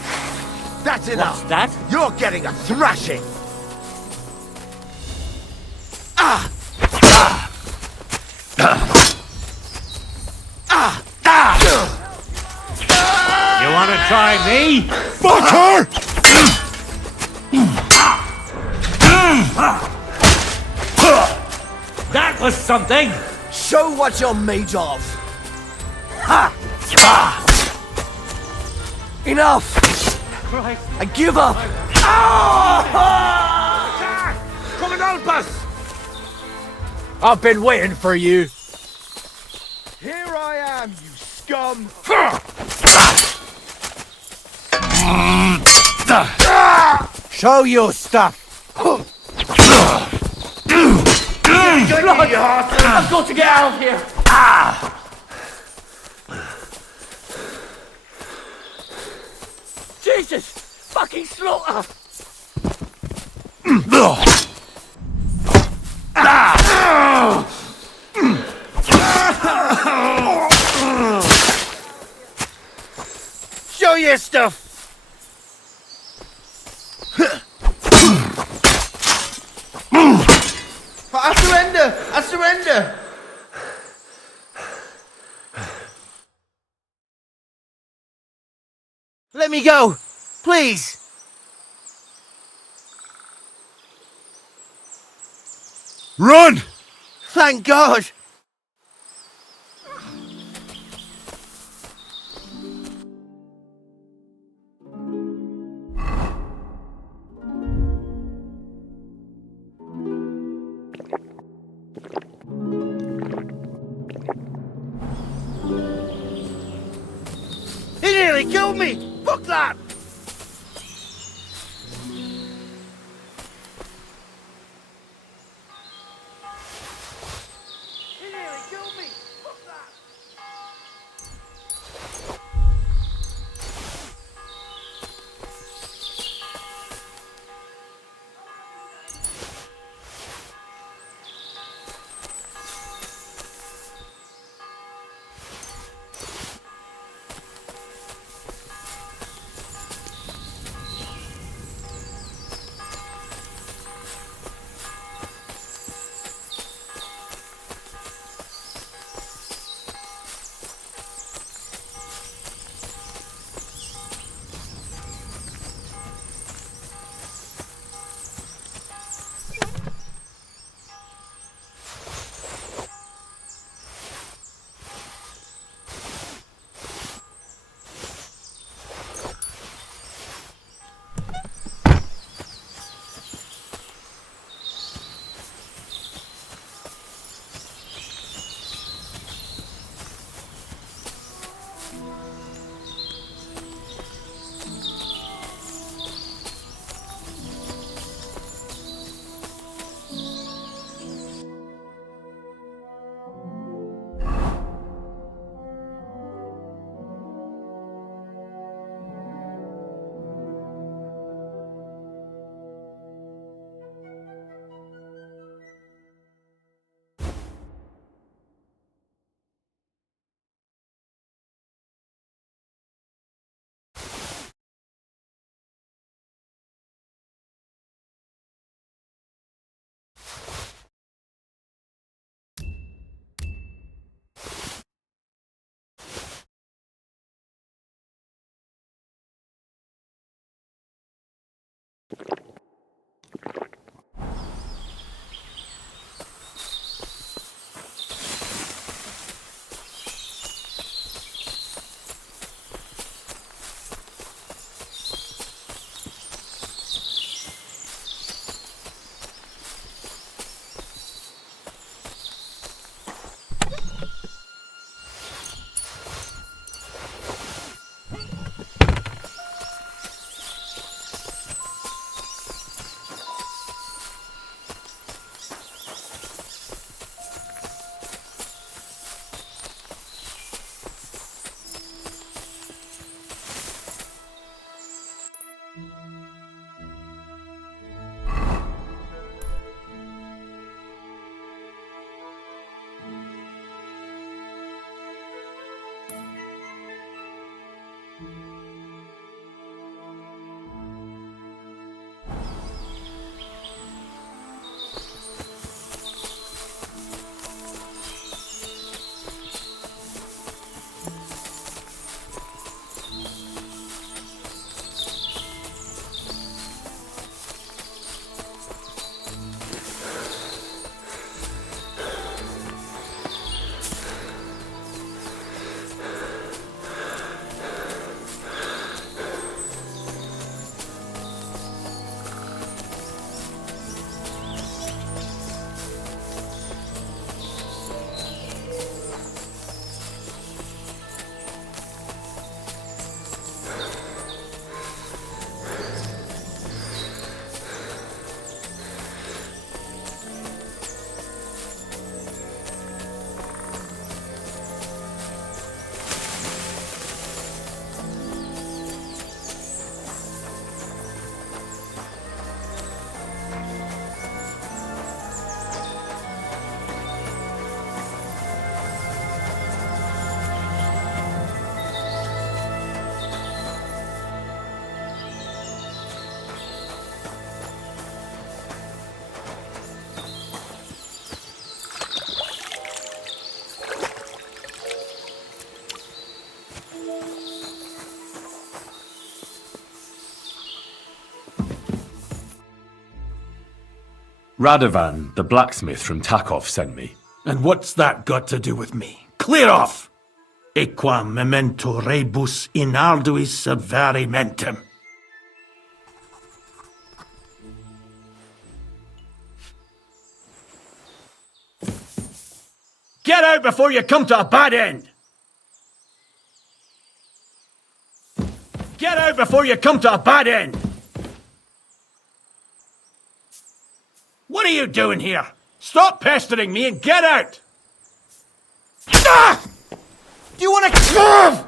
That's enough. What's that? You're getting a thrashing. You want to try me? Fucker! That was something! Show what you're made of. Enough! Christ. I give up! Come and help us! I've been waiting for you. Here I am, you scum! Show your stuff. I've got to get out of here! Jesus! Fucking slaughter! Show your stuff. I surrender! I surrender! Let me go, please. Run! Thank God. He nearly killed me! Fuck that! He nearly killed me! Fuck that! Radovan, the blacksmith from Takov, sent me. And what's that got to do with me? Clear off! Equam memento rebus in arduis subverimentem. Get out before you come to a bad end! Get out before you come to a bad end! What are you doing here? Stop pestering me and get out! Ah! Do you want to...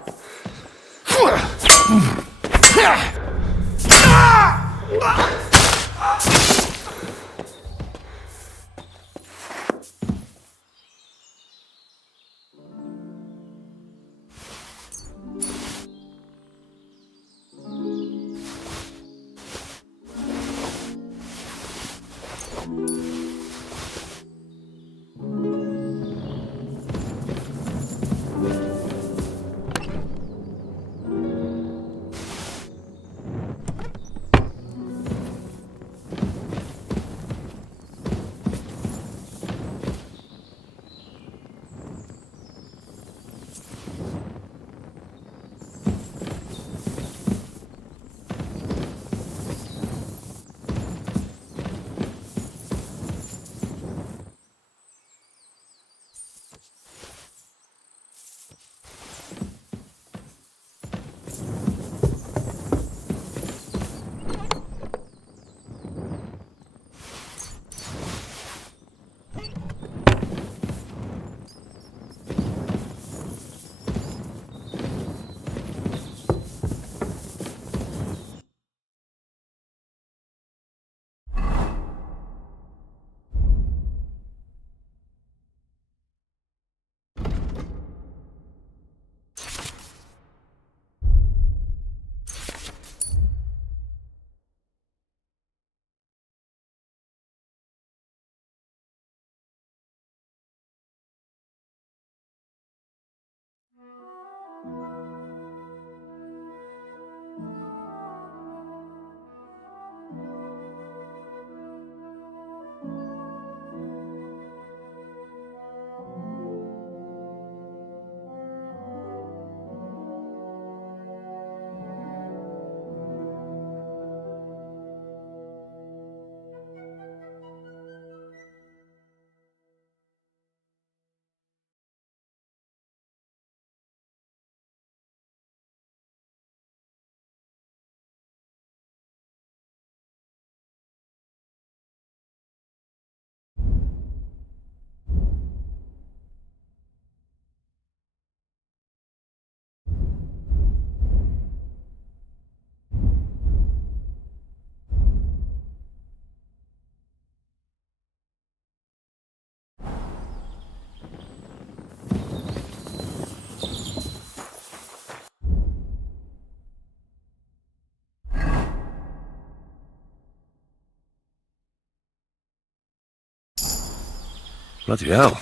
Bloody hell.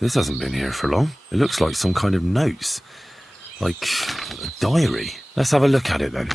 This hasn't been here for long. It looks like some kind of notes. Like a diary. Let's have a look at it then.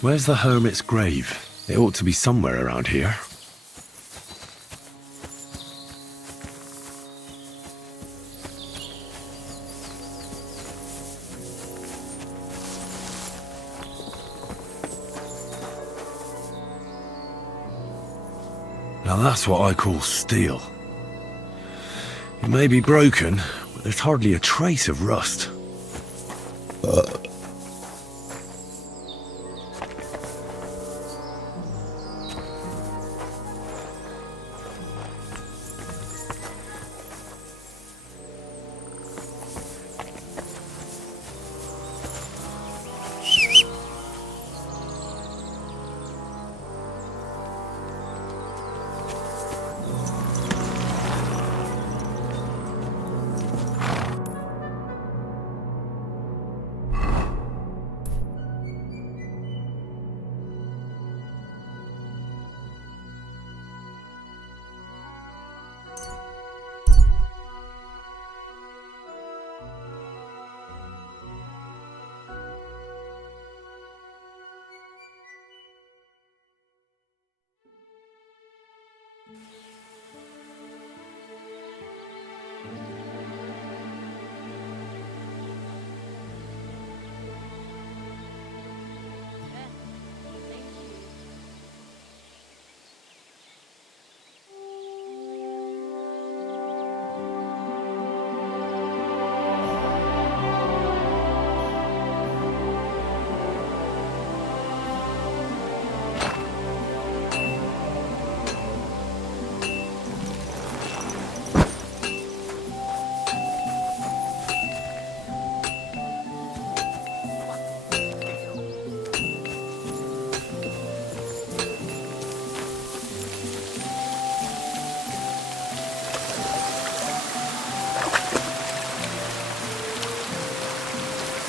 Where's the hermit's grave? It ought to be somewhere around here. Now that's what I call steel. It may be broken, but there's hardly a trace of rust.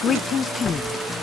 Greetings to you.